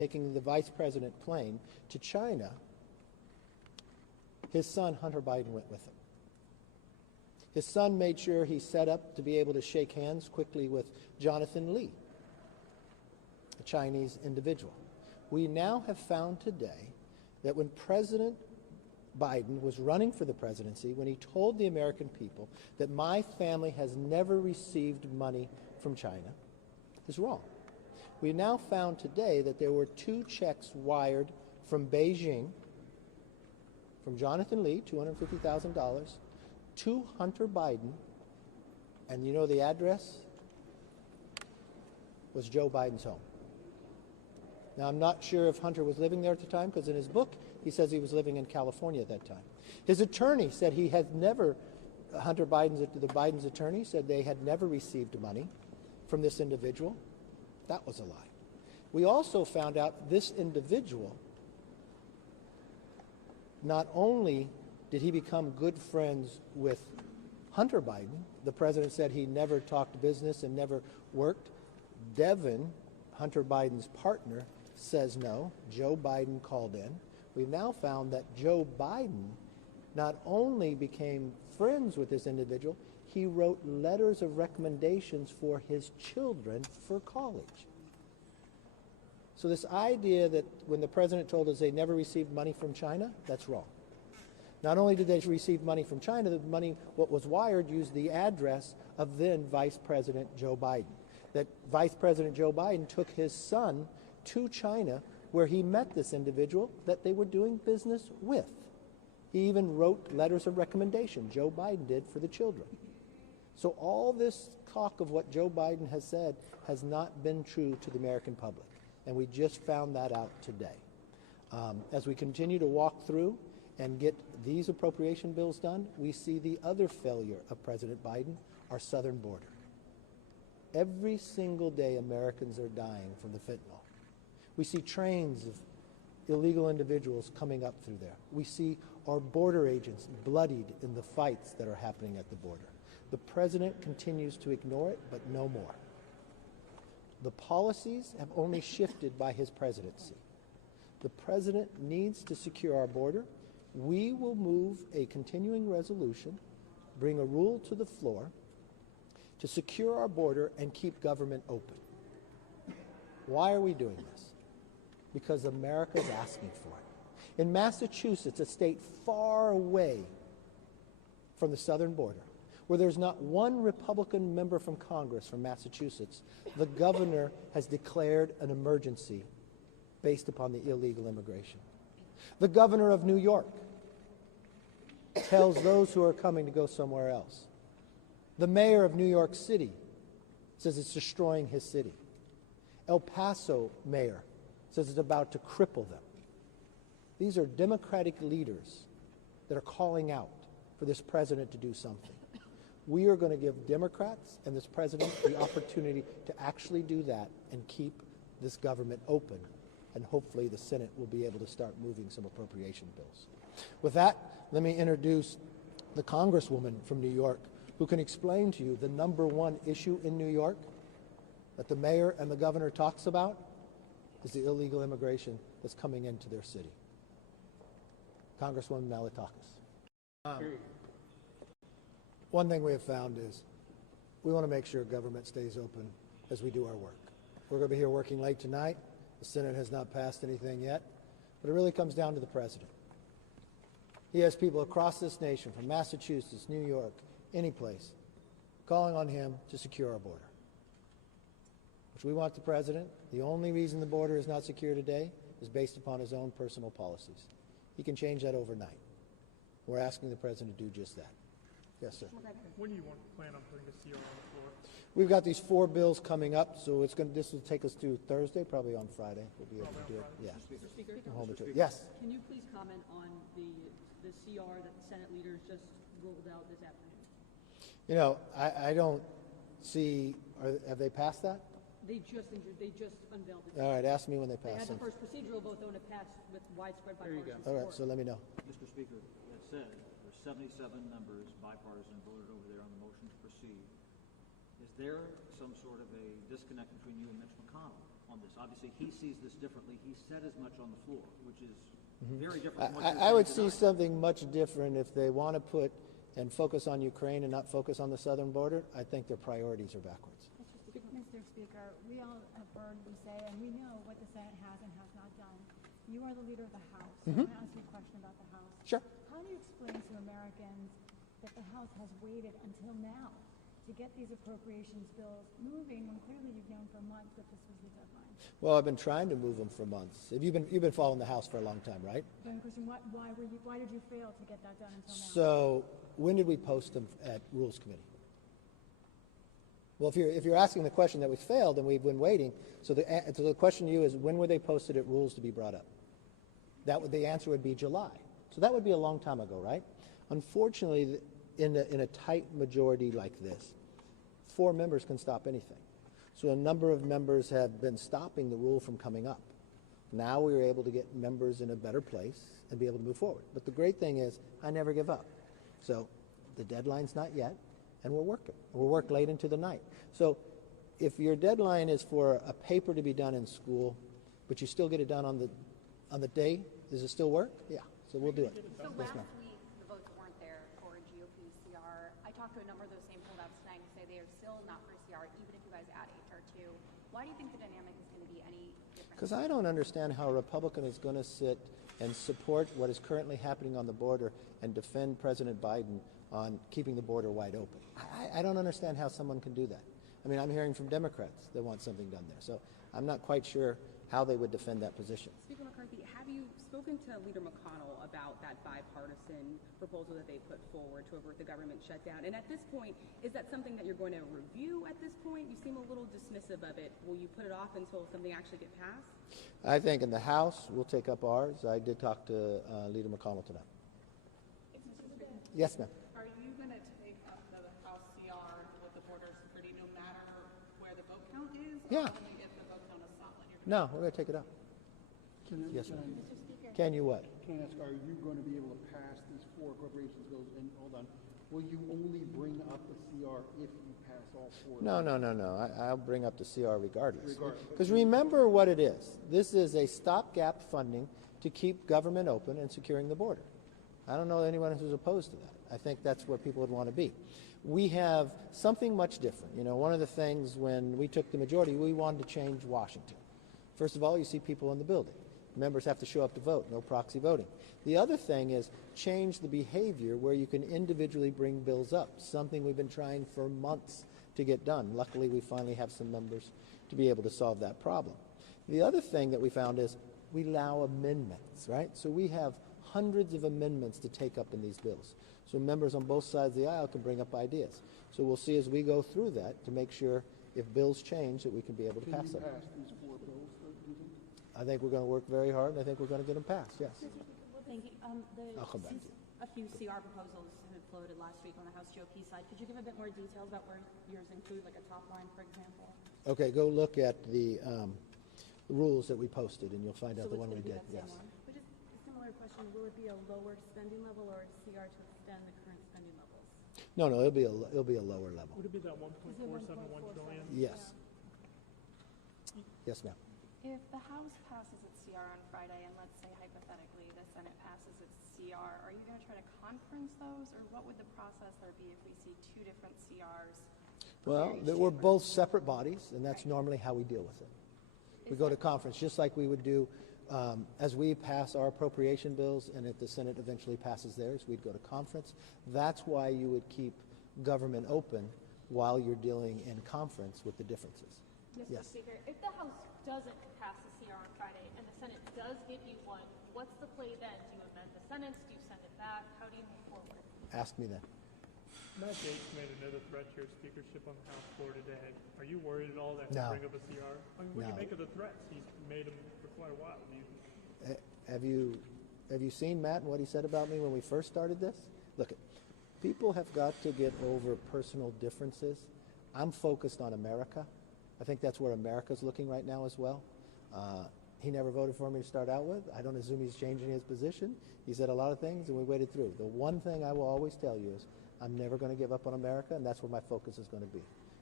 taking the vice president plane to China, his son, Hunter Biden, went with him. His son made sure he set up to be able to shake hands quickly with Jonathan Lee, a Chinese individual. We now have found today that when President Biden was running for the presidency, when he told the American people that my family has never received money from China, is wrong. We now found today that there were 2 checks wired from Beijing, from Jonathan Lee, $250,000, to Hunter Biden, and you know the address was Joe Biden's home. Now, I'm not sure if Hunter was living there at the time, because in his book, he says he was living in California at that time. His attorney said he had never, the Biden's attorney said they had never received money from this individual. That was a lie. We also found out this individual, not only did he become good friends with Hunter Biden, the president said he never talked business and never worked. Devin, Hunter Biden's partner, says no. Joe Biden called in. We've now found that Joe Biden not only became friends with this individual, he wrote letters of recommendations for his children for college. So this idea that when the president told us they never received money from China, that's wrong. Not only did they receive money from China, the money, what was wired, used the address of then Vice President Joe Biden. That Vice President Joe Biden took his son to China, where he met this individual that they were doing business with. He even wrote letters of recommendation, Joe Biden did, for the children. So all this talk of what Joe Biden has said has not been true to the American public. And we just found that out today. As we continue to walk through and get these appropriation bills done, we see the other failure of President Biden, our southern border. Every single day, Americans are dying from the fentanyl. We see trains of illegal individuals coming up through there. We see our border agents bloodied in the fights that are happening at the border. The president continues to ignore it, but no more. The policies have only shifted by his presidency. The president needs to secure our border. We will move a continuing resolution, bring a rule to the floor to secure our border and keep government open. Why are we doing this? Because America's asking for it. In Massachusetts, a state far away from the southern border, where there's not one Republican member from Congress from Massachusetts, the governor has declared an emergency based upon the illegal immigration. The governor of New York tells those who are coming to go somewhere else. The mayor of New York City says it's destroying his city. El Paso mayor says it's about to cripple them. These are Democratic leaders that are calling out for this president to do something. We are going to give Democrats and this president the opportunity to actually do that and keep this government open, and hopefully the Senate will be able to start moving some appropriation bills. With that, let me introduce the Congresswoman from New York, who can explain to you the #1 issue in New York that the mayor and the governor talks about is the illegal immigration that's coming into their city. Congresswoman Malliotakis. One thing we have found is we want to make sure government stays open as we do our work. We're going to be here working late tonight. The Senate has not passed anything yet, but it really comes down to the president. He has people across this nation, from Massachusetts, New York, any place, calling on him to secure our border, which we want the president. The only reason the border is not secure today is based upon his own personal policies. He can change that overnight. We're asking the president to do just that. Yes, sir. When do you plan on putting the CR on the floor? We've got these 4 bills coming up, so this will take us through Thursday, probably on Friday. We'll be able to do it. Yeah. Mr. Speaker? We'll hold it to it. Yes. Can you please comment on the CR that the Senate leaders just rolled out this afternoon? You know, I don't see. Have they passed that? They just unveiled it. All right. Ask me when they They pass had the it. first procedural vote, though, and it passed with widespread bipartisan All support. right. So let me know. Mr. Speaker, that said, there's 77 members bipartisan voted over there on the motion to proceed. Is there some sort of a disconnect between you and Mitch McConnell on this? Obviously, he sees this differently. He said as much on the floor, which is very different from what I would you're saying see tonight. something much different if they want to put and focus on Ukraine and not focus on the southern border. I think their priorities are backwards. Mr. Speaker, we all have heard you say, and we know what the Senate has and has not done. You are the leader of the House. So I want to ask you a question about the House. Sure. How do you explain to Americans that the House has waited until now to get these appropriations bills moving when clearly you've known for months that this was the deadline? Well, I've been trying to move them for months. You've been following the House for a long time, right? Then, Christian, why did you fail to get that done until now? So when did we post them at Rules Committee? Well, if you're asking the question that we failed, then we've been waiting. So the question to you is, when were they posted at Rules to be brought up? The answer would be July. So that would be a long time ago, right? Unfortunately, in a tight majority like this, 4 members can stop anything. So a number of members have been stopping the rule from coming up. Now we were able to get members in a better place and be able to move forward. But the great thing is, I never give up. So the deadline's not yet, and we're working. We'll work late into the night. So if your deadline is for a paper to be done in school, but you still get it done on the day, does it still work? Yeah. So we'll do it. So Yes, last ma'am. week, the votes weren't there for a GOP CR. I talked to a number of those same holdouts tonight who say they are still not for CR, even if you guys add HR2. Why do you think the dynamic is going to be any different? Because I don't understand how a Republican is going to sit and support what is currently happening on the border and defend President Biden on keeping the border wide open. I don't understand how someone can do that. I mean, I'm hearing from Democrats that want something done there. So I'm not quite sure how they would defend that position. Speaker McCarthy, have you spoken to Leader McConnell about that bipartisan proposal that they put forward to avert the government shutdown? And at this point, is that something that you're going to review at this point? You seem a little dismissive of it. Will you put it off until something actually gets passed? I think in the House, we'll take up ours. I did talk to Leader McConnell tonight. Yes, ma'am. Are you going to take up the House CR with the border security no matter where the vote count is? Yeah. Or only if the vote count is solid? No, we're going to take it up. Yes, ma'am. Can you what? Can I ask, are you going to be able to pass these 4 appropriations bills? And hold on, will you only bring up the CR if you pass all 4? No. I'll bring up the CR regardless. Because remember what it is. This is a stopgap funding to keep government open and securing the border. I don't know anyone who's opposed to that. I think that's where people would want to be. We have something much different. You know, one of the things when we took the majority, we wanted to change Washington. First of all, you see people in the building. Members have to show up to vote, no proxy voting. The other thing is change the behavior where you can individually bring bills up, something we've been trying for months to get done. Luckily, we finally have some members to be able to solve that problem. The other thing that we found is we allow amendments, right? So we have hundreds of amendments to take up in these bills. So members on both sides of the aisle can bring up ideas. So we'll see as we go through that to make sure if bills change that we can be able to Can pass you them. pass these 4 bills, do you think? I think we're going to work very hard, and I think we're going to get them passed, yes. Thank you. I'll come back to you. A few CR proposals have floated last week on the House GOP side. Could you give a bit more details about where yours include, like a top line, for example? Okay, go look at the rules that we posted, and you'll find out the one we did, yes. But just a similar question, will it be a lower spending level or a CR to extend the current spending levels? No, it'll be a lower level. Would it be that 1.471 trillion? Yes. Yes, ma'am. If the House passes its CR on Friday, and let's say hypothetically the Senate passes its CR, are you going to try to conference those, or what would the process there be if we see 2 different CRs? Well, we're both separate bodies, and that's normally how we deal with it. We go to conference, just like we would do as we pass our appropriation bills, and if the Senate eventually passes theirs, we'd go to conference. That's why you would keep government open while you're dealing in conference with the differences. Mr. Yes. Speaker, if the House doesn't pass the CR on Friday and the Senate does give you one, what's the play then? Do you amend the sentence? Do you send it back? How do you move forward? Ask me then. Matt Gaetz made another threat to your speakership on the House floor today. Are you worried at all that No. he'll bring up a CR? I mean, what do you No. make of the threats? He's made them for quite a while. Have you seen Matt and what he said about me when we first started this? Look, people have got to get over personal differences. I'm focused on America. I think that's where America's looking right now as well. He never voted for me to start out with. I don't assume he's changing his position. He said a lot of things, and we waited through. The one thing I will always tell you is I'm never going to give up on America, and that's where my focus is going to be.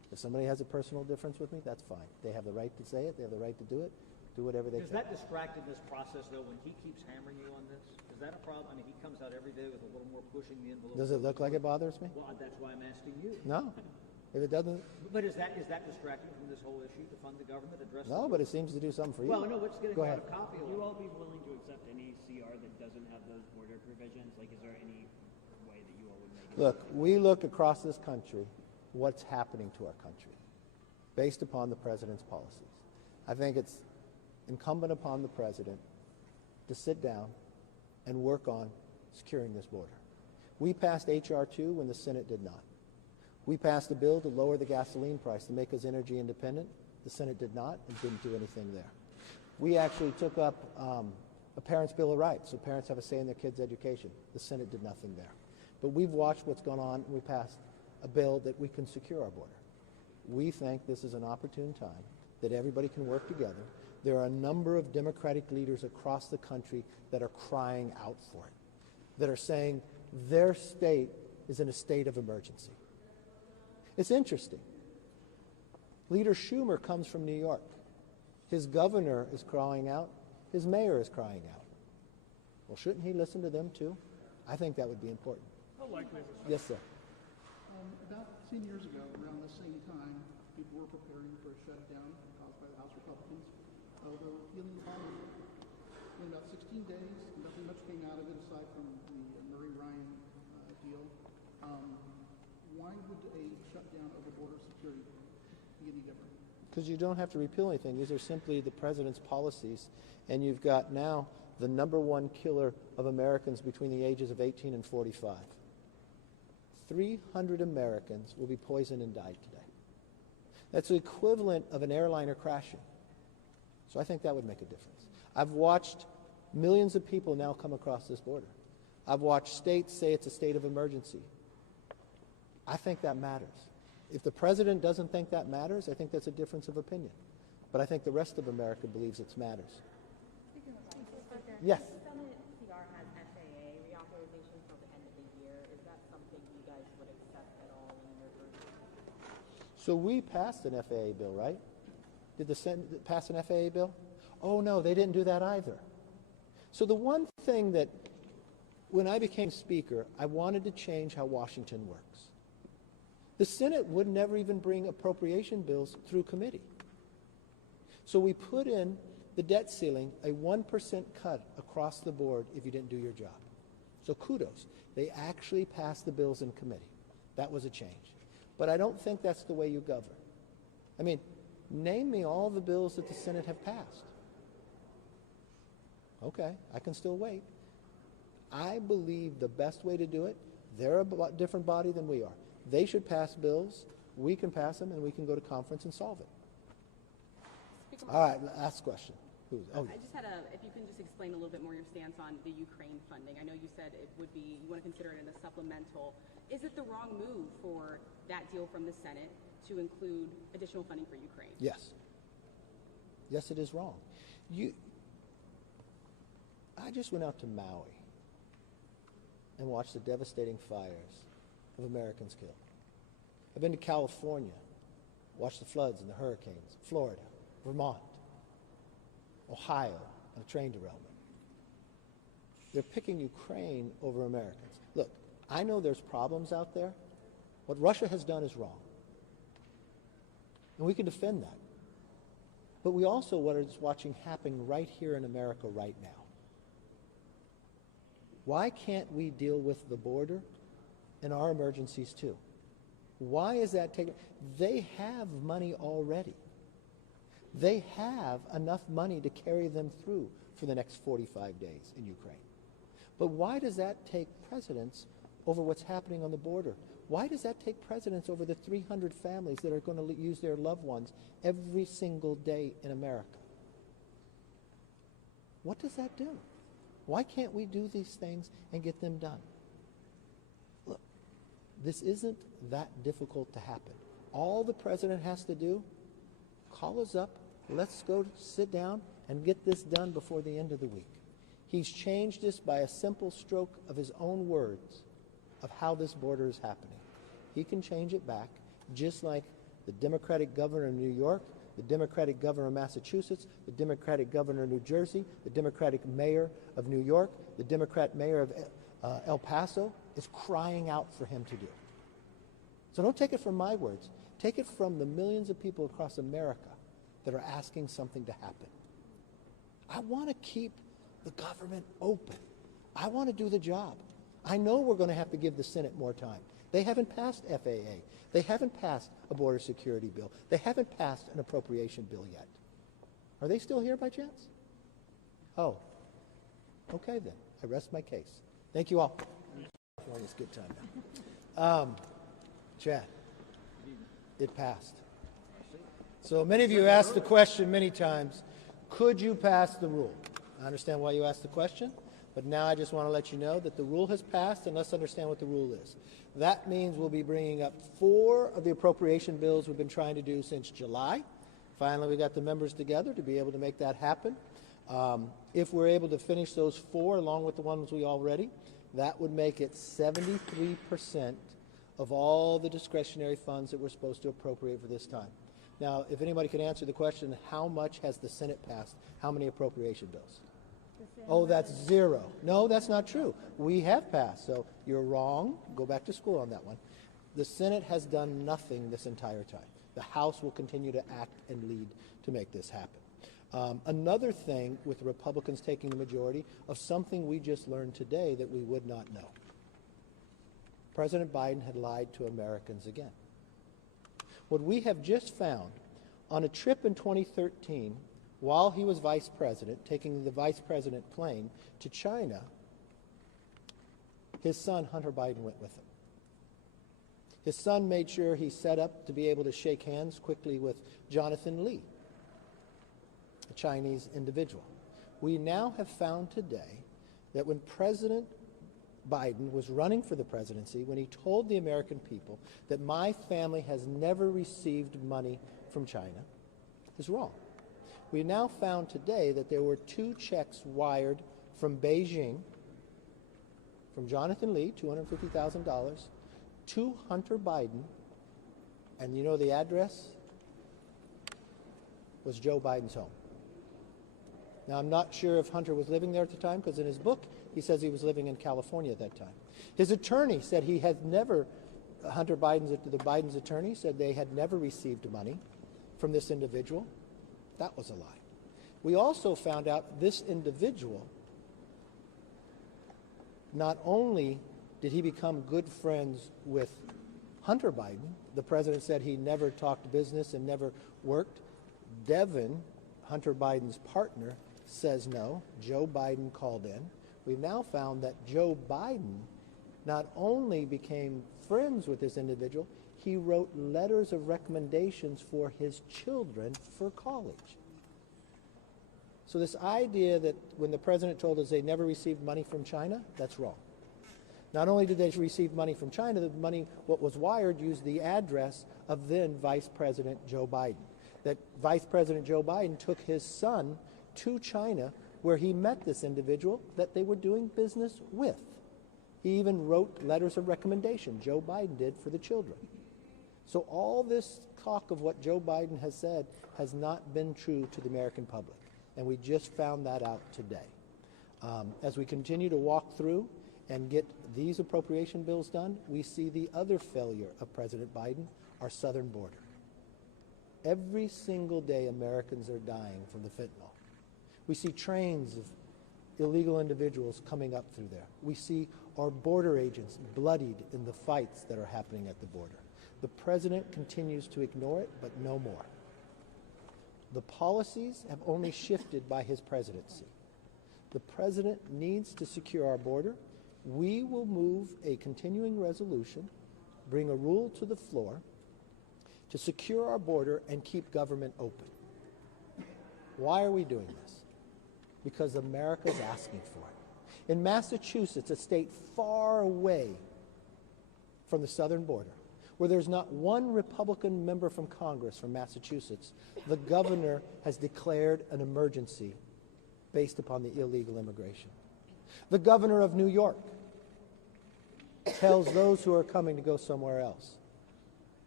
If somebody has a personal difference with me, that's fine. They have the right to say it. They have the right to do it. Do whatever they Does can. that distract in this process, though, when he keeps hammering you on this? Is that a problem? I mean, he comes out every day with a little more pushing the envelope. Does it look like it bothers me? Well, that's why I'm asking you. No. If it doesn't, But is that distracting from this whole issue to fund the government, address no, but it seems to do something for you. Well, no, let's get Go a ahead. copy Would of you it. all be willing to accept any CR that doesn't have those border provisions? Like, is there any way that you all would make it? Look, we look across this country, what's happening to our country, based upon the president's policies. I think it's incumbent upon the president to sit down and work on securing this border. We passed H.R. 2 when the Senate did not. We passed a bill to lower the gasoline price to make us energy independent. The Senate did not and didn't do anything there. We actually took up a parent's bill of rights, so parents have a say in their kids' education. The Senate did nothing there. But we've watched what's gone on, and we passed a bill that we can secure our border. We think this is an opportune time that everybody can work together. There are a number of Democratic leaders across the country that are crying out for it, that are saying their state is in a state of emergency. It's interesting. Leader Schumer comes from New York. His governor is crying out. His mayor is crying out. Well, shouldn't he listen to them too? I think that would be important. How likely is it? Yes, sir. About 10 years ago, around the same time, people were preparing for a shutdown caused by the House Republicans. They were repealing the bond rule. In about 16 days, nothing much came out of it aside from the Murray Ryan deal. Why would a shutdown of the border security be any different? Because you don't have to repeal anything. These are simply the president's policies. And you've got now the number one killer of Americans between the ages of 18 and 45. 300 Americans will be poisoned and died today. That's the equivalent of an airliner crashing. So I think that would make a difference. I've watched millions of people now come across this border. I've watched states say it's a state of emergency. I think that matters. If the president doesn't think that matters, I think that's a difference of opinion. But I think the rest of America believes it matters. Yes. The Senate CR has FAA reauthorization until the end of the year. Is that something you guys would accept at all in your group? So we passed an FAA bill, right? Did the Senate pass an FAA bill? Oh, no, they didn't do that either. So the one thing that, when I became Speaker, I wanted to change how Washington works. The Senate would never even bring appropriation bills through committee. So we put in the debt ceiling, a 1% cut across the board if you didn't do your job. So kudos. They actually passed the bills in committee. That was a change. But I don't think that's the way you govern. I mean, name me all the bills that the Senate have passed. Okay, I can still wait. I believe the best way to do it, they're a different body than we are. They should pass bills, we can pass them, and we can go to conference and solve it. All right, last question. I just had if you can just explain a little bit more your stance on the Ukraine funding. I know you said it would be, you want to consider it in a supplemental. Is it the wrong move for that deal from the Senate to include additional funding for Ukraine? Yes. Yes, it is wrong. I just went out to Maui and watched the devastating fires of Americans killed. I've been to California, watched the floods and the hurricanes, Florida, Vermont, Ohio, on a train derailment. They're picking Ukraine over Americans. Look, I know there's problems out there. What Russia has done is wrong. And we can defend that. But we also what is watching happen right here in America right now. Why can't we deal with the border and our emergencies too? Why is that taking? They have money already. They have enough money to carry them through for the next 45 days in Ukraine. But why does that take precedence over what's happening on the border? Why does that take precedence over the 300 families that are going to lose their loved ones every single day in America? What does that do? Why can't we do these things and get them done? Look, this isn't that difficult to happen. All the president has to do, call us up, let's go sit down and get this done before the end of the week. He's changed this by a simple stroke of his own words of how this border is happening. He can change it back, just like the Democratic governor of New York, the Democratic governor of Massachusetts, the Democratic governor of New Jersey, the Democratic mayor of New York, the Democrat mayor of El Paso is crying out for him to do. So don't take it from my words. Take it from the millions of people across America that are asking something to happen. I want to keep the government open. I want to do the job. I know we're going to have to give the Senate more time. They haven't passed FAA. They haven't passed a border security bill. They haven't passed an appropriation bill yet. Are they still here by chance? Oh, okay then. I rest my case. Thank you all. California's good time now. Chad, it passed. So many of you asked the question many times, could you pass the rule? I understand why you asked the question, but now I just want to let you know that the rule has passed, and let's understand what the rule is. That means we'll be bringing up 4 of the appropriation bills we've been trying to do since July. Finally, we got the members together to be able to make that happen. If we're able to finish those 4 along with the ones we already, that would make it 73% of all the discretionary funds that we're supposed to appropriate for this time. Now, if anybody could answer the question, how much has the Senate passed? How many appropriation bills? Oh, that's 0. No, that's not true. We have passed, so you're wrong. Go back to school on that one. The Senate has done nothing this entire time. The House will continue to act and lead to make this happen. Another thing with the Republicans taking the majority of something we just learned today that we would not know. President Biden had lied to Americans again. What we have just found on a trip in 2013, while he was vice president, taking the vice president plane to China, his son, Hunter Biden, went with him. His son made sure he set up to be able to shake hands quickly with Jonathan Lee, a Chinese individual. We now have found today that when President Biden was running for the presidency, when he told the American people that my family has never received money from China, is wrong. We now found today that there were 2 checks wired from Beijing, from Jonathan Lee, $250,000, to Hunter Biden, and you know the address was Joe Biden's home. Now, I'm not sure if Hunter was living there at the time, because in his book, he says he was living in California at that time. His attorney said he had never, the Biden's attorney said they had never received money from this individual. That was a lie. We also found out this individual, not only did he become good friends with Hunter Biden, the president said he never talked business and never worked. Devin, Hunter Biden's partner, says no. Joe Biden called in. We've now found that Joe Biden not only became friends with this individual, he wrote letters of recommendations for his children for college. So this idea that when the president told us they never received money from China, that's wrong. Not only did they receive money from China, the money, what was wired, used the address of then Vice President Joe Biden. That Vice President Joe Biden took his son to China, where he met this individual that they were doing business with. He even wrote letters of recommendation, Joe Biden did, for the children. So all this talk of what Joe Biden has said has not been true to the American public. And we just found that out today. As we continue to walk through and get these appropriation bills done, we see the other failure of President Biden, our southern border. Every single day, Americans are dying from the fentanyl. We see trains of illegal individuals coming up through there. We see our border agents bloodied in the fights that are happening at the border. The president continues to ignore it, but no more. The policies have only shifted by his presidency. The president needs to secure our border. We will move a continuing resolution, bring a rule to the floor to secure our border and keep government open. Why are we doing this? Because America's asking for it. In Massachusetts, a state far away from the southern border, where there's not one Republican member from Congress from Massachusetts, the governor has declared an emergency based upon the illegal immigration. The governor of New York tells those who are coming to go somewhere else.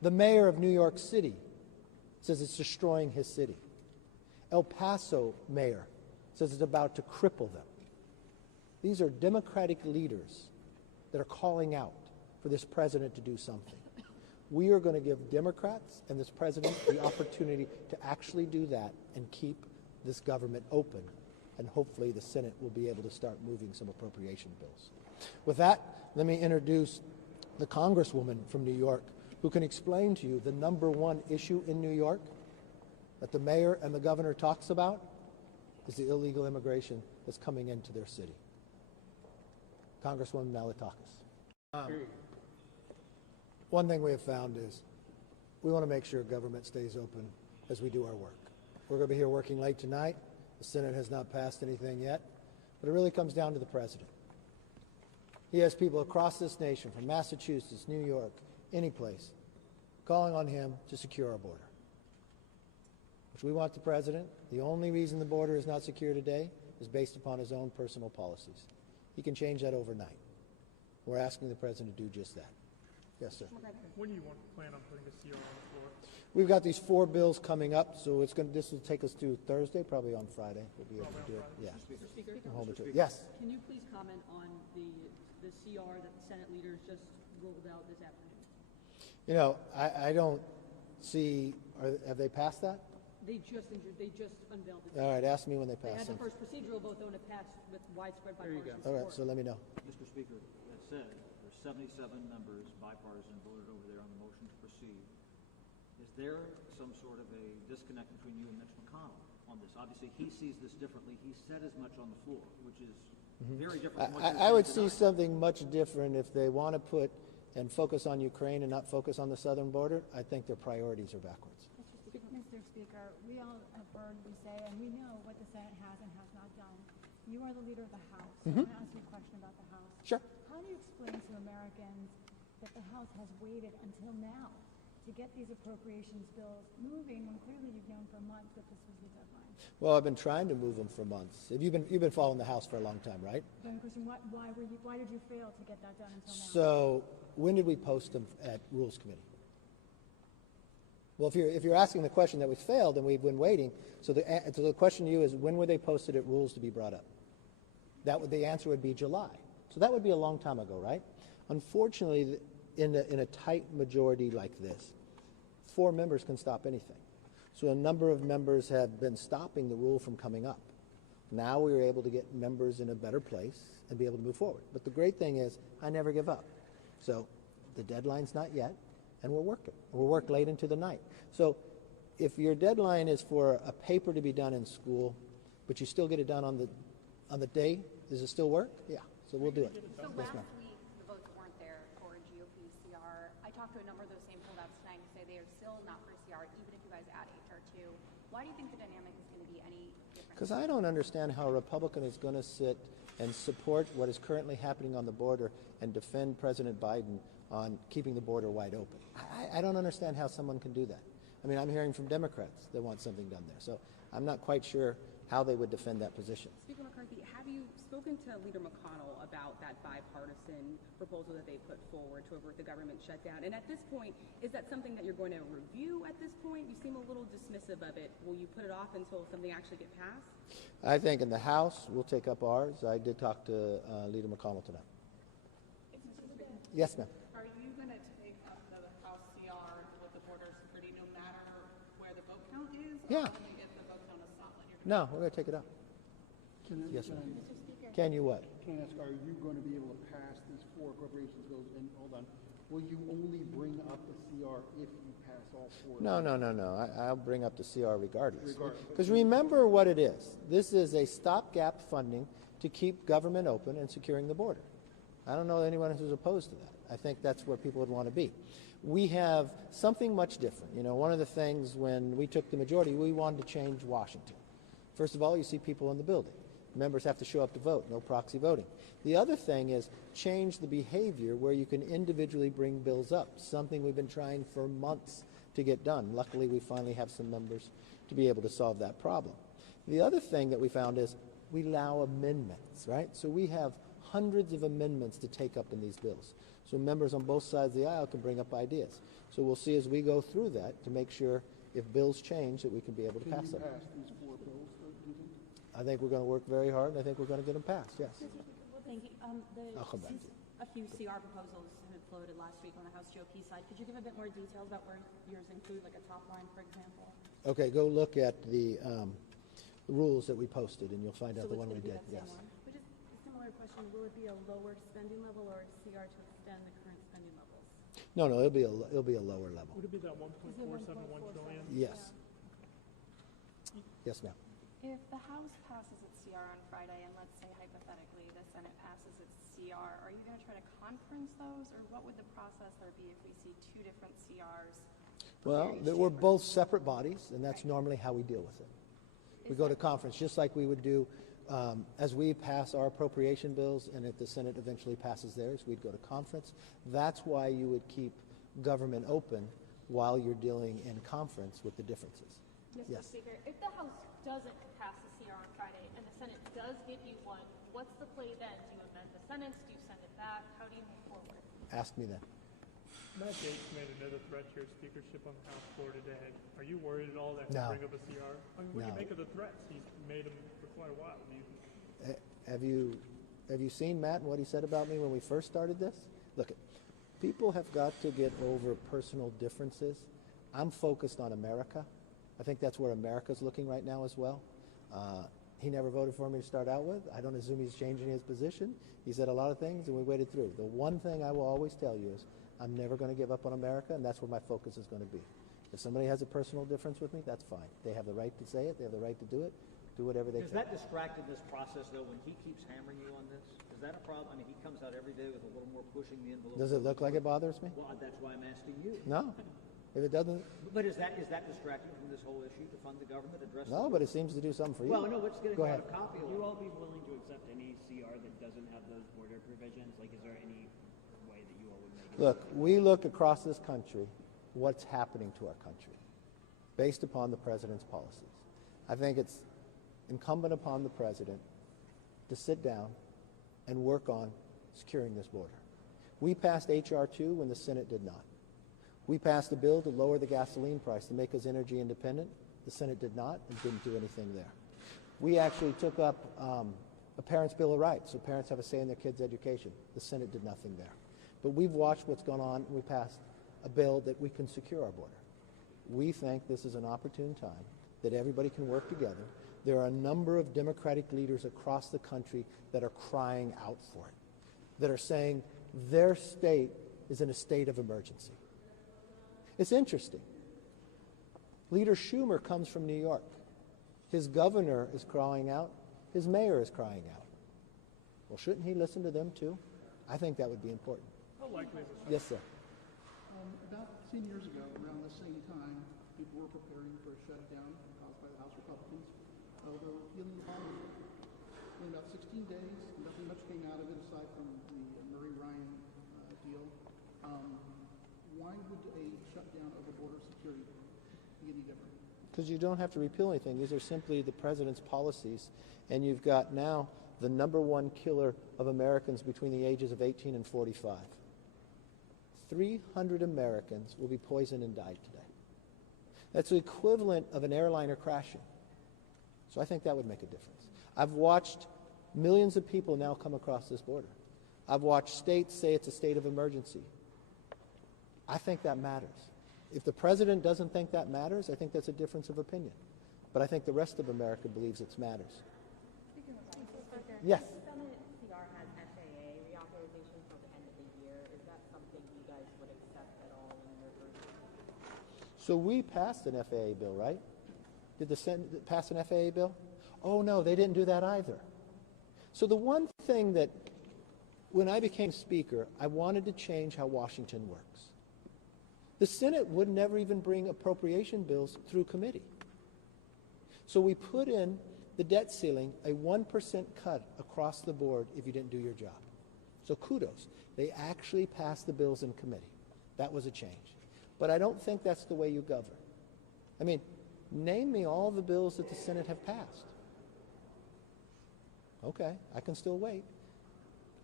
The mayor of New York City says it's destroying his city. El Paso mayor says it's about to cripple them. These are Democratic leaders that are calling out for this president to do something. We are going to give Democrats and this president the opportunity to actually do that and keep this government open. And hopefully the Senate will be able to start moving some appropriation bills. With that, let me introduce the Congresswoman from New York who can explain to you the number one issue in New York that the mayor and the governor talks about is the illegal immigration that's coming into their city. Congresswoman Malatakis. One thing we have found is we want to make sure government stays open as we do our work. We're going to be here working late tonight. The Senate has not passed anything yet, but it really comes down to the president. He has people across this nation, from Massachusetts, New York, any place, calling on him to secure our border, which we want the president. The only reason the border is not secure today is based upon his own personal policies. He can change that overnight. We're asking the president to do just that. Yes, sir. When do you plan on putting the CR on the floor? We've got these 4 bills coming up, so this will take us through Thursday, probably on Friday. We'll be able to do it. Yeah. Mr. Speaker, We'll hold it to it. Yes. can you please comment on the CR that the Senate leaders just rolled out this afternoon? You know, I don't see. Have they passed that? They just unveiled it. All right. Ask me when they They pass had the it. first procedural vote, though, and it passed with widespread bipartisan All right. support. So let me know. Mr. Speaker, that said, there's 77 members bipartisan voted over there on the motion to proceed. Is there some sort of a disconnect between you and Mitch McConnell on this? Obviously, he sees this differently. He said as much on the floor, which is very different from what you're I would saying see tonight. something much different if they want to put and focus on Ukraine and not focus on the southern border. I think their priorities are backwards. Mr. Speaker, we all have heard you say, and we know what the Senate has and has not done. You are the leader of the House. So I want to ask you a question about the House. Sure. How do you explain to Americans that the House has waited until now to get these appropriations bills moving when clearly you've known for months that this was the deadline? Well, I've been trying to move them for months. You've been following the House for a long time, right? Then, Christian, why did you fail to get that done until now? So when did we post them at Rules Committee? Well, if you're asking the question that we failed, then we've been waiting. So the question to you is, when were they posted at Rules to be brought up? The answer would be July. So that would be a long time ago, right? Unfortunately, in a tight majority like this, 4 members can stop anything. So a number of members have been stopping the rule from coming up. Now we are able to get members in a better place and be able to move forward. But the great thing is, I never give up. So the deadline's not yet, and we're working. We'll work late into the night. So if your deadline is for a paper to be done in school, but you still get it done on the day, does it still work? Yeah. So we'll do it. So Yes, last ma'am. week, the votes weren't there for GOP CR. I talked to a number of those same holdouts tonight who say they are still not for CR, even if you guys add HR2. Why do you think the dynamic is going to be any different? Because I don't understand how a Republican is going to sit and support what is currently happening on the border and defend President Biden on keeping the border wide open. I don't understand how someone can do that. I mean, I'm hearing from Democrats that want something done there. So I'm not quite sure how they would defend that position. Speaker McCarthy, have you spoken to Leader McConnell about that bipartisan proposal that they put forward to avert the government shutdown? And at this point, is that something that you're going to review at this point? You seem a little dismissive of it. Will you put it off until something actually gets passed? I think in the House, we'll take up ours. I did talk to Leader McConnell tonight. Yes, ma'am. Are you going to take up the House CR with the border security no matter where the vote count is? Yeah. Or only if the vote count is solid? No, we're going to take it up. Yes, ma'am. Can you what? Can I ask, are you going to be able to pass these 4 appropriations bills? And hold on, will you only bring up the CR if you pass all 4? No. I'll bring up the CR regardless. Because remember what it is. This is a stopgap funding to keep government open and securing the border. I don't know anyone who's opposed to that. I think that's where people would want to be. We have something much different. You know, one of the things when we took the majority, we wanted to change Washington. First of all, you see people in the building. Members have to show up to vote, no proxy voting. The other thing is change the behavior where you can individually bring bills up, something we've been trying for months to get done. Luckily, we finally have some members to be able to solve that problem. The other thing that we found is we allow amendments, right? So we have hundreds of amendments to take up in these bills. So members on both sides of the aisle can bring up ideas. So we'll see as we go through that to make sure if bills change that we can be able to Can pass you them. pass these 4 bills, though, do you think? I think we're going to work very hard, and I think we're going to get them passed, yes. Thank you. I'll come back to you. A few CR proposals have floated last week on the House GOP side. Could you give a bit more details about where yours include, like a top line, for example? Okay, go look at the rules that we posted, and you'll find out the one we did, yes. But just a similar question, will it be a lower spending level or a CR to extend the current spending levels? No, it'll be a lower level. Would it be that 1.471 trillion? Yes. Yes, ma'am. If the House passes its CR on Friday, and let's say hypothetically the Senate passes its CR, are you going to try to conference those, or what would the process there be if we see 2 different CRs? Well, we're both separate bodies, and that's normally how we deal with it. We go to conference, just like we would do as we pass our appropriation bills, and if the Senate eventually passes theirs, we'd go to conference. That's why you would keep government open while you're dealing in conference with the differences. Mr. Speaker, if the House doesn't pass the CR on Friday and the Senate does give you one, what's the play then? Do you amend the sentence? Do you send it back? How do you move forward? Ask me then. Matt Gaetz made another threat to your speakership on the House floor today. Are you worried at all that he'll No. bring up a CR? I mean, what do you No. make of the threats? He's made them for quite a while. Have you seen Matt and what he said about me when we first started this? Look, people have got to get over personal differences. I'm focused on America. I think that's where America's looking right now as well. He never voted for me to start out with. I don't assume he's changing his position. He said a lot of things, and we waited through. The one thing I will always tell you is I'm never going to give up on America, and that's where my focus is going to be. If somebody has a personal difference with me, that's fine. They have the right to say it. They have the right to do it. Do whatever they Does can. that distract in this process, though, when he keeps hammering you on this? Is that a problem? I mean, he comes out every day with a little more pushing the envelope. Does it look like it bothers me? Well, that's why I'm asking you. No. If it doesn't, But is that distracting from this whole issue to fund the government, address no, but it seems to do something for you. Well, no, let's get Go a ahead. copy of Would you it. all be willing to accept any CR that doesn't have those border provisions? Like, is there any way that you all would make it? Look, we look across this country, what's happening to our country, based upon the president's policies. I think it's incumbent upon the president to sit down and work on securing this border. We passed H.R. 2 when the Senate did not. We passed a bill to lower the gasoline price to make us energy independent. The Senate did not and didn't do anything there. We actually took up a parent's Bill of Rights, so parents have a say in their kids' education. The Senate did nothing there. But we've watched what's gone on, and we passed a bill that we can secure our border. We think this is an opportune time that everybody can work together. There are a number of Democratic leaders across the country that are crying out for it, that are saying their state is in a state of emergency. It's interesting. Leader Schumer comes from New York. His governor is crying out. His mayor is crying out. Well, shouldn't he listen to them too? I think that would be important. How likely is it? Yes, sir. About 10 years ago, around the same time, people were preparing for a shutdown caused by the House Republicans. Although healing the bottom, in about 16 days, nothing much came out of it aside from the Murray Ryan deal. Why would a shutdown of the border security be any different? Because you don't have to repeal anything. These are simply the president's policies. And you've got now the #1 killer of Americans between the ages of 18 and 45. 300 Americans will be poisoned and died today. That's the equivalent of an airliner crashing. So I think that would make a difference. I've watched millions of people now come across this border. I've watched states say it's a state of emergency. I think that matters. If the president doesn't think that matters, I think that's a difference of opinion. But I think the rest of America believes it matters. Yes. The Senate CR has FAA reauthorization till the end of the year. Is that something you guys would accept at all in your group? So we passed an FAA bill, right? Did the Senate pass an FAA bill? Oh, no, they didn't do that either. So the one thing that, when I became Speaker, I wanted to change how Washington works. The Senate would never even bring appropriation bills through committee. So we put in the debt ceiling, a 1% cut across the board if you didn't do your job. So kudos. They actually passed the bills in committee. That was a change. But I don't think that's the way you govern. I mean, name me all the bills that the Senate have passed. Okay, I can still wait.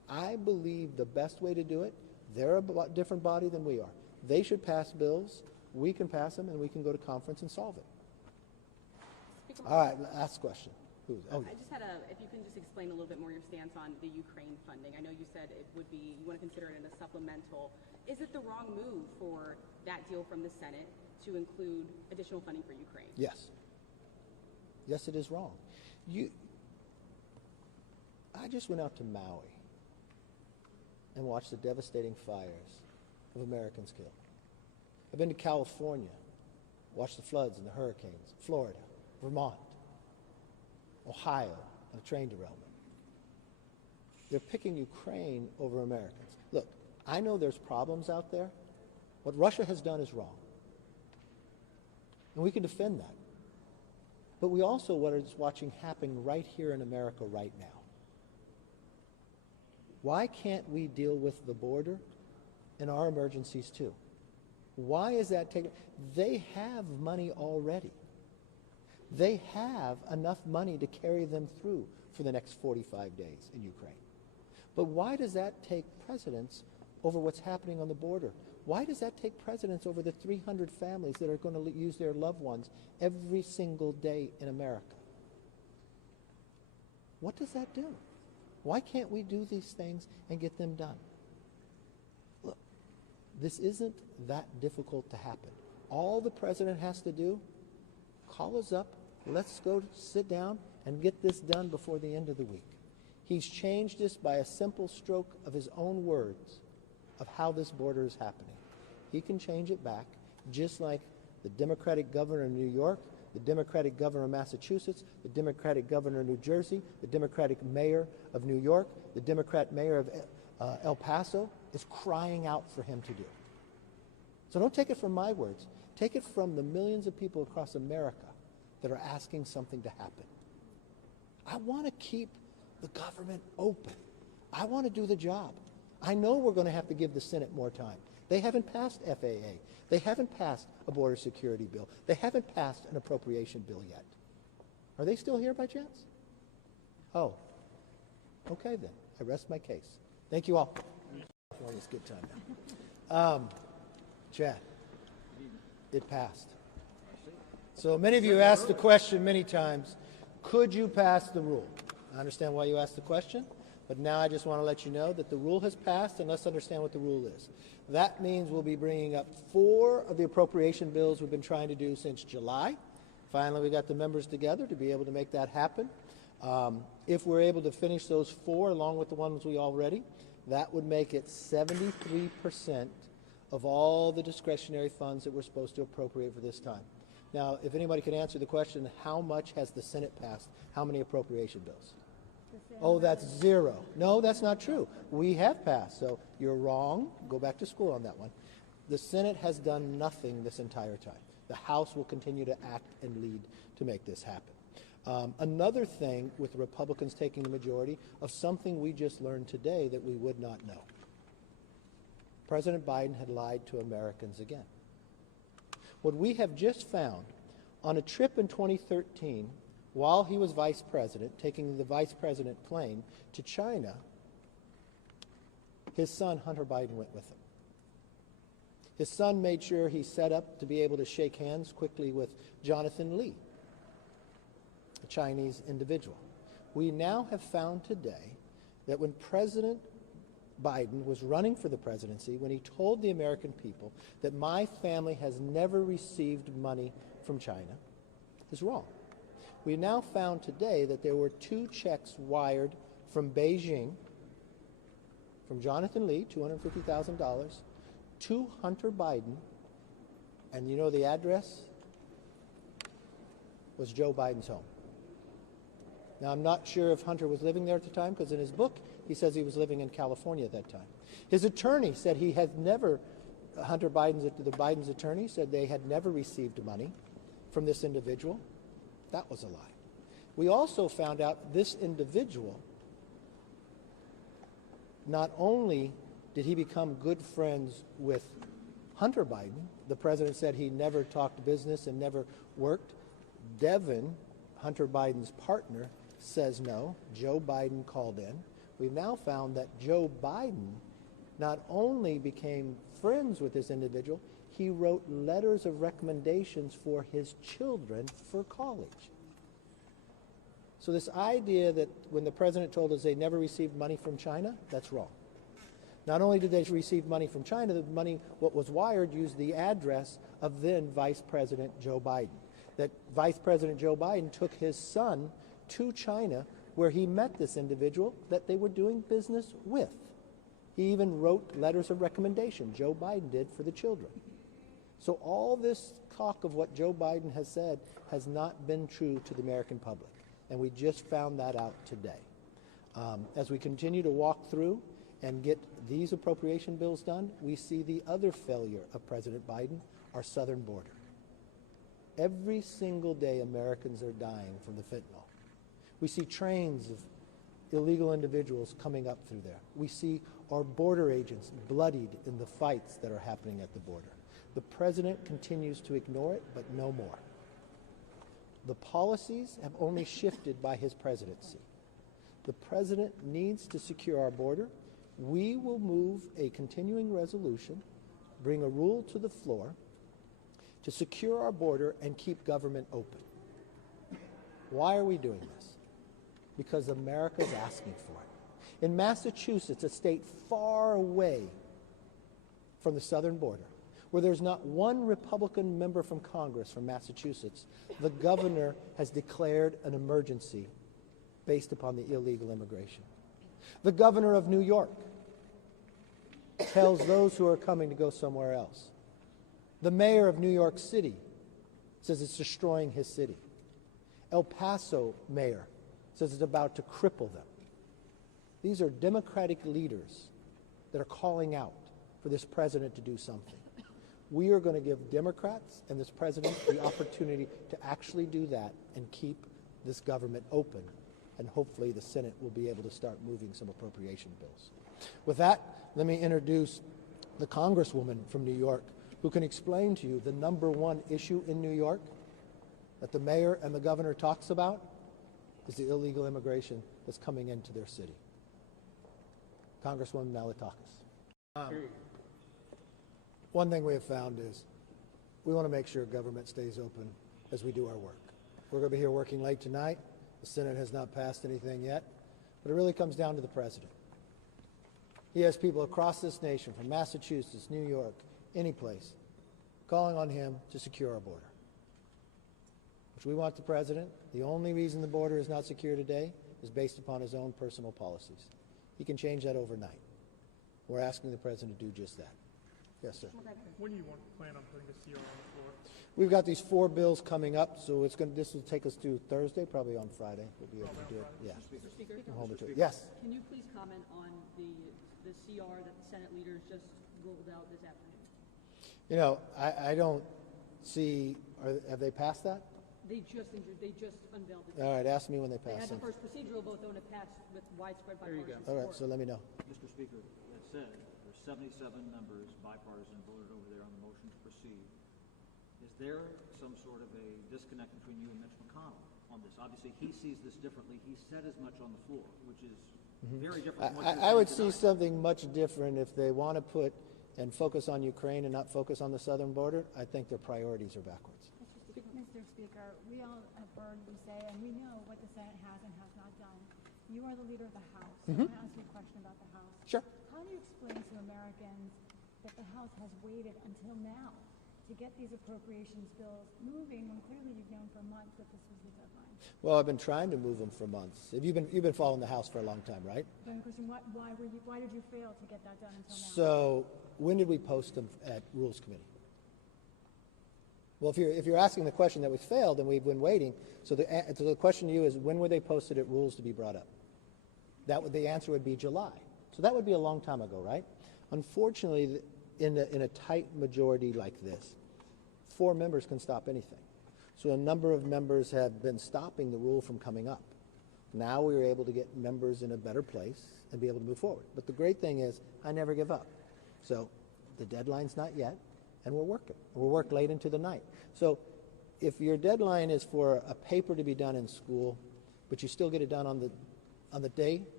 I believe the best way to do it, they're a different body than we are. They should pass bills, we can pass them, and we can go to conference and solve it. All right, last question. I just had if you can just explain a little bit more your stance on the Ukraine funding. I know you said it would be, you want to consider it in a supplemental. Is it the wrong move for that deal from the Senate to include additional funding for Ukraine? Yes. Yes, it is wrong. I just went out to Maui and watched the devastating fires of Americans killed. I've been to California, watched the floods and the hurricanes, Florida, Vermont, Ohio, and a train derailment. They're picking Ukraine over Americans. Look, I know there's problems out there. What Russia has done is wrong. And we can defend that. But we also what is watching happen right here in America right now. Why can't we deal with the border and our emergencies too? Why is that taking? They have money already. They have enough money to carry them through for the next 45 days in Ukraine. But why does that take precedence over what's happening on the border? Why does that take precedence over the 300 families that are going to lose their loved ones every single day in America? What does that do? Why can't we do these things and get them done? Look, this isn't that difficult to happen. All the president has to do, call us up, let's go sit down and get this done before the end of the week. He's changed this by a simple stroke of his own words of how this border is happening. He can change it back, just like the Democratic governor of New York, the Democratic governor of Massachusetts, the Democratic governor of New Jersey, the Democratic mayor of New York, the Democrat mayor of El Paso is crying out for him to do. So don't take it from my words. Take it from the millions of people across America that are asking something to happen. I want to keep the government open. I want to do the job. I know we're going to have to give the Senate more time. They haven't passed FAA. They haven't passed a border security bill. They haven't passed an appropriation bill yet. Are they still here by chance? Oh, okay then. I rest my case. Thank you all. It's a good time now. Chad, it passed. So many of you asked the question many times, could you pass the rule? I understand why you asked the question, but now I just want to let you know that the rule has passed, and let's understand what the rule is. That means we'll be bringing up 4 of the appropriation bills we've been trying to do since July. Finally, we got the members together to be able to make that happen. If we're able to finish those 4 along with the ones we already, that would make it 73% of all the discretionary funds that we're supposed to appropriate for this time. Now, if anybody can answer the question, how much has the Senate passed? How many appropriation bills? Oh, that's 0. No, that's not true. We have passed, so you're wrong. Go back to school on that one. The Senate has done nothing this entire time. The House will continue to act and lead to make this happen. Another thing with the Republicans taking the majority of something we just learned today that we would not know. President Biden had lied to Americans again. What we have just found on a trip in 2013, while he was vice president, taking the vice president plane to China, his son, Hunter Biden, went with him. His son made sure he set up to be able to shake hands quickly with Jonathan Lee, a Chinese individual. We now have found today that when President Biden was running for the presidency, when he told the American people that my family has never received money from China, is wrong. We now found today that there were 2 checks wired from Beijing, from Jonathan Lee, $250,000, to Hunter Biden, and you know the address was Joe Biden's home. Now, I'm not sure if Hunter was living there at the time, because in his book, he says he was living in California at that time. His attorney said he had never, the Biden's attorney said they had never received money from this individual. That was a lie. We also found out this individual, not only did he become good friends with Hunter Biden, the president said he never talked business and never worked. Devin, Hunter Biden's partner, says no. Joe Biden called in. We've now found that Joe Biden not only became friends with this individual, he wrote letters of recommendations for his children for college. So this idea that when the president told us they never received money from China, that's wrong. Not only did they receive money from China, the money, what was wired, used the address of then Vice President Joe Biden. That Vice President Joe Biden took his son to China where he met this individual that they were doing business with. He even wrote letters of recommendation, Joe Biden did, for the children. So all this talk of what Joe Biden has said has not been true to the American public. And we just found that out today. As we continue to walk through and get these appropriation bills done, we see the other failure of President Biden, our southern border. Every single day, Americans are dying from the fentanyl. We see trains of illegal individuals coming up through there. We see our border agents bloodied in the fights that are happening at the border. The president continues to ignore it, but no more. The policies have only shifted by his presidency. The president needs to secure our border. We will move a continuing resolution, bring a rule to the floor to secure our border and keep government open. Why are we doing this? Because America's asking for it. In Massachusetts, a state far away from the southern border, where there's not one Republican member from Congress from Massachusetts, the governor has declared an emergency based upon the illegal immigration. The governor of New York tells those who are coming to go somewhere else. The mayor of New York City says it's destroying his city. El Paso mayor says it's about to cripple them. These are Democratic leaders that are calling out for this president to do something. We are going to give Democrats and this president the opportunity to actually do that and keep this government open. And hopefully the Senate will be able to start moving some appropriation bills. With that, let me introduce the Congresswoman from New York who can explain to you the number one issue in New York that the mayor and the governor talks about is the illegal immigration that's coming into their city. Congresswoman Malliotakis. One thing we have found is we want to make sure government stays open as we do our work. We're going to be here working late tonight. The Senate has not passed anything yet, but it really comes down to the president. He has people across this nation, from Massachusetts, New York, any place, calling on him to secure our border, which we want the president. The only reason the border is not secure today is based upon his own personal policies. He can change that overnight. We're asking the president to do just that. Yes, sir. When do you plan on putting the CR on the floor? We've got these 4 bills coming up, so this will take us to Thursday, probably on Friday. We'll be able to do it. Yeah. Mr. Speaker? We'll hold it to it. Yes. Can you please comment on the CR that the Senate leaders just rolled out this afternoon? You know, I don't see, have they passed that? They just unveiled it. All right, ask me when they They pass had the it. first procedural vote, though, and it passed with widespread bipartisan All support. right, so let me know. Mr. Speaker, that said, there's 77 members bipartisan voted over there on the motion to proceed. Is there some sort of a disconnect between you and Mitch McConnell on this? Obviously, he sees this differently. He said as much on the floor, which is very different from what you're I would saying see something much different if they want to put and focus on Ukraine and not focus on the southern border. I think their priorities are backwards. Mr. Speaker, we all have heard you say, and we know what the Senate has and has not done. You are the leader of the House. So I want to ask you a question about the House. Sure. How do you explain to Americans that the House has waited until now to get these appropriations bills moving when clearly you've known for months that this was the deadline? Well, I've been trying to move them for months. You've been following the House for a long time, right? Then the question, why did you fail to get that done until now? So when did we post them at Rules Committee? Well, if you're asking the question that we failed, then we've been waiting. So the question to you is, when were they posted at Rules to be brought up? The answer would be July. So that would be a long time ago, right? Unfortunately, in a tight majority like this, 4 members can stop anything. So a number of members have been stopping the rule from coming up. Now we were able to get members in a better place and be able to move forward. But the great thing is, I never give up. So the deadline's not yet, and we're working. We'll work late into the night. So if your deadline is for a paper to be done in school, but you still get it done on the day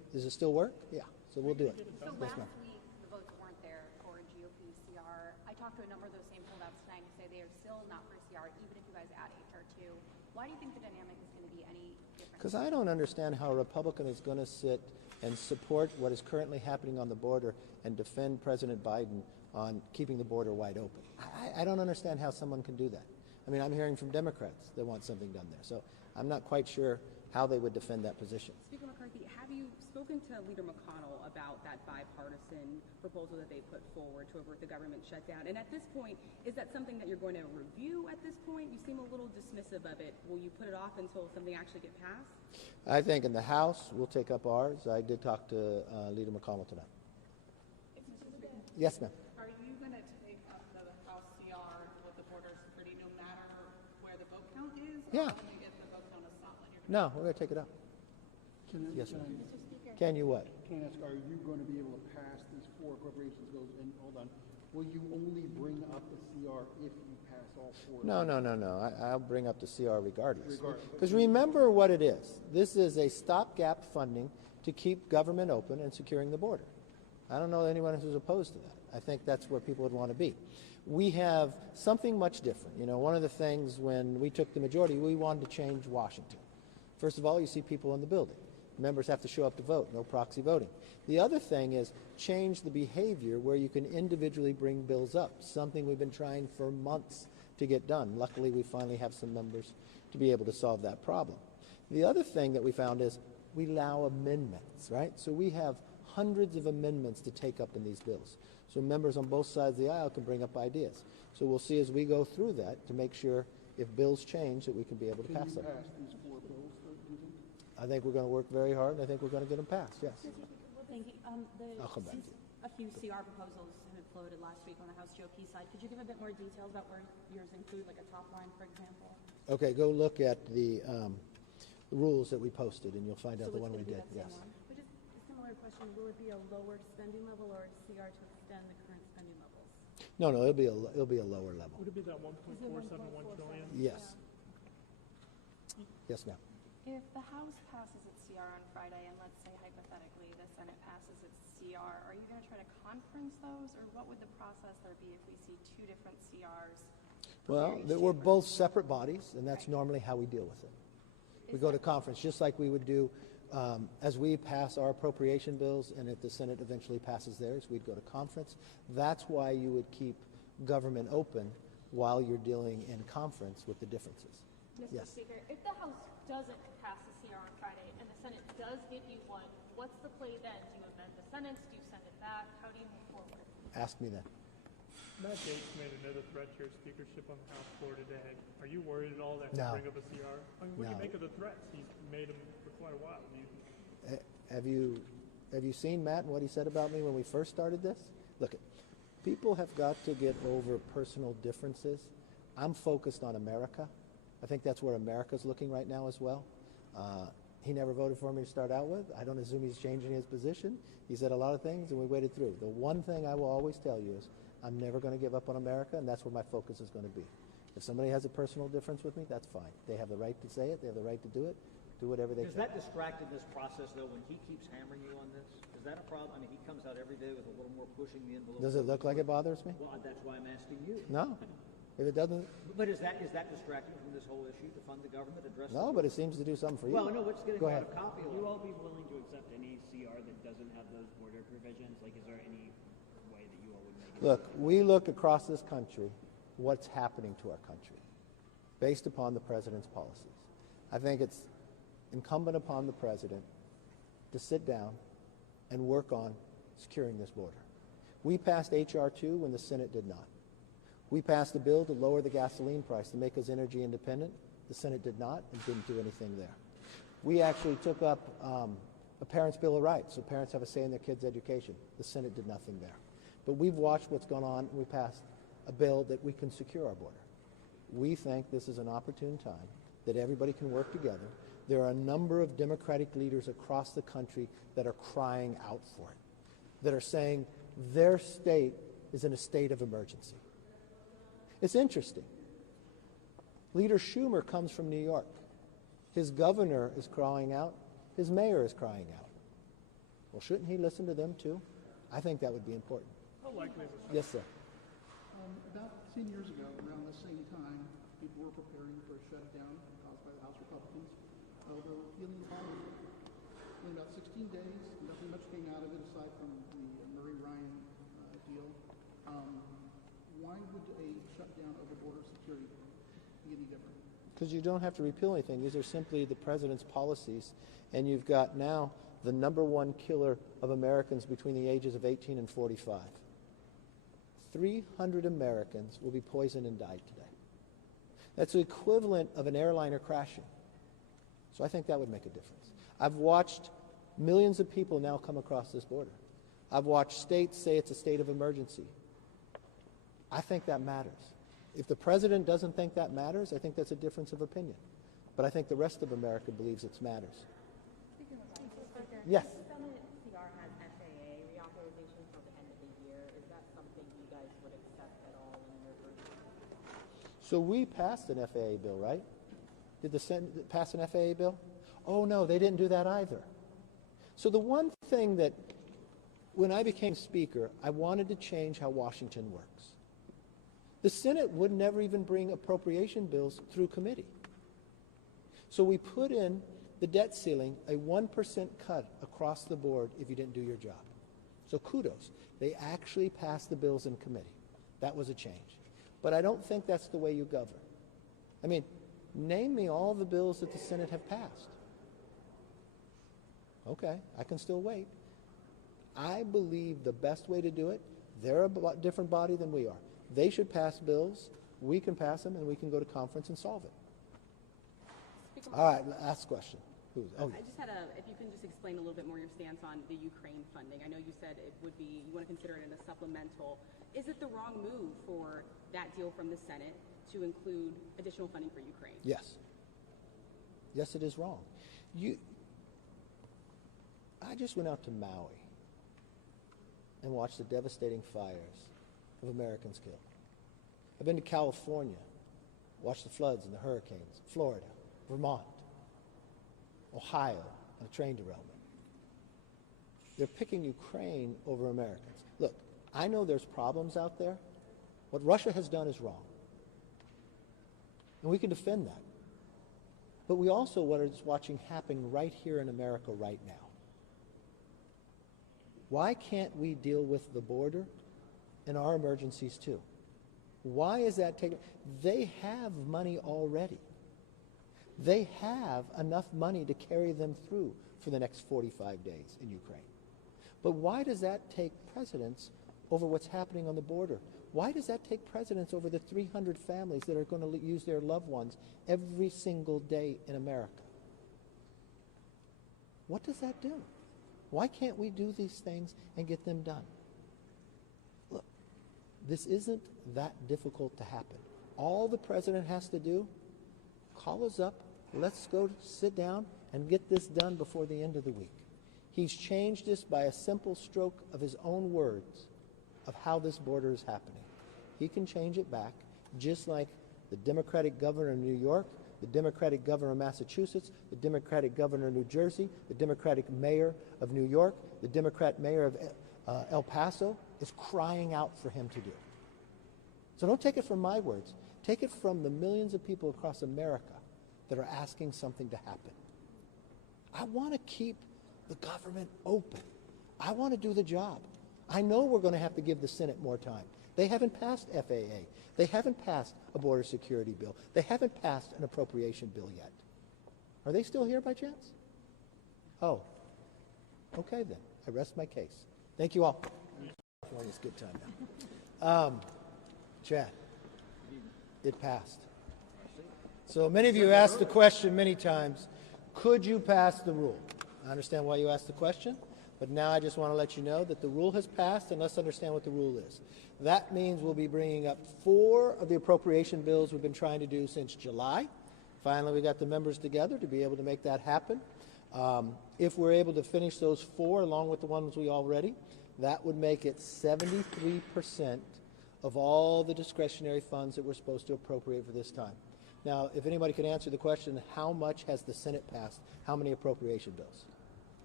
Does it still work? Yeah. So we'll do it. So Yes, ma'am. last week, the votes weren't there for GOP CR. I talked to a number of those same holdouts tonight who say they are still not for CR, even if you guys add HR2. Why do you think the dynamic is going to be any different? Because I don't understand how a Republican is going to sit and support what is currently happening on the border and defend President Biden on keeping the border wide open. I don't understand how someone can do that. I mean, I'm hearing from Democrats that want something done there. So I'm not quite sure how they would defend that position. Speaker McCarthy, have you spoken to Leader McConnell about that bipartisan proposal that they put forward to avert the government shutdown? And at this point, is that something that you're going to review at this point? You seem a little dismissive of it. Will you put it off until something actually gets passed? I think in the House, we'll take up ours. I did talk to Leader McConnell tonight. Yes, ma'am. Are you going to take up the House CR with the borders pretty no matter where the vote count is? Yeah. Or only if the vote count is solid? No, we're going to take it up. Yes, ma'am. Can you what? Can I ask, are you going to be able to pass these 4 appropriations bills? And hold on, will you only bring up the CR if you pass all 4? No. I'll bring up the CR regardless. Because remember what it is. This is a stopgap funding to keep government open and securing the border. I don't know anyone who's opposed to that. I think that's where people would want to be. We have something much different. You know, one of the things when we took the majority, we wanted to change Washington. First of all, you see people in the building. Members have to show up to vote, no proxy voting. The other thing is change the behavior where you can individually bring bills up, something we've been trying for months to get done. Luckily, we finally have some members to be able to solve that problem. The other thing that we found is we allow amendments, right? So we have hundreds of amendments to take up in these bills. So members on both sides of the aisle can bring up ideas. So we'll see as we go through that to make sure if bills change that we can be able to pass them. Can you pass these 4 bills, do you think? I think we're going to work very hard, and I think we're going to get them passed, yes. Thank you. I'll come back to you. A few CR proposals had floated last week on the House GOP side. Could you give a bit more details about where yours include, like a top line, for example? Okay, go look at the rules that we posted, and you'll find out the one we did, yes. But just a similar question, will it be a lower spending level or a CR to extend the current spending levels? No, it'll be a lower level. Would it be that 1.471 trillion? Yes. Yes, ma'am. If the House passes its CR on Friday, and let's say hypothetically the Senate passes its CR, are you going to try to conference those, or what would the process there be if we see 2 different CRs? Well, we're both separate bodies, and that's normally how we deal with it. We go to conference, just like we would do as we pass our appropriation bills, and if the Senate eventually passes theirs, we'd go to conference. That's why you would keep government open while you're dealing in conference with the differences. Mr. Speaker, if the House doesn't pass the CR on Friday and the Senate does give you one, what's the play then? Do you amend the sentence? Do you send it back? How do you move forward? Ask me then. Matt Gaetz made another threat to your speakership on the House floor today. Are you worried at all that No. he'll bring up a CR? I mean, what do you make of the threats? He's made them for quite a while. Have you seen Matt and what he said about me when we first started this? Look, people have got to get over personal differences. I'm focused on America. I think that's where America's looking right now as well. He never voted for me to start out with. I don't assume he's changing his position. He said a lot of things, and we waited through. The one thing I will always tell you is I'm never going to give up on America, and that's where my focus is going to be. If somebody has a personal difference with me, that's fine. They have the right to say it. They have the right to do it. Do whatever they Does can. that distract in this process, though, when he keeps hammering you on this? Is that a problem? I mean, he comes out every day with a little more pushing the envelope. Does it look like it bothers me? Well, that's why I'm asking you. No. If it doesn't, But is that distracting from this whole issue to fund the government, address no, but it seems to do something for you. Well, no, let's get Go a ahead. copy Would of you it. all be willing to accept any CR that doesn't have those border provisions? Like, is there any way that you all would make it? Look, we look across this country, what's happening to our country, based upon the president's policies. I think it's incumbent upon the president to sit down and work on securing this border. We passed H.R. 2 when the Senate did not. We passed a bill to lower the gasoline price to make us energy independent. The Senate did not and didn't do anything there. We actually took up a parent's Bill of Rights, so parents have a say in their kids' education. The Senate did nothing there. But we've watched what's gone on, and we passed a bill that we can secure our border. We think this is an opportune time that everybody can work together. There are a number of Democratic leaders across the country that are crying out for it, that are saying their state is in a state of emergency. It's interesting. Leader Schumer comes from New York. His governor is crying out. His mayor is crying out. Well, shouldn't he listen to them too? I think that would be important. How likely is it? Yes, sir. About 10 years ago, around the same time, people were preparing for a shutdown caused by the House Republicans over repealing the bond rule. In about 16 days, nothing much came out of it aside from the Murray Ryan deal. Why would a shutdown of the border security be any different? Because you don't have to repeal anything. These are simply the president's policies. And you've got now the #1 killer of Americans between the ages of 18 and 45. 300 Americans will be poisoned and died today. That's the equivalent of an airliner crashing. So I think that would make a difference. I've watched millions of people now come across this border. I've watched states say it's a state of emergency. I think that matters. If the president doesn't think that matters, I think that's a difference of opinion. But I think the rest of America believes it matters. Yes. The Senate CR has FAA reauthorization till the end of the year. Is that something you guys would accept at all in your version? So we passed an FAA bill, right? Did the Senate pass an FAA bill? Oh, no, they didn't do that either. So the one thing that, when I became Speaker, I wanted to change how Washington works. The Senate would never even bring appropriation bills through committee. So we put in the debt ceiling, a 1% cut across the board if you didn't do your job. So kudos. They actually passed the bills in committee. That was a change. But I don't think that's the way you govern. I mean, name me all the bills that the Senate have passed. Okay, I can still wait. I believe the best way to do it, they're a different body than we are. They should pass bills, we can pass them, and we can go to conference and solve it. All right, last question. I just had if you can just explain a little bit more your stance on the Ukraine funding. I know you said it would be, you want to consider it in a supplemental. Is it the wrong move for that deal from the Senate to include additional funding for Ukraine? Yes. Yes, it is wrong. I just went out to Maui and watched the devastating fires of Americans killed. I've been to California, watched the floods and the hurricanes, Florida, Vermont, Ohio, on a train derailment. They're picking Ukraine over Americans. Look, I know there's problems out there. What Russia has done is wrong. And we can defend that. But we also what is watching happen right here in America right now. Why can't we deal with the border and our emergencies too? Why is that taking? They have money already. They have enough money to carry them through for the next 45 days in Ukraine. But why does that take precedence over what's happening on the border? Why does that take precedence over the 300 families that are going to use their loved ones every single day in America? What does that do? Why can't we do these things and get them done? Look, this isn't that difficult to happen. All the president has to do, call us up, let's go sit down and get this done before the end of the week. He's changed this by a simple stroke of his own words of how this border is happening. He can change it back, just like the Democratic governor of New York, the Democratic governor of Massachusetts, the Democratic governor of New Jersey, the Democratic mayor of New York, the Democrat mayor of El Paso is crying out for him to do. So don't take it from my words. Take it from the millions of people across America that are asking something to happen. I want to keep the government open. I want to do the job. I know we're going to have to give the Senate more time. They haven't passed FAA. They haven't passed a border security bill. They haven't passed an appropriation bill yet. Are they still here by chance? Oh, okay then. I rest my case. Thank you all. It's a good time now. Chad, it passed. So many of you asked the question many times, could you pass the rule? I understand why you asked the question, but now I just want to let you know that the rule has passed, and let's understand what the rule is. That means we'll be bringing up 4 of the appropriation bills we've been trying to do since July. Finally, we got the members together to be able to make that happen. If we're able to finish those 4 along with the ones we already, that would make it 73% of all the discretionary funds that we're supposed to appropriate for this time. Now, if anybody could answer the question, how much has the Senate passed? How many appropriation bills?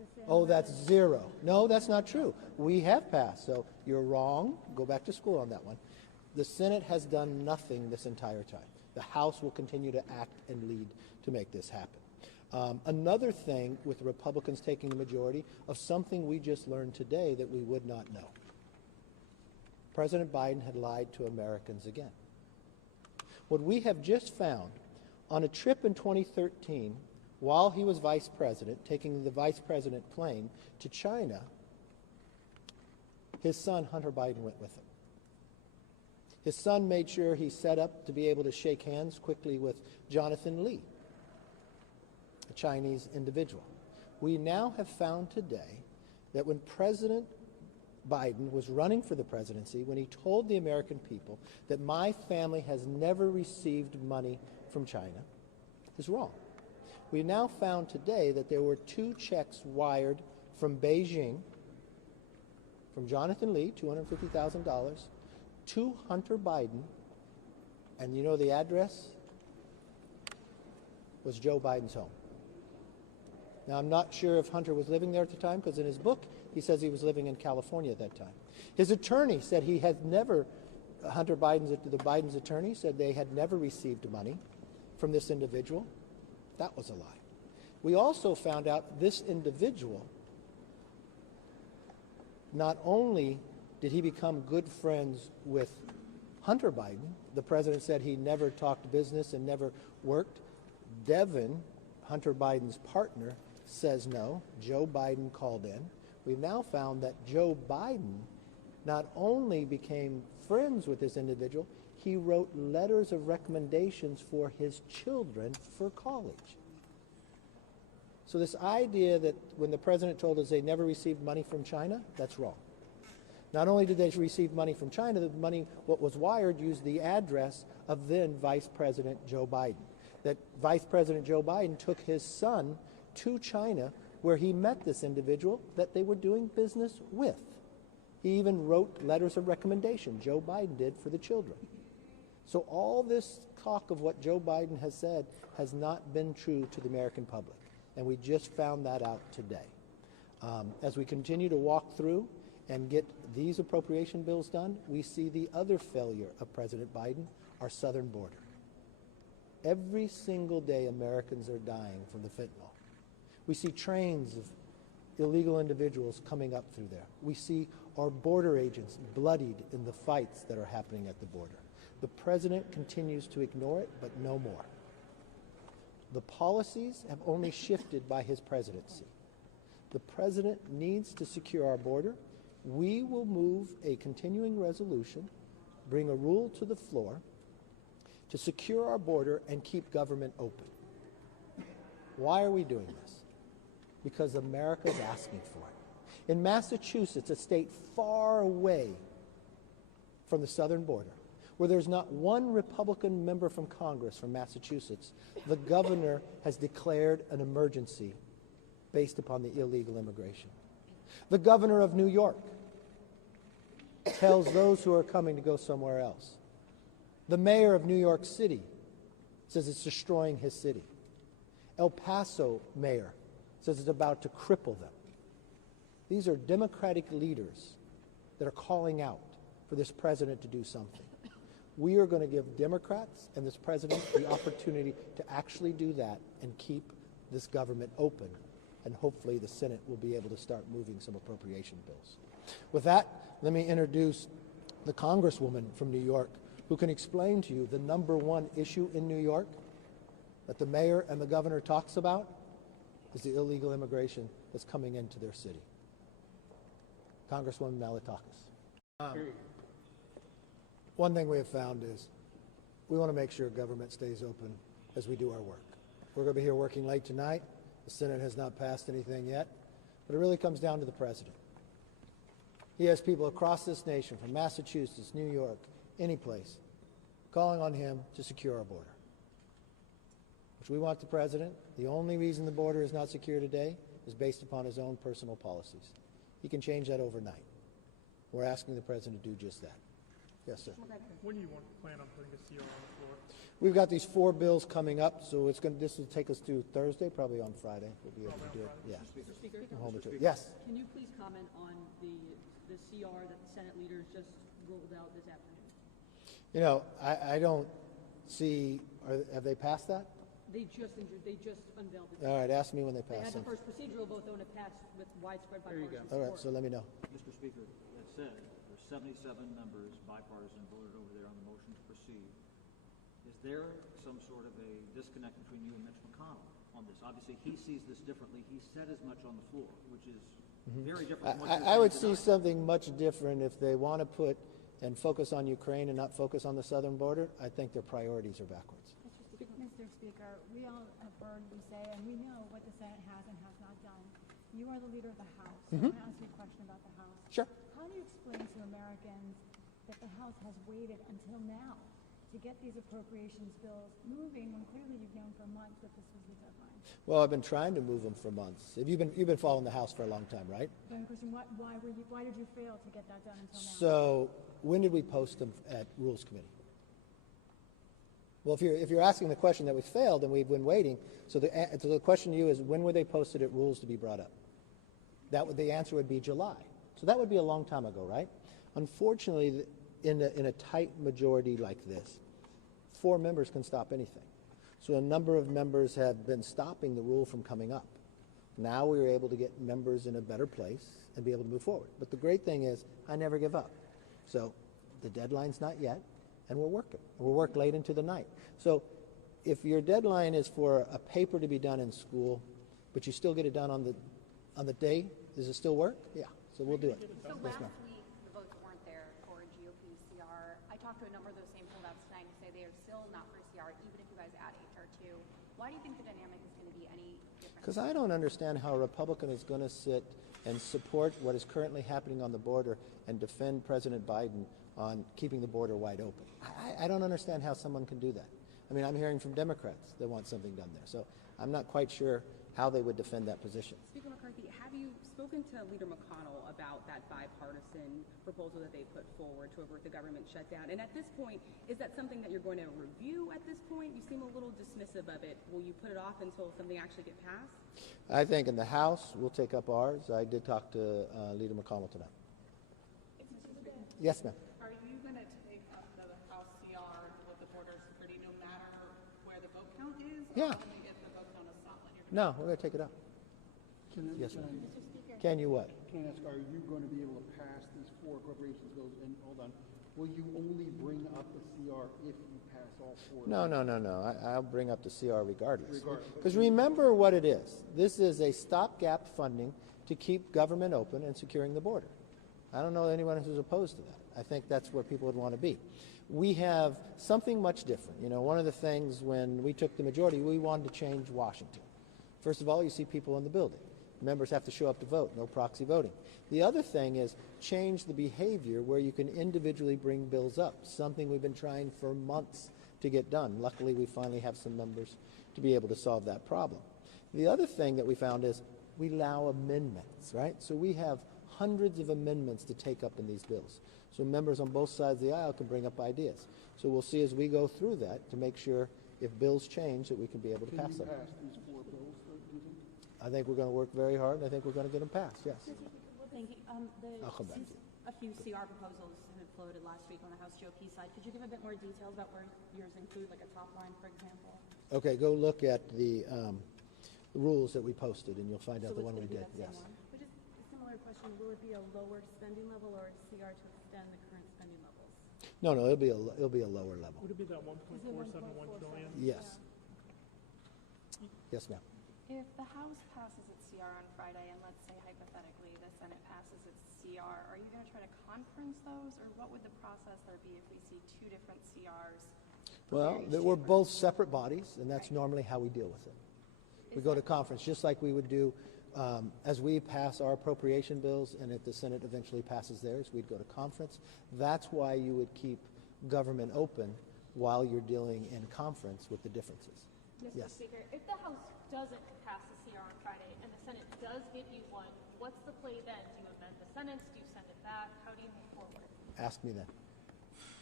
the sale. Oh, that's zero. No, that's not true. We have passed, so you're wrong. Go back to school on that one. The Senate has done nothing this entire time. The House will continue to act and lead to make this happen. Another thing with the Republicans taking the majority of something we just learned today that we would not know. President Biden had lied to Americans again. What we have just found on a trip in 2013, while he was vice president, taking the vice president plane to China, his son, Hunter Biden, went with him. His son made sure he set up to be able to shake hands quickly with Jonathan Lee, a Chinese individual. We now have found today that when President Biden was running for the presidency, when he told the American people that my family has never received money from China, is wrong. We now found today that there were 2 checks wired from Beijing, from Jonathan Lee, $250,000, to Hunter Biden, and you know the address was Joe Biden's home. Now, I'm not sure if Hunter was living there at the time, because in his book, he says he was living in California at that time. His attorney said he had never, the Biden's attorney said they had never received money from this individual. That was a lie. We also found out this individual, not only did he become good friends with Hunter Biden, the president said he never talked business and never worked. Devin, Hunter Biden's partner, says no. Joe Biden called in. We've now found that Joe Biden not only became friends with this individual, he wrote letters of recommendations for his children for college. So this idea that when the president told us they never received money from China, that's wrong. Not only did they receive money from China, the money, what was wired, used the address of then Vice President Joe Biden. That Vice President Joe Biden took his son to China, where he met this individual that they were doing business with. He even wrote letters of recommendation, Joe Biden did, for the children. So all this talk of what Joe Biden has said has not been true to the American public. And we just found that out today. As we continue to walk through and get these appropriation bills done, we see the other failure of President Biden, our southern border. Every single day, Americans are dying from the fentanyl. We see trains of illegal individuals coming up through there. We see our border agents bloodied in the fights that are happening at the border. The president continues to ignore it, but no more. The policies have only shifted by his presidency. The president needs to secure our border. We will move a continuing resolution, bring a rule to the floor to secure our border and keep government open. Why are we doing this? Because America's asking for it. In Massachusetts, a state far away from the southern border, where there's not one Republican member from Congress from Massachusetts, the governor has declared an emergency based upon the illegal immigration. The governor of New York tells those who are coming to go somewhere else. The mayor of New York City says it's destroying his city. El Paso mayor says it's about to cripple them. These are Democratic leaders that are calling out for this president to do something. We are going to give Democrats and this president the opportunity to actually do that and keep this government open, and hopefully the Senate will be able to start moving some appropriation bills. With that, let me introduce the Congresswoman from New York, who can explain to you the #1 issue in New York that the mayor and the governor talks about is the illegal immigration that's coming into their city. Congresswoman Malliotakis. One thing we have found is we want to make sure government stays open as we do our work. We're going to be here working late tonight. The Senate has not passed anything yet, but it really comes down to the president. He has people across this nation, from Massachusetts, New York, any place, calling on him to secure our border, which we want the president. The only reason the border is not secure today is based upon his own personal policies. He can change that overnight. We're asking the president to do just that. Yes, sir. When do you plan on putting a CR on the floor? We've got these 4 bills coming up, so this will take us to Thursday, probably on Friday. We'll be able to do it. Yeah. Mr. Speaker? We'll hold it to it. Yes. Can you please comment on the CR that the Senate leaders just rolled out this afternoon? You know, I don't see, have they passed that? They just unveiled it. All right, ask me when they They pass had the them. first procedural vote, though, and it passed with widespread bipartisan All support. right, so let me know. Mr. Speaker, that said, there's 77 members bipartisan voted over there on the motion to proceed. Is there some sort of a disconnect between you and Mitch McConnell on this? Obviously, he sees this differently. He said as much on the floor, which is very different from what you're I would saying see tonight. something much different if they want to put and focus on Ukraine and not focus on the southern border. I think their priorities are backwards. Mr. Speaker, we all have heard you say, and we know what the Senate has and has not done. You are the leader of the House. So I want to ask you a question about the House. Sure. How do you explain to Americans that the House has waited until now to get these appropriations bills moving when clearly you've known for months that this was the deadline? Well, I've been trying to move them for months. You've been following the House for a long time, right? Then the question, why did you fail to get that done until now? So when did we post them at Rules Committee? Well, if you're asking the question that we failed and we've been waiting, so the question to you is, when were they posted at Rules to be brought up? The answer would be July. So that would be a long time ago, right? Unfortunately, in a tight majority like this, 4 members can stop anything. So a number of members have been stopping the rule from coming up. Now we were able to get members in a better place and be able to move forward. But the great thing is, I never give up. So the deadline's not yet, and we're working. We'll work late into the night. So if your deadline is for a paper to be done in school, but you still get it done on the day, does it still work? Yeah. So we'll do it. So Yes, last ma'am. week, the votes weren't there for GOP CR. I talked to a number of those same holdouts tonight who say they are still not for CR, even if you guys add HR 2. Why do you think the dynamic is going to be any different? Because I don't understand how a Republican is going to sit and support what is currently happening on the border and defend President Biden on keeping the border wide open. I don't understand how someone can do that. I mean, I'm hearing from Democrats that want something done there. So I'm not quite sure how they would defend that position. Speaker McCarthy, have you spoken to Leader McConnell about that bipartisan proposal that they put forward to avert the government shutdown? And at this point, is that something that you're going to review at this point? You seem a little dismissive of it. Will you put it off until something actually gets passed? I think in the House, we'll take up ours. I did talk to Leader McConnell tonight. Yes, ma'am. Are you going to take up the House CR with the border security no matter where the vote count is? Yeah. Or only if the vote count is solid? No, we're going to take it up. Yes, ma'am. Can you what? Can I ask, are you going to be able to pass these 4 appropriations bills? And hold on, will you only bring up the CR if you pass all 4? No. I'll bring up the CR regardless. Because remember what it is. This is a stopgap funding to keep government open and securing the border. I don't know anyone who's opposed to that. I think that's where people would want to be. We have something much different. You know, one of the things when we took the majority, we wanted to change Washington. First of all, you see people in the building. Members have to show up to vote, no proxy voting. The other thing is change the behavior where you can individually bring bills up, something we've been trying for months to get done. Luckily, we finally have some members to be able to solve that problem. The other thing that we found is we allow amendments, right? So we have hundreds of amendments to take up in these bills. So members on both sides of the aisle can bring up ideas. So we'll see as we go through that to make sure if bills change that we can be able to pass them. Can you pass these 4 bills, do you think? I think we're going to work very hard, and I think we're going to get them passed, yes. Thank you. I'll come back. A few CR proposals had floated last week on the House GOP side. Could you give a bit more details about where yours include, like a top line, for example? Okay, go look at the rules that we posted, and you'll find out the one we did, yes. But just a similar question, will it be a lower spending level or a CR to extend the current spending levels? No, it'll be a lower level. Would it be that 1.471 trillion? Yes. Yes, ma'am. If the House passes its CR on Friday, and let's say hypothetically the Senate passes its CR, are you going to try to conference those, or what would the process there be if we see 2 different CRs? Well, we're both separate bodies, and that's normally how we deal with it. We go to conference, just like we would do as we pass our appropriation bills, and if the Senate eventually passes theirs, we'd go to conference. That's why you would keep government open while you're dealing in conference with the differences. Mr. Yes. Speaker, if the House doesn't pass the CR on Friday and the Senate does give you one, what's the play then? Do you amend the sentence? Do you send it back? How do you move forward? Ask me then.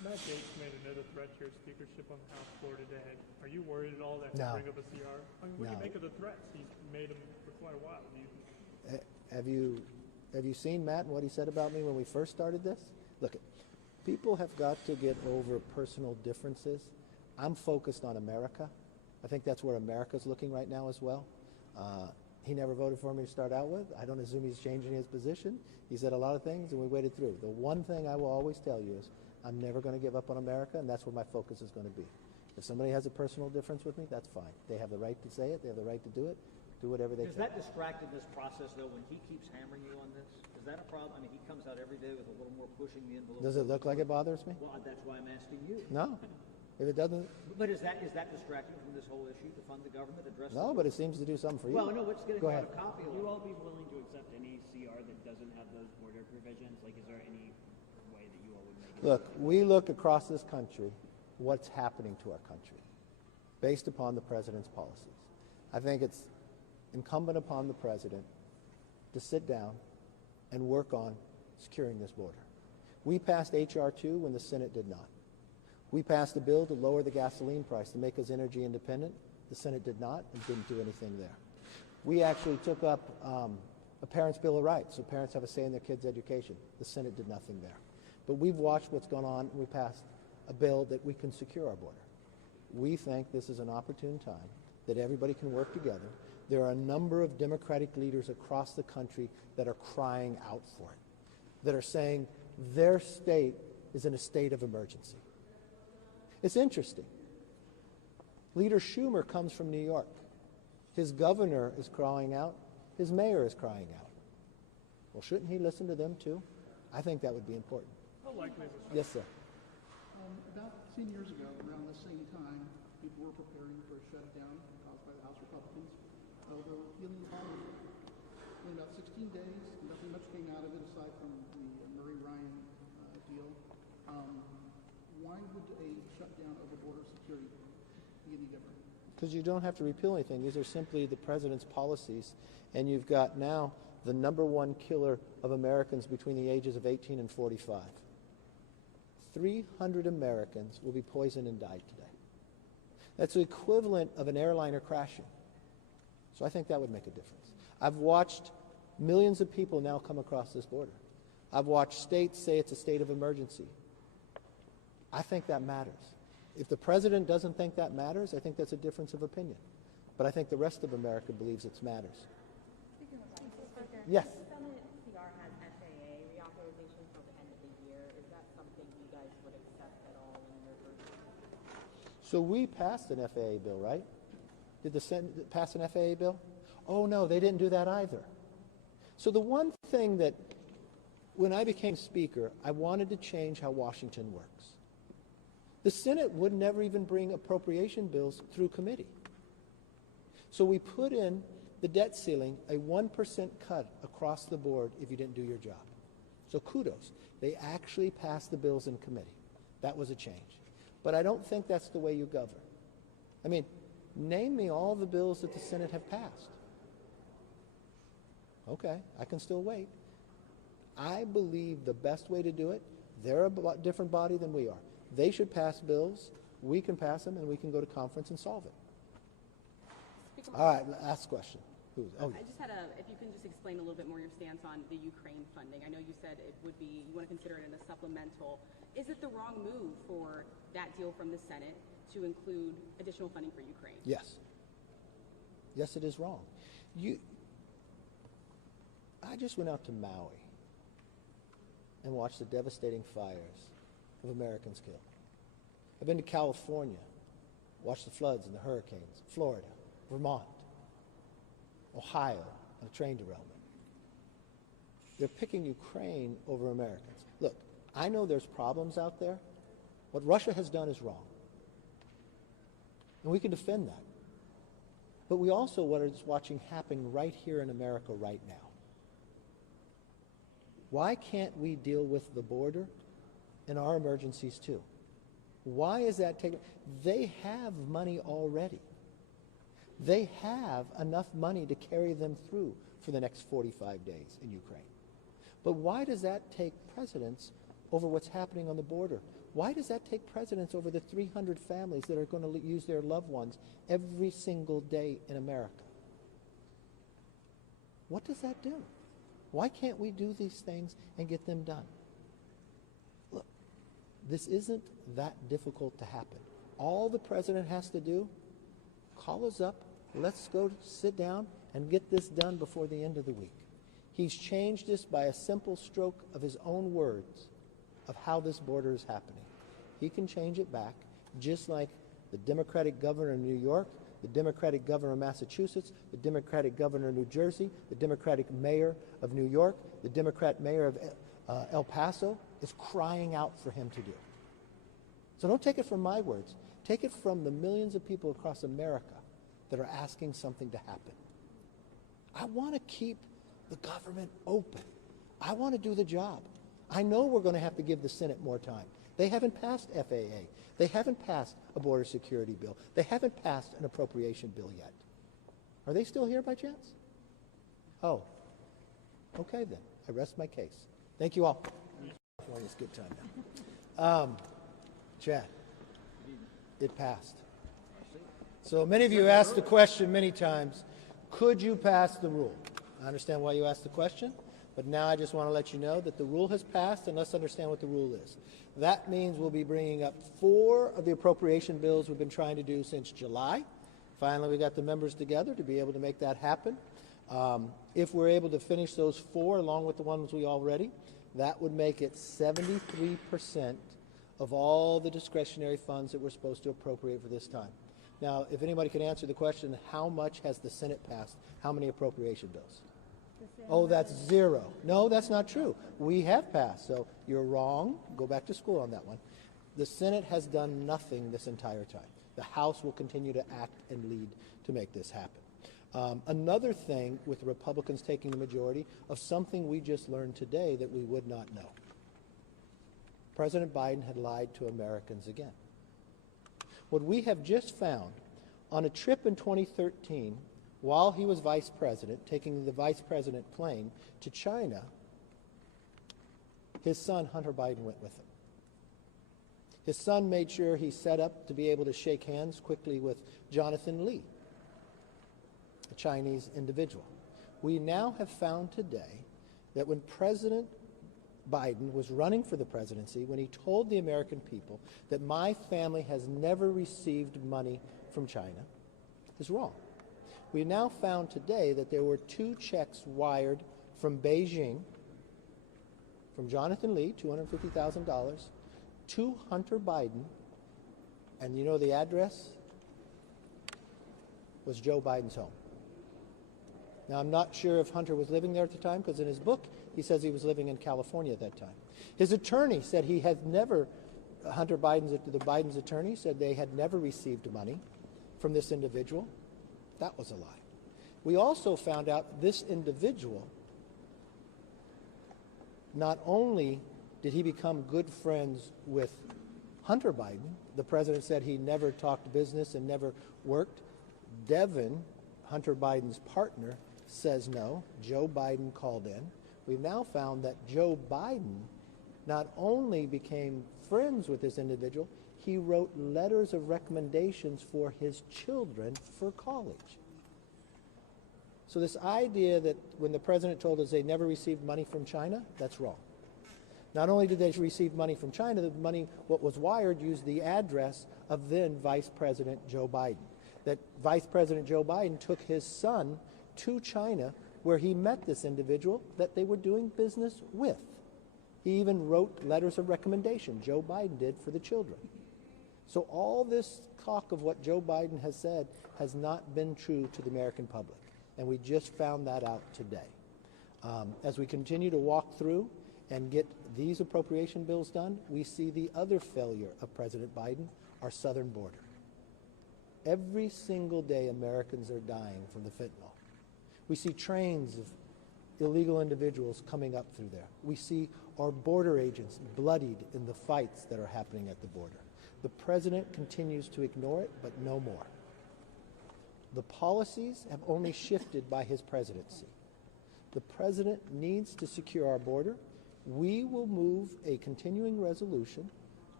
Matt Gaetz made another threat to your speakership on the House floor today. Are you worried at all that he'll No. bring up a CR? I mean, what do you make of the threats? He's made them for quite a while. Have you seen Matt and what he said about me when we first started this? Look, people have got to get over personal differences. I'm focused on America. I think that's where America's looking right now as well. He never voted for me to start out with. I don't assume he's changing his position. He said a lot of things, and we waited through. The one thing I will always tell you is I'm never going to give up on America, and that's where my focus is going to be. If somebody has a personal difference with me, that's fine. They have the right to say it. They have the right to do it. Do whatever they Does can. that distract in this process, though, when he keeps hammering you on this? Is that a problem? I mean, he comes out every day with a little more pushing the envelope. Does it look like it bothers me? Well, that's why I'm asking you. No. If it doesn't, But is that distracting from this whole issue to fund the government, address no, the but it seems to do something for you. Well, no, let's get Go a ahead. copy Would of you it. all be willing to accept any CR that doesn't have those border provisions? Like, is there any way that you all would make it? Look, we look across this country, what's happening to our country, based upon the president's policies. I think it's incumbent upon the president to sit down and work on securing this border. We passed H.R. 2 when the Senate did not. We passed a bill to lower the gasoline price to make us energy independent. The Senate did not and didn't do anything there. We actually took up a parent's Bill of Rights, so parents have a say in their kids' education. The Senate did nothing there. But we've watched what's gone on, and we passed a bill that we can secure our border. We think this is an opportune time that everybody can work together. There are a number of Democratic leaders across the country that are crying out for it, that are saying their state is in a state of emergency. It's interesting. Leader Schumer comes from New York. His governor is crying out. His mayor is crying out. Well, shouldn't he listen to them too? I think that would be important. How likely is it? Yes, sir. About 10 years ago, around the same time, people were preparing for a shutdown caused by the House Republicans over healing Congress. In about 16 days, nothing much came out of it aside from the Murray Ryan deal. Why would a shutdown of the border security be any different? Because you don't have to repeal anything. These are simply the president's policies. And you've got now the number one killer of Americans between the ages of 18 and 45. 300 Americans will be poisoned and died today. That's the equivalent of an airliner crashing. So I think that would make a difference. I've watched millions of people now come across this border. I've watched states say it's a state of emergency. I think that matters. If the president doesn't think that matters, I think that's a difference of opinion. But I think the rest of America believes it matters. Yes. The Senate CR has FAA reauthorization till the end of the year. Is that something you guys would accept at all in your version? So we passed an FAA bill, right? Did the Senate pass an FAA bill? Oh, no, they didn't do that either. So the one thing that, when I became Speaker, I wanted to change how Washington works. The Senate would never even bring appropriation bills through committee. So we put in the debt ceiling, a 1% cut across the board if you didn't do your job. So kudos. They actually passed the bills in committee. That was a change. But I don't think that's the way you govern. I mean, name me all the bills that the Senate have passed. Okay, I can still wait. I believe the best way to do it, they're a different body than we are. They should pass bills, we can pass them, and we can go to conference and solve it. All right, last question. I just had if you can just explain a little bit more your stance on the Ukraine funding. I know you said it would be, you want to consider it in a supplemental. Is it the wrong move for that deal from the Senate to include additional funding for Ukraine? Yes. Yes, it is wrong. I just went out to Maui and watched the devastating fires of Americans killed. I've been to California, watched the floods and the hurricanes, Florida, Vermont, Ohio, on a train derailment. They're picking Ukraine over Americans. Look, I know there's problems out there. What Russia has done is wrong. And we can defend that. But we also what is watching happen right here in America right now. Why can't we deal with the border and our emergencies too? Why is that taking? They have money already. They have enough money to carry them through for the next 45 days in Ukraine. But why does that take precedence over what's happening on the border Why does that take precedence over the 300 families that are going to lose their loved ones every single day in America? What does that do? Why can't we do these things and get them done? Look, this isn't that difficult to happen. All the president has to do, call us up, let's go sit down and get this done before the end of the week. He's changed this by a simple stroke of his own words of how this border is happening. He can change it back, just like the Democratic governor of New York, the Democratic governor of Massachusetts, the Democratic governor of New Jersey, the Democratic mayor of New York, the Democrat mayor of El Paso is crying out for him to do. So don't take it from my words. Take it from the millions of people across America that are asking something to happen. I want to keep the government open. I want to do the job. I know we're going to have to give the Senate more time. They haven't passed FAA. They haven't passed a border security bill. They haven't passed an appropriation bill yet. Are they still here by chance? Oh, okay then. I rest my case. Thank you all. It's a good time now. Chad, it passed. So many of you asked the question many times, could you pass the rule? I understand why you asked the question, but now I just want to let you know that the rule has passed, and let's understand what the rule is. That means we'll be bringing up 4 of the appropriation bills we've been trying to do since July. Finally, we got the members together to be able to make that happen. If we're able to finish those 4 along with the ones we already, that would make it 73% of all the discretionary funds that we're supposed to appropriate for this time. Now, if anybody can answer the question, how much has the Senate passed? How many appropriation bills? Oh, that's 0. No, that's not true. We have passed, so you're wrong. Go back to school on that one. The Senate has done nothing this entire time. The House will continue to act and lead to make this happen. Another thing with the Republicans taking the majority of something we just learned today that we would not know. President Biden had lied to Americans again. What we have just found on a trip in 2013, while he was vice president, taking the vice president plane to China, his son, Hunter Biden, went with him. His son made sure he set up to be able to shake hands quickly with Jonathan Lee, a Chinese individual. We now have found today that when President Biden was running for the presidency, when he told the American people that my family has never received money from China, is wrong. We now found today that there were 2 checks wired from Beijing, from Jonathan Lee, $250,000, to Hunter Biden, and you know the address was Joe Biden's home. Now, I'm not sure if Hunter was living there at the time, because in his book, he says he was living in California at that time. His attorney said he had never, the Biden's attorney said they had never received money from this individual. That was a lie. We also found out this individual, not only did he become good friends with Hunter Biden, the president said he never talked business and never worked. Devin, Hunter Biden's partner, says no. Joe Biden called in. We've now found that Joe Biden not only became friends with this individual, he wrote letters of recommendations for his children for college. So this idea that when the president told us they never received money from China, that's wrong. Not only did they receive money from China, the money, what was wired, used the address of then Vice President Joe Biden. That Vice President Joe Biden took his son to China where he met this individual that they were doing business with. He even wrote letters of recommendation, Joe Biden did, for the children. So all this talk of what Joe Biden has said has not been true to the American public. And we just found that out today. As we continue to walk through and get these appropriation bills done, we see the other failure of President Biden, our southern border. Every single day, Americans are dying from the fentanyl. We see trains of illegal individuals coming up through there. We see our border agents bloodied in the fights that are happening at the border. The president continues to ignore it, but no more. The policies have only shifted by his presidency. The president needs to secure our border. We will move a continuing resolution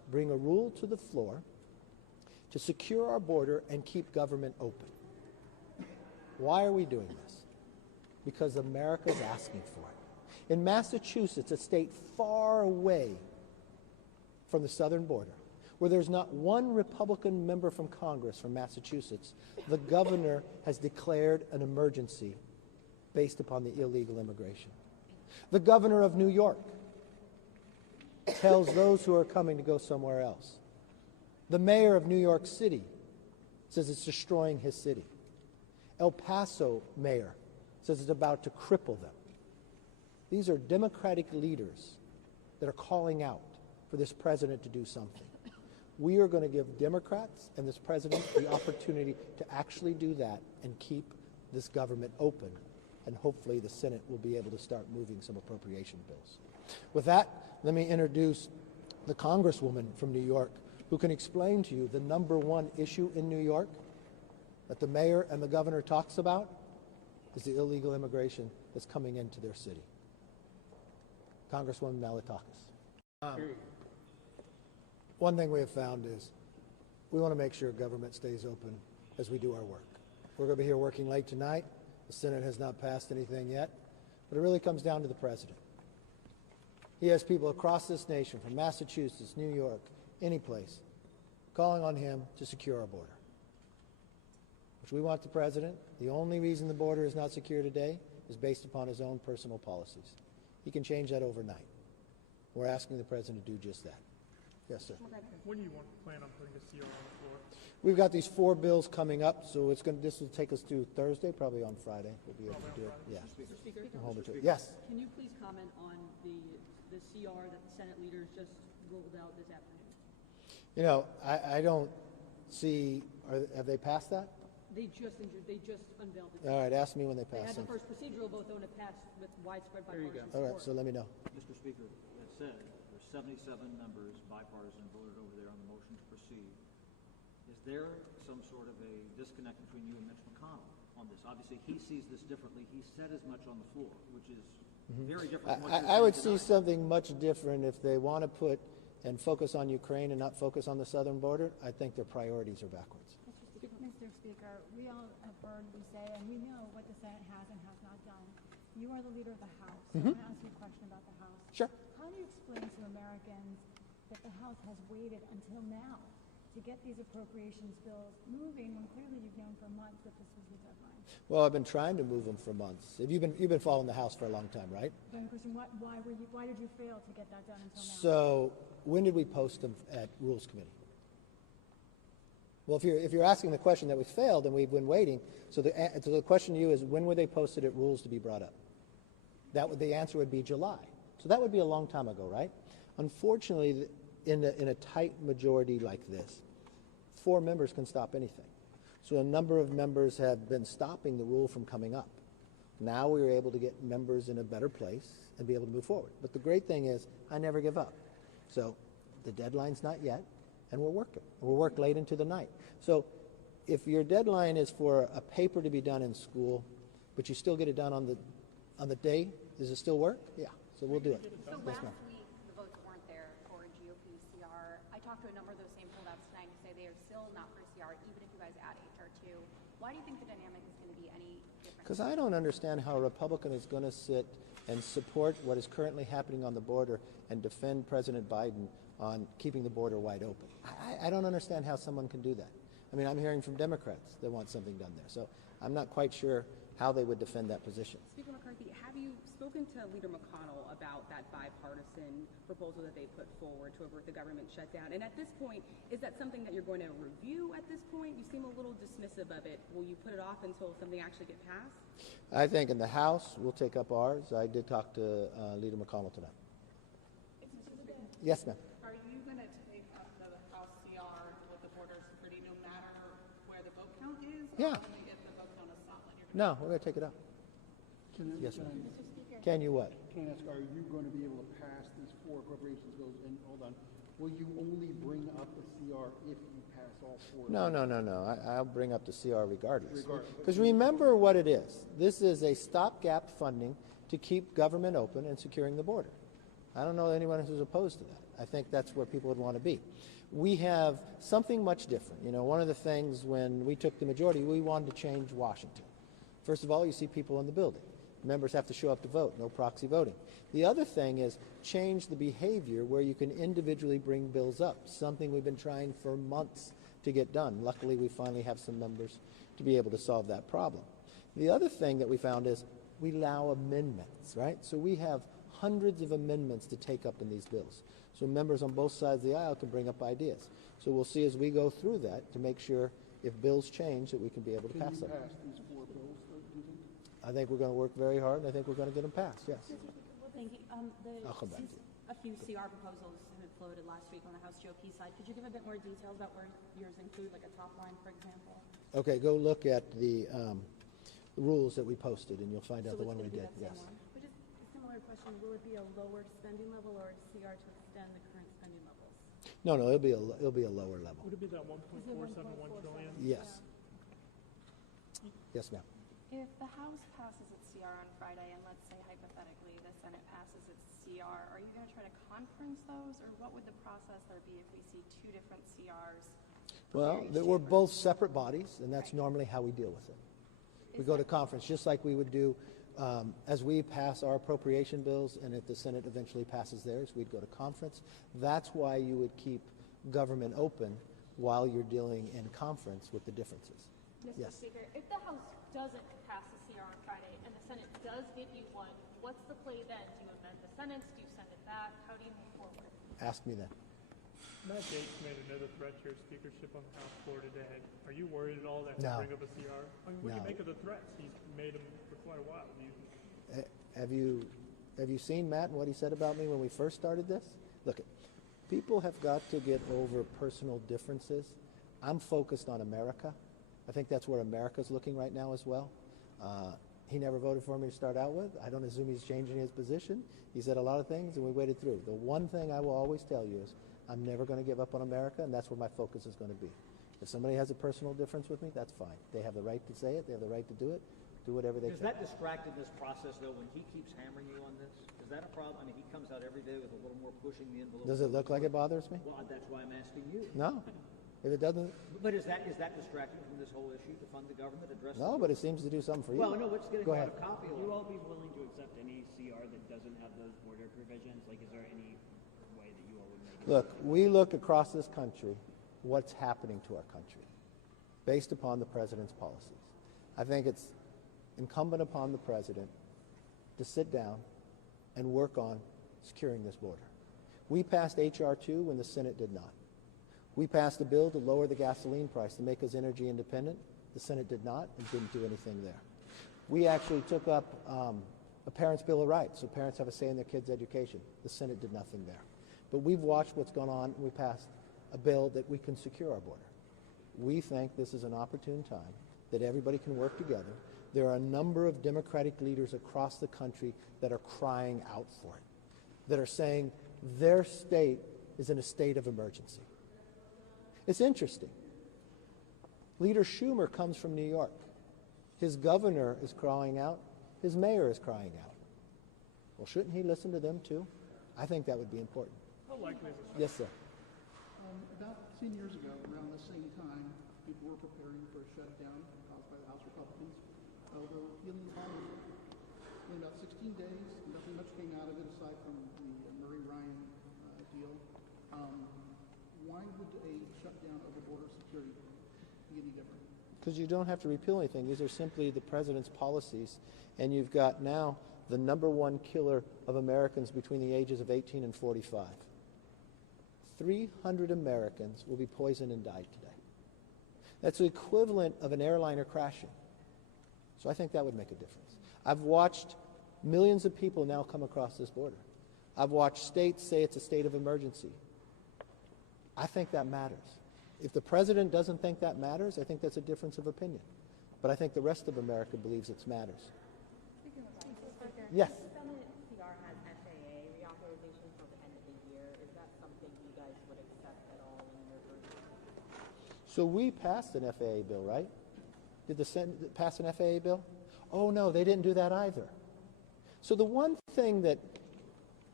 bring a rule to the floor to secure our border and keep government open. Why are we doing this? Because America's asking for it. In Massachusetts, a state far away from the southern border, where there's not one Republican member from Congress from Massachusetts, the governor has declared an emergency based upon the illegal immigration. The governor of New York tells those who are coming to go somewhere else. The mayor of New York City says it's destroying his city. El Paso mayor says it's about to cripple them. These are Democratic leaders that are calling out for this president to do something. We are going to give Democrats and this president the opportunity to actually do that and keep this government open. And hopefully the Senate will be able to start moving some appropriation bills. With that, let me introduce the Congresswoman from New York who can explain to you the number one issue in New York that the mayor and the governor talks about is the illegal immigration that's coming into their city. Congresswoman Malatakis. One thing we have found is we want to make sure government stays open as we do our work. We're going to be here working late tonight. The Senate has not passed anything yet, but it really comes down to the president. He has people across this nation, from Massachusetts, New York, any place, calling on him to secure our border, which we want the president. The only reason the border is not secure today is based upon his own personal policies. He can change that overnight. We're asking the president to do just that. Yes, sir. When do you plan on putting the CR on the floor? We've got these 4 bills coming up, so this will take us to Thursday, probably on Friday. We'll be able to do it. Yeah. Mr. Speaker, We'll hold it to it. Yes. can you please comment on the CR that the Senate leaders just rolled out this afternoon? You know, I don't see. Have they passed that? They just unveiled it. All right. Ask me when they They pass had the something. first procedural vote, though, and it passed with widespread bipartisan All support. right. So let me know. Mr. Speaker, that said, there's 77 members bipartisan voted over there on the motion to proceed. Is there some sort of a disconnect between you and Mitch McConnell on this? Obviously, he sees this differently. He said as much on the floor, which is very different from what you're I would saying see tonight. something much different if they want to put and focus on Ukraine and not focus on the southern border. I think their priorities are backwards. Mr. Speaker, we all have heard you say, and we know what the Senate has and has not done. You are the leader of the House. So I want to ask you a question about the House. Sure. How do you explain to Americans that the House has waited until now to get these appropriations bills moving when clearly you've known for months that this was the deadline? Well, I've been trying to move them for months. You've been following the House for a long time, right? Then, question, why did you fail to get that done until now? So when did we post them at Rules Committee? Well, if you're asking the question that we failed, then we've been waiting. So the question to you is, when were they posted at Rules to be brought up? The answer would be July. So that would be a long time ago, right? Unfortunately, in a tight majority like this, 4 members can stop anything. So a number of members have been stopping the rule from coming up. Now we are able to get members in a better place and be able to move forward. But the great thing is, I never give up. So the deadline's not yet, and we're working. We'll work late into the night. So if your deadline is for a paper to be done in school, but you still get it done on the day, does it still work? Yeah. So we'll do it. So Yes, last ma'am. week, the votes weren't there for GOP CR. I talked to a number of those same holdouts tonight who say they are still not for CR, even if you guys add HR2. Why do you think the dynamic is going to be any different? Because I don't understand how a Republican is going to sit and support what is currently happening on the border and defend President Biden on keeping the border wide open. I don't understand how someone can do that. I mean, I'm hearing from Democrats that want something done there. So I'm not quite sure how they would defend that position. Speaker McCarthy, have you spoken to Leader McConnell about that bipartisan proposal that they put forward to avert the government shutdown? And at this point, is that something that you're going to review at this point? You seem a little dismissive of it. Will you put it off until something actually gets passed? I think in the House, we'll take up ours. I did talk to Leader McConnell tonight. Yes, ma'am. Are you going to take up the House CR with the border security no matter where the vote count is? Yeah. Or only if the vote count is solid? No, we're going to take it up. Yes, ma'am. Can you what? Can I ask, are you going to be able to pass these 4 appropriations bills? And hold on, will you only bring up the CR if you pass all 4? No. I'll bring up the CR regardless. Because remember what it is. This is a stopgap funding to keep government open and securing the border. I don't know anyone who's opposed to that. I think that's where people would want to be. We have something much different. You know, one of the things when we took the majority, we wanted to change Washington. First of all, you see people in the building. Members have to show up to vote, no proxy voting. The other thing is change the behavior where you can individually bring bills up, something we've been trying for months to get done. Luckily, we finally have some members to be able to solve that problem. The other thing that we found is we allow amendments, right? So we have hundreds of amendments to take up in these bills. So members on both sides of the aisle can bring up ideas. So we'll see as we go through that to make sure if bills change that we can be able to pass them. Can you pass these 4 bills, do you think? I think we're going to work very hard, and I think we're going to get them passed, yes. Thank you. I'll come back to you. A few CR proposals have floated last week on the House GOP side. Could you give a bit more details about where yours include, like a top line, for example? Okay, go look at the rules that we posted, and you'll find out the one we did, yes. But just a similar question, will it be a lower spending level or a CR to extend the current spending levels? No, it'll be a lower level. Would it be that 1.471 trillion? Yes. Yes, ma'am. If the House passes its CR on Friday, and let's say hypothetically the Senate passes its CR, are you going to try to conference those, or what would the process there be if we see 2 different CRs? Well, we're both separate bodies, and that's normally how we deal with it. We go to conference, just like we would do as we pass our appropriation bills, and if the Senate eventually passes theirs, we'd go to conference. That's why you would keep government open while you're dealing in conference with the differences. Mr. Speaker, if the House doesn't pass the CR on Friday and the Senate does give you one, what's the play then? Do you amend the sentence? Do you send it back? How do you move forward? Ask me then. Matt Gaetz made another threat to your speakership on the House floor today. Are you worried at all that No. he'll bring up a CR? I mean, what do you make of the threats? He's made them for quite a while. Have you seen Matt and what he said about me when we first started this? Look, people have got to get over personal differences. I'm focused on America. I think that's where America's looking right now as well. He never voted for me to start out with. I don't assume he's changing his position. He said a lot of things, and we waited through. The one thing I will always tell you is I'm never going to give up on America, and that's where my focus is going to be. If somebody has a personal difference with me, that's fine. They have the right to say it. They have the right to do it. Do whatever they can. Does that distract in this process, though, when he keeps hammering you on this? Is that a problem? I mean, he comes out every day with a little more pushing the envelope. Does it look like it bothers me? Well, that's why I'm asking you. No. If it doesn't... But is that distracting from this whole issue to fund the government, address No, but it seems to do something for you. Well, no, let's get Go ahead. a copy of Would it. you all be willing to accept any CR that doesn't have those border provisions? Like, is there any way that you all would make it? Look, we look across this country, what's happening to our country, based upon the president's policies. I think it's incumbent upon the president to sit down and work on securing this border. We passed H.R. 2 when the Senate did not. We passed a bill to lower the gasoline price to make us energy independent. The Senate did not and didn't do anything there. We actually took up a parent's bill of rights, so parents have a say in their kids' education. The Senate did nothing there. But we've watched what's gone on, and we passed a bill that we can secure our border. We think this is an opportune time that everybody can work together. There are a number of Democratic leaders across the country that are crying out for it, that are saying their state is in a state of emergency. It's interesting. Leader Schumer comes from New York. His governor is crying out. His mayor is crying out. Well, shouldn't he listen to them too? I think that would be important. How likely is it? Yes, sir. About 10 years ago, around the same time, people were preparing for a shutdown caused by the House Republicans over healing the bomb. In about 16 days, nothing much came out of it aside from the Murray Ryan deal. Why would a shutdown over border security be any different? Because you don't have to repeal anything. These are simply the president's policies. And you've got now the #1 killer of Americans between the ages of 18 and 45. 300 Americans will be poisoned and died today. That's the equivalent of an airliner crashing. So I think that would make a difference. I've watched millions of people now come across this border. I've watched states say it's a state of emergency. I think that matters. If the president doesn't think that matters, I think that's a difference of opinion. But I think the rest of America believes it matters. Yes. The Senate CR has FAA reauthorization till the end of the year. Is that something you guys would accept at all in your version? So we passed an FAA bill, right? Did the Senate pass an FAA bill? Oh, no, they didn't do that either. So the one thing that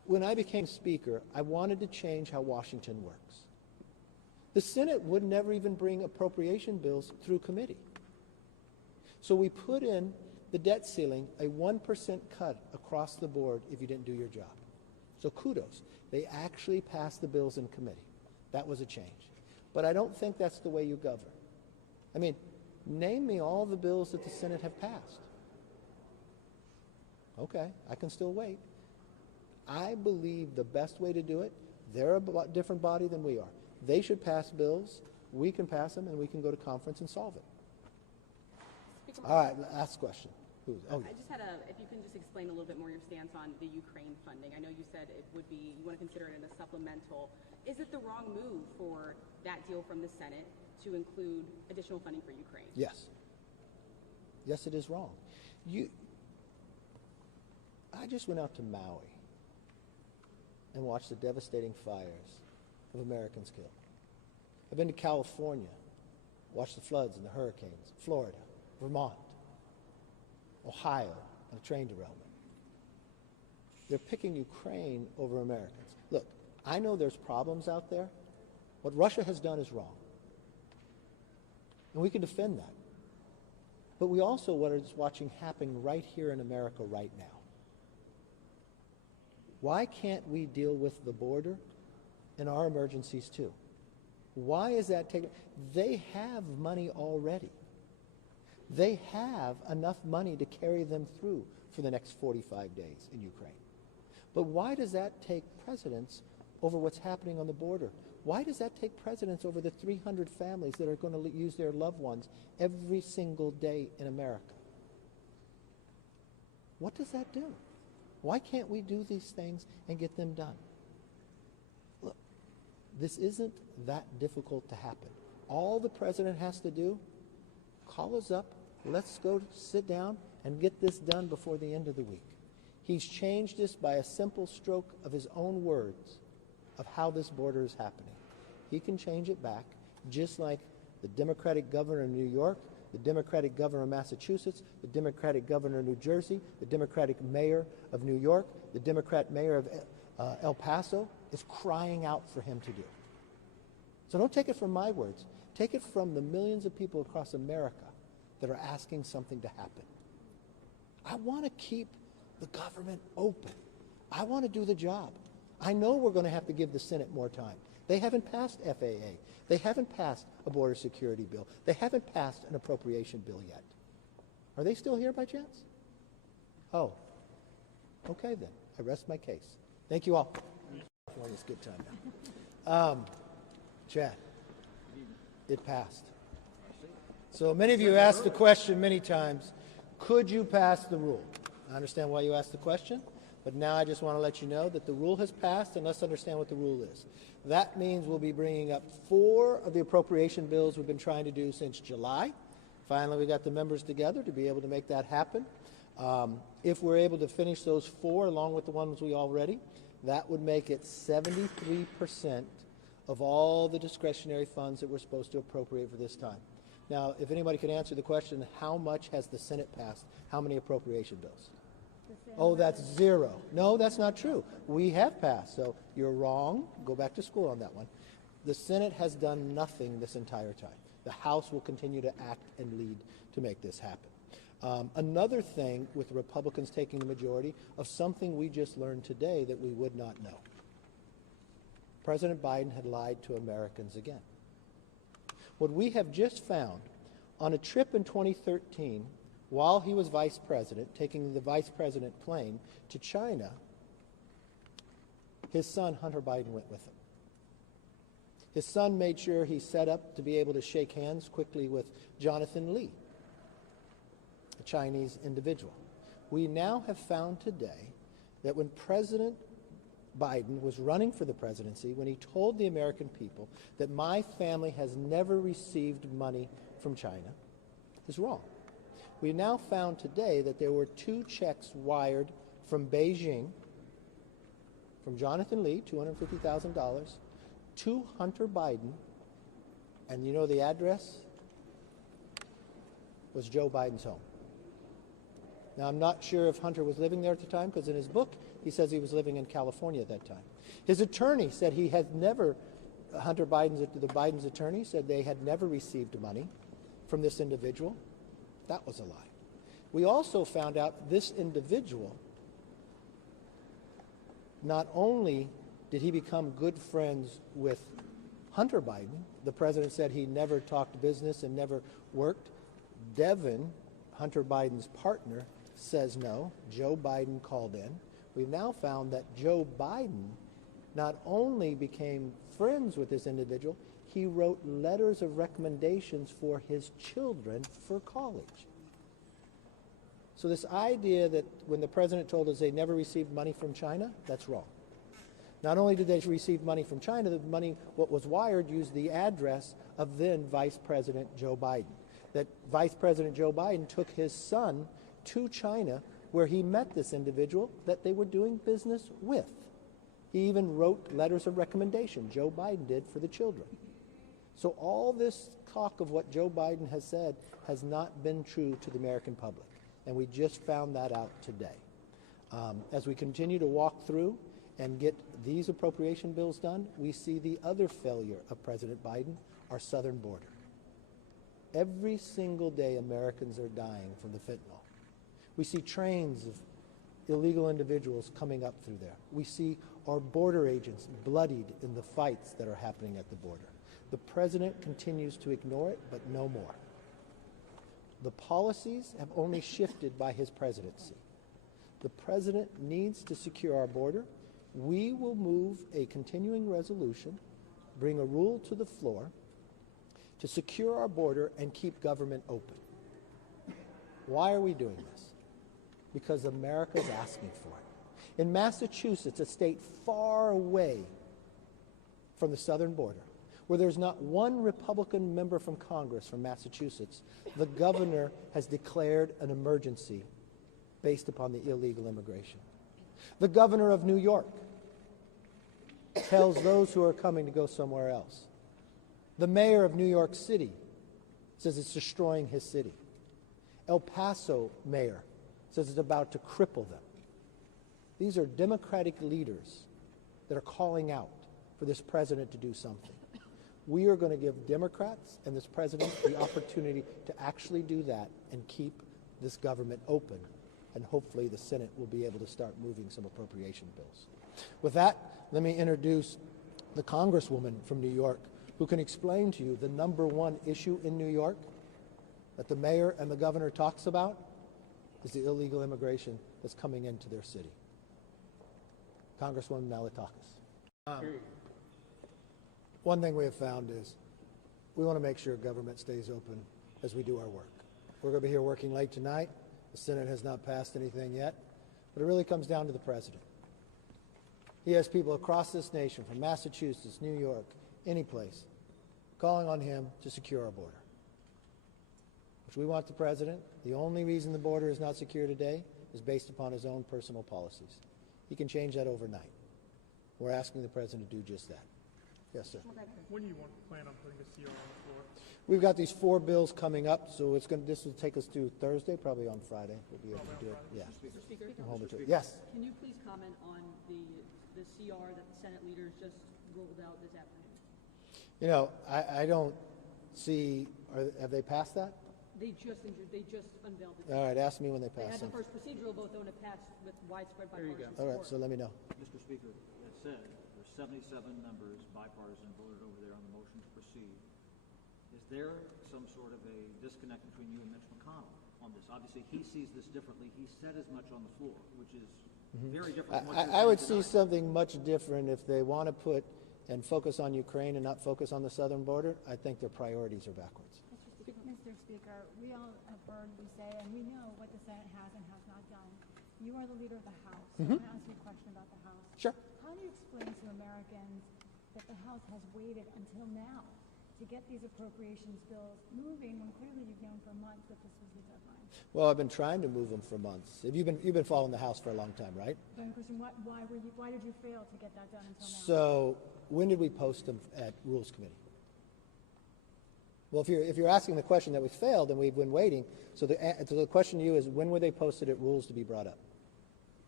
when I became Speaker, I wanted to change how Washington works. The Senate would never even bring appropriation bills through committee. So we put in the debt ceiling, a 1% cut across the board if you didn't do your job. So kudos. They actually passed the bills in committee. That was a change. But I don't think that's the way you govern. I mean, name me all the bills that the Senate have passed. Okay, I can still wait. I believe the best way to do it, they're a different body than we are. They should pass bills, we can pass them, and we can go to conference and solve it. All right, last question. I just had if you can just explain a little bit more your stance on the Ukraine funding. I know you said it would be, you want to consider it in a supplemental. Is it the wrong move for that deal from the Senate to include additional funding for Ukraine? Yes. Yes, it is wrong. I just went out to Maui and watched the devastating fires of Americans killed. I've been to California, watched the floods and the hurricanes, Florida, Vermont, Ohio, on a train derailment. They're picking Ukraine over Americans. Look, I know there's problems out there. What Russia has done is wrong. And we can defend that. But we also what is watching happen right here in America right now. Why can't we deal with the border and our emergencies too? Why is that taking? They have money already. They have enough money to carry them through for the next 45 days in Ukraine. But why does that take precedence over what's happening on the border? Why does that take precedence over the 300 families that are going to lose their loved ones every single day in America? What does that do? Why can't we do these things and get them done? Look, this isn't that difficult to happen. All the president has to do, call us up, let's go sit down and get this done before the end of the week. He's changed this by a simple stroke of his own words of how this border is happening. He can change it back, just like the Democratic governor of New York, the Democratic governor of Massachusetts, the Democratic governor of New Jersey, the Democratic mayor of New York, the Democrat mayor of El Paso is crying out for him to do. So don't take it from my words. Take it from the millions of people across America that are asking something to happen. I want to keep the government open. I want to do the job. I know we're going to have to give the Senate more time. They haven't passed FAA. They haven't passed a border security bill. They haven't passed an appropriation bill yet. Are they still here by chance? Oh, okay then. I rest my case. Thank you all. It's good time now. Chad, it passed. So many of you asked the question many times, could you pass the rule? I understand why you asked the question, but now I just want to let you know that the rule has passed, and let's understand what the rule is. That means we'll be bringing up 4 of the appropriation bills we've been trying to do since July. Finally, we got the members together to be able to make that happen. If we're able to finish those 4 along with the ones we already, that would make it 73% of all the discretionary funds that we're supposed to appropriate for this time. Now, if anybody could answer the question, how much has the Senate passed? How many appropriation bills? Oh, that's 0. No, that's not true. We have passed, so you're wrong. Go back to school on that one. The Senate has done nothing this entire time. The House will continue to act and lead to make this happen. Another thing with the Republicans taking the majority of something we just learned today that we would not know. President Biden had lied to Americans again. What we have just found on a trip in 2013, while he was vice president, taking the vice president plane to China, his son, Hunter Biden, went with him. His son made sure he set up to be able to shake hands quickly with Jonathan Lee, a Chinese individual. We now have found today that when President Biden was running for the presidency, when he told the American people that my family has never received money from China, is wrong. We now found today that there were 2 checks wired from Beijing, from Jonathan Lee, $250,000, to Hunter Biden, and you know the address was Joe Biden's home. Now, I'm not sure if Hunter was living there at the time, because in his book, He says he was living in California at that time. His attorney said he had never, the Biden's attorney said they had never received money from this individual. That was a lie. We also found out this individual, not only did he become good friends with Hunter Biden, the president said he never talked business and never worked. Devin, Hunter Biden's partner, says no. Joe Biden called in. We've now found that Joe Biden not only became friends with this individual, he wrote letters of recommendations for his children for college. So this idea that when the president told us they never received money from China, that's wrong. Not only did they receive money from China, the money, what was wired, used the address of then Vice President Joe Biden. That Vice President Joe Biden took his son to China where he met this individual that they were doing business with. He even wrote letters of recommendation, Joe Biden did, for the children. So all this talk of what Joe Biden has said has not been true to the American public. And we just found that out today. As we continue to walk through and get these appropriation bills done, we see the other failure of President Biden, our southern border. Every single day, Americans are dying from the fentanyl. We see trains of illegal individuals coming up through there. We see our border agents bloodied in the fights that are happening at the border. The president continues to ignore it, but no more. The policies have only shifted by his presidency. The president needs to secure our border. We will move a continuing resolution, bring a rule to the floor to secure our border and keep government open. Why are we doing this? Because America is asking for it. In Massachusetts, a state far away from the southern border, where there's not one Republican member from Congress from Massachusetts, the governor has declared an emergency based upon the illegal immigration. The governor of New York tells those who are coming to go somewhere else. The mayor of New York City says it's destroying his city. El Paso mayor says it's about to cripple them. These are Democratic leaders that are calling out for this president to do something. We are going to give Democrats and this president the opportunity to actually do that and keep this government open. And hopefully the Senate will be able to start moving some appropriation bills. With that, let me introduce the Congresswoman from New York who can explain to you the number one issue in New York that the mayor and the governor talks about is the illegal immigration that's coming into their city. Congresswoman Malliotakis. One thing we have found is we want to make sure government stays open as we do our work. We're going to be here working late tonight. The Senate has not passed anything yet, but it really comes down to the president. He has people across this nation, from Massachusetts, New York, any place, calling on him to secure our border, which we want the president. The only reason the border is not secure today is based upon his own personal policies. He can change that overnight. We're asking the president to do just that. Yes, sir. When do you plan on putting the CR on the floor? We've got these 4 bills coming up, so this will take us to Thursday, probably on Friday. We'll be able to do it. Yeah. Mr. Speaker? Yes. Can you please comment on the CR that the Senate leaders just rolled out this afternoon? You know, I don't see, have they passed that? They just unveiled it. All right, ask me when they They pass had the them. first procedural vote, though, and it passed with widespread bipartisan All right, support. so let me know. Mr. Speaker, as said, there's 77 members bipartisan voted over there on the motion to proceed. Is there some sort of a disconnect between you and Mitch McConnell on this? Obviously, he sees this differently. He said as much on the floor, which is very different from what you're I would saying see tonight. something much different if they want to put and focus on Ukraine and not focus on the southern border. I think their priorities are backwards. Mr. Speaker, we all have heard you say, and we know what the Senate has and has not done. You are the leader of the House. So I want to ask you a question about the House. Sure. How do you explain to Americans that the House has waited until now to get these appropriations bills moving when clearly you've known for months that this was the deadline? Well, I've been trying to move them for months. You've been following the House for a long time, right? Then, Christian, why did you fail to get that done until now? So when did we post them at Rules Committee? Well, if you're asking the question that we failed, then we've been waiting. So the question to you is, when were they posted at Rules to be brought up?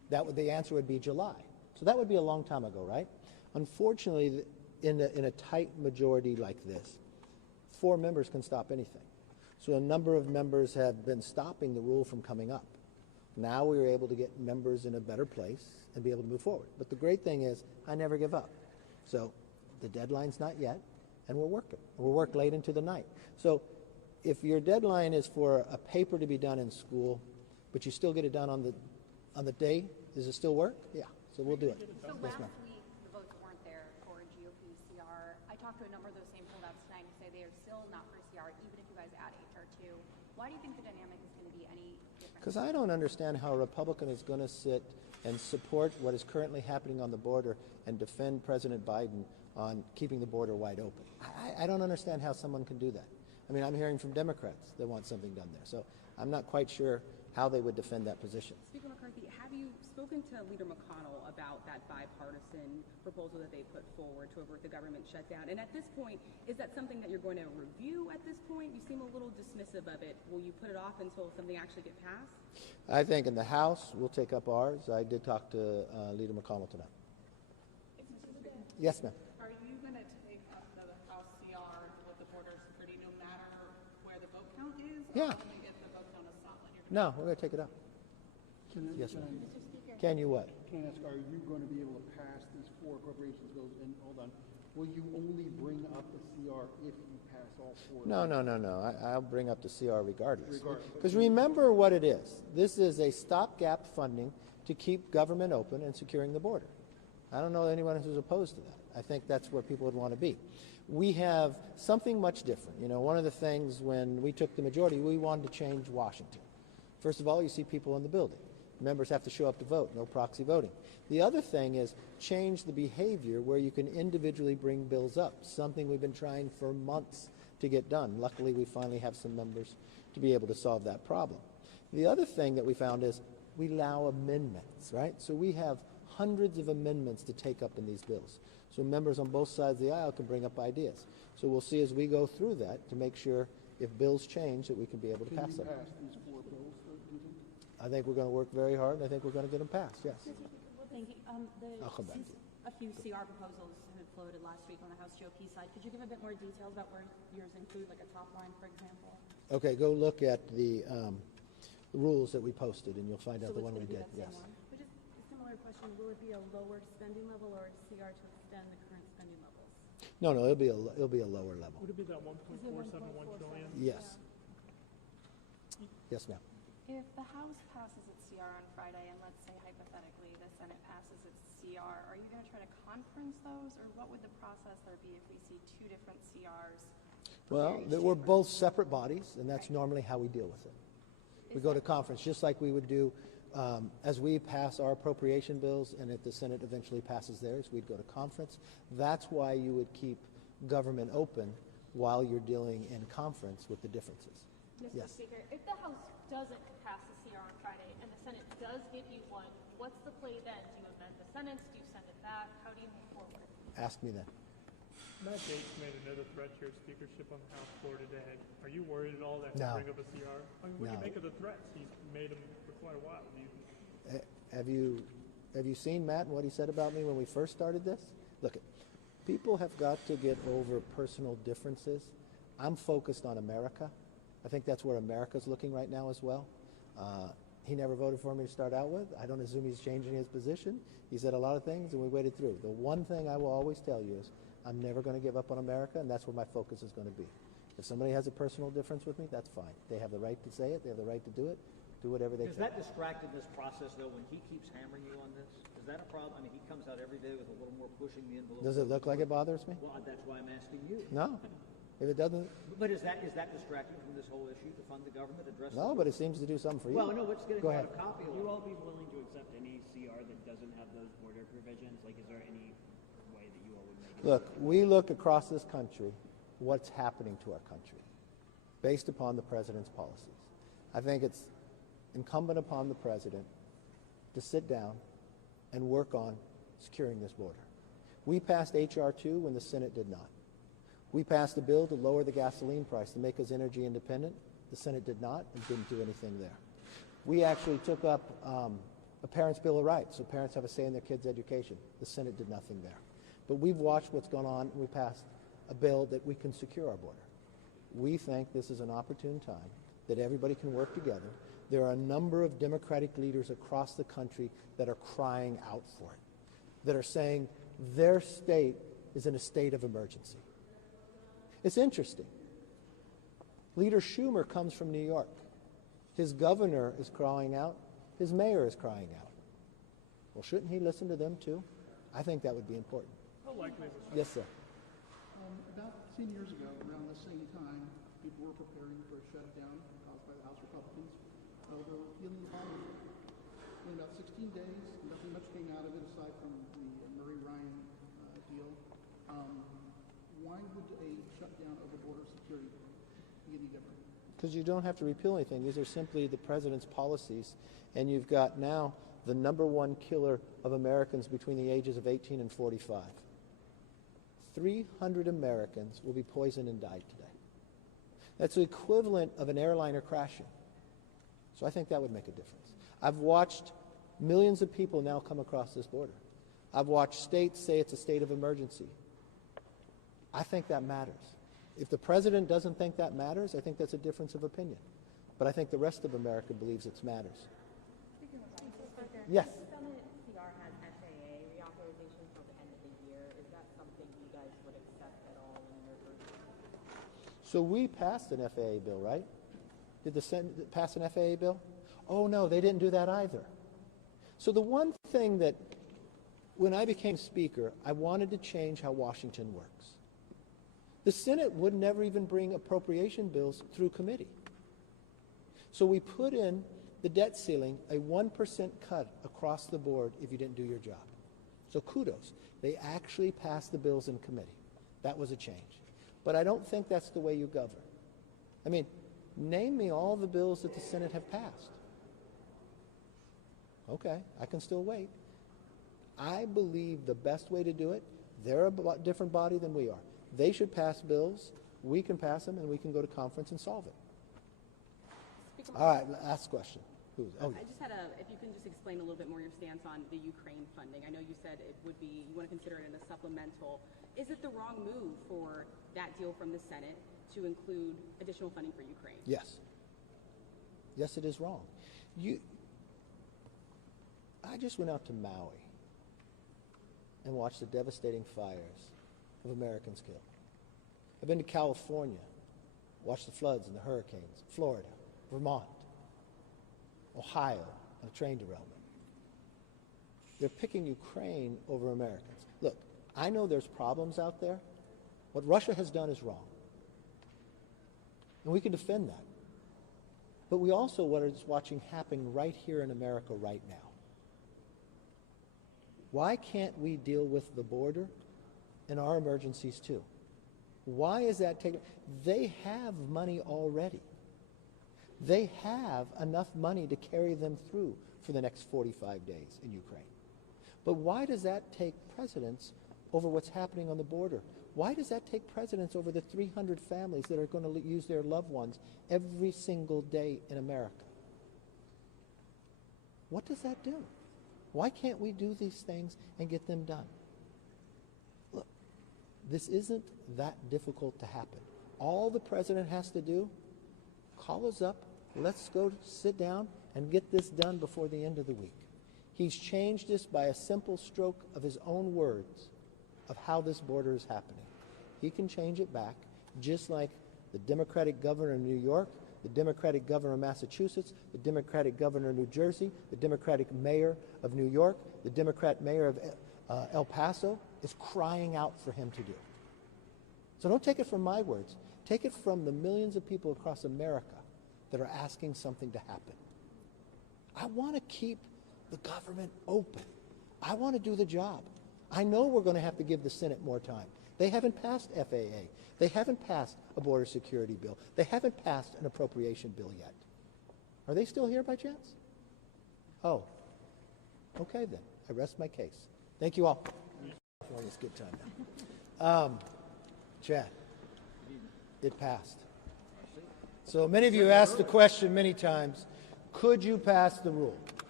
The answer would be July. So that would be a long time ago, right? Unfortunately, in a tight majority like this, 4 members can stop anything. So a number of members have been stopping the rule from coming up. Now we were able to get members in a better place and be able to move forward. But the great thing is, I never give up. So the deadline's not yet, and we're working. We'll work late into the night. So if your deadline is for a paper to be done in school, but you still get it done on the day, does it still work? Yeah. So we'll do it. So Yes, last ma'am. week, the votes weren't there for GOP CR. I talked to a number of those same holdouts tonight who say they are still not for CR, even if you guys add HR2. Why do you think the dynamic is going to be any different? Because I don't understand how a Republican is going to sit and support what is currently happening on the border and defend President Biden on keeping the border wide open. I don't understand how someone can do that. I mean, I'm hearing from Democrats that want something done there. So I'm not quite sure how they would defend that position. Speaker McCarthy, have you spoken to Leader McConnell about that bipartisan proposal that they put forward to avert the government shutdown? And at this point, is that something that you're going to review at this point? You seem a little dismissive of it. Will you put it off until something actually gets passed? I think in the House, we'll take up ours. I did talk to Leader McConnell tonight. Yes, ma'am. Are you going to take up the House CR with the borders pretty no matter where the vote count is? Yeah. Or only if the vote count is solid? No, we're going to take it up. Yes, ma'am. Can you what? Can I ask, are you going to be able to pass these 4 appropriations bills? And hold on, will you only bring up the CR if you pass all 4? No. I'll bring up the CR regardless. Because remember what it is. This is a stopgap funding to keep government open and securing the border. I don't know anyone who's opposed to that. I think that's where people would want to be. We have something much different. You know, one of the things when we took the majority, we wanted to change Washington. First of all, you see people in the building. Members have to show up to vote, no proxy voting. The other thing is change the behavior where you can individually bring bills up, something we've been trying for months to get done. Luckily, we finally have some members to be able to solve that problem. The other thing that we found is we allow amendments, right? So we have hundreds of amendments to take up in these bills. So members on both sides of the aisle can bring up ideas. So we'll see as we go through that to make sure if bills change that we can be able to pass them. Can you pass these 4 bills, do you think? I think we're going to work very hard, and I think we're going to get them passed, yes. Thank you. I'll come back to you. A few CR proposals had floated last week on the House GOP side. Could you give a bit more details about where yours include, like a top line, for example? Okay, go look at the rules that we posted, and you'll find out the one we did, yes. But just a similar question, will it be a lower spending level or a CR to extend the current spending levels? No, it'll be a lower level. Would it be that 1.471 trillion? Yes. Yes, ma'am. If the House passes its CR on Friday, and let's say hypothetically the Senate passes its CR, are you going to try to conference those, or what would the process there be if we see 2 different CRs? Well, we're both separate bodies, and that's normally how we deal with it. We go to conference, just like we would do as we pass our appropriation bills, and if the Senate eventually passes theirs, we'd go to conference. That's why you would keep government open while you're dealing in conference with the differences. Mr. Speaker, if the House doesn't pass the CR on Friday and the Senate does give you one, what's the play then? Do you amend the sentence? Do you send it back? How do you move forward? Ask me then. Matt Gaetz made another threat to your speakership on the House floor today. Are you worried at all that No. he'll bring up a CR? I mean, what do you make of the threats? He's made them for quite a while. Have you seen Matt and what he said about me when we first started this? Look, people have got to get over personal differences. I'm focused on America. I think that's where America's looking right now as well. He never voted for me to start out with. I don't assume he's changing his position. He said a lot of things, and we waited through. The one thing I will always tell you is I'm never going to give up on America, and that's where my focus is going to be. If somebody has a personal difference with me, that's fine. They have the right to say it. They have the right to do it. Do whatever they Does can. that distract in this process, though, when he keeps hammering you on this? Is that a problem? I mean, he comes out every day with a little more pushing the envelope. Does it look like it bothers me? Well, that's why I'm asking you. No. If it doesn't, But is that distracting from this whole issue to fund the government, address no, but it seems to do something for you. Well, no, let's get Go a ahead. copy Would of you it. all be willing to accept any CR that doesn't have those border provisions? Like, is there any way that you all would make it? Look, we look across this country, what's happening to our country, based upon the president's policies. I think it's incumbent upon the president to sit down and work on securing this border. We passed H.R. 2 when the Senate did not. We passed a bill to lower the gasoline price to make us energy independent. The Senate did not and didn't do anything there. We actually took up a parent's Bill of Rights, so parents have a say in their kids' education. The Senate did nothing there. But we've watched what's gone on, and we passed a bill that we can secure our border. We think this is an opportune time that everybody can work together. There are a number of Democratic leaders across the country that are crying out for it, that are saying their state is in a state of emergency. It's interesting. Leader Schumer comes from New York. His governor is crying out. His mayor is crying out. Well, shouldn't he listen to them too? I think that would be important. How likely is it? Yes, sir. About 10 years ago, around the same time, people were preparing for a shutdown caused by the House Republicans over repealing the bond rule. In about 16 days, nothing much came out of it aside from the Murray Ryan deal. Why would a shutdown over border security be any different? Because you don't have to repeal anything. These are simply the president's policies. And you've got now the #1 killer of Americans between the ages of 18 and 45. 300 Americans will be poisoned and died today. That's the equivalent of an airliner crashing. So I think that would make a difference. I've watched millions of people now come across this border. I've watched states say it's a state of emergency. I think that matters. If the president doesn't think that matters, I think that's a difference of opinion. But I think the rest of America believes it matters. Yes. The Senate CR has FAA reauthorization till the end of the year. Is that something you guys would accept at all in your version? So we passed an FAA bill, right? Did the Senate pass an FAA bill? Oh, no, they didn't do that either. So the one thing that, when I became Speaker, I wanted to change how Washington works. The Senate would never even bring appropriation bills through committee. So we put in the debt ceiling, a 1% cut across the board if you didn't do your job. So kudos. They actually passed the bills in committee. That was a change. But I don't think that's the way you govern. I mean, name me all the bills that the Senate have passed. Okay, I can still wait. I believe the best way to do it, they're a different body than we are. They should pass bills, we can pass them, and we can go to conference and solve it. All right, last question. I just had if you can just explain a little bit more your stance on the Ukraine funding. I know you said it would be, you want to consider it in a supplemental. Is it the wrong move for that deal from the Senate to include additional funding for Ukraine? Yes. Yes, it is wrong. I just went out to Maui and watched the devastating fires of Americans killed. I've been to California, watched the floods and the hurricanes, Florida, Vermont, Ohio, on a train derailment. They're picking Ukraine over Americans. Look, I know there's problems out there. What Russia has done is wrong. And we can defend that. But we also what is watching happen right here in America right now. Why can't we deal with the border and our emergencies too? Why is that taking? They have money already. They have enough money to carry them through for the next 45 days in Ukraine. But why does that take precedence over what's happening on the border? Why does that take precedence over the 300 families that are going to use their loved ones every single day in America? What does that do? Why can't we do these things and get them done? Look, this isn't that difficult to happen. All the president has to do, call us up, let's go sit down and get this done before the end of the week. He's changed this by a simple stroke of his own words of how this border is happening. He can change it back, just like the Democratic governor of New York, the Democratic governor of Massachusetts, the Democratic governor of New Jersey, the Democratic mayor of New York, the Democrat mayor of El Paso is crying out for him to do. So don't take it from my words. Take it from the millions of people across America that are asking something to happen. I want to keep the government open. I want to do the job. I know we're going to have to give the Senate more time. They haven't passed FAA. They haven't passed a border security bill. They haven't passed an appropriation bill yet. Are they still here by chance? Oh, okay then. I rest my case. Thank you all. It's good time now. Chad, it passed. So many of you asked the question many times, could you pass the rule?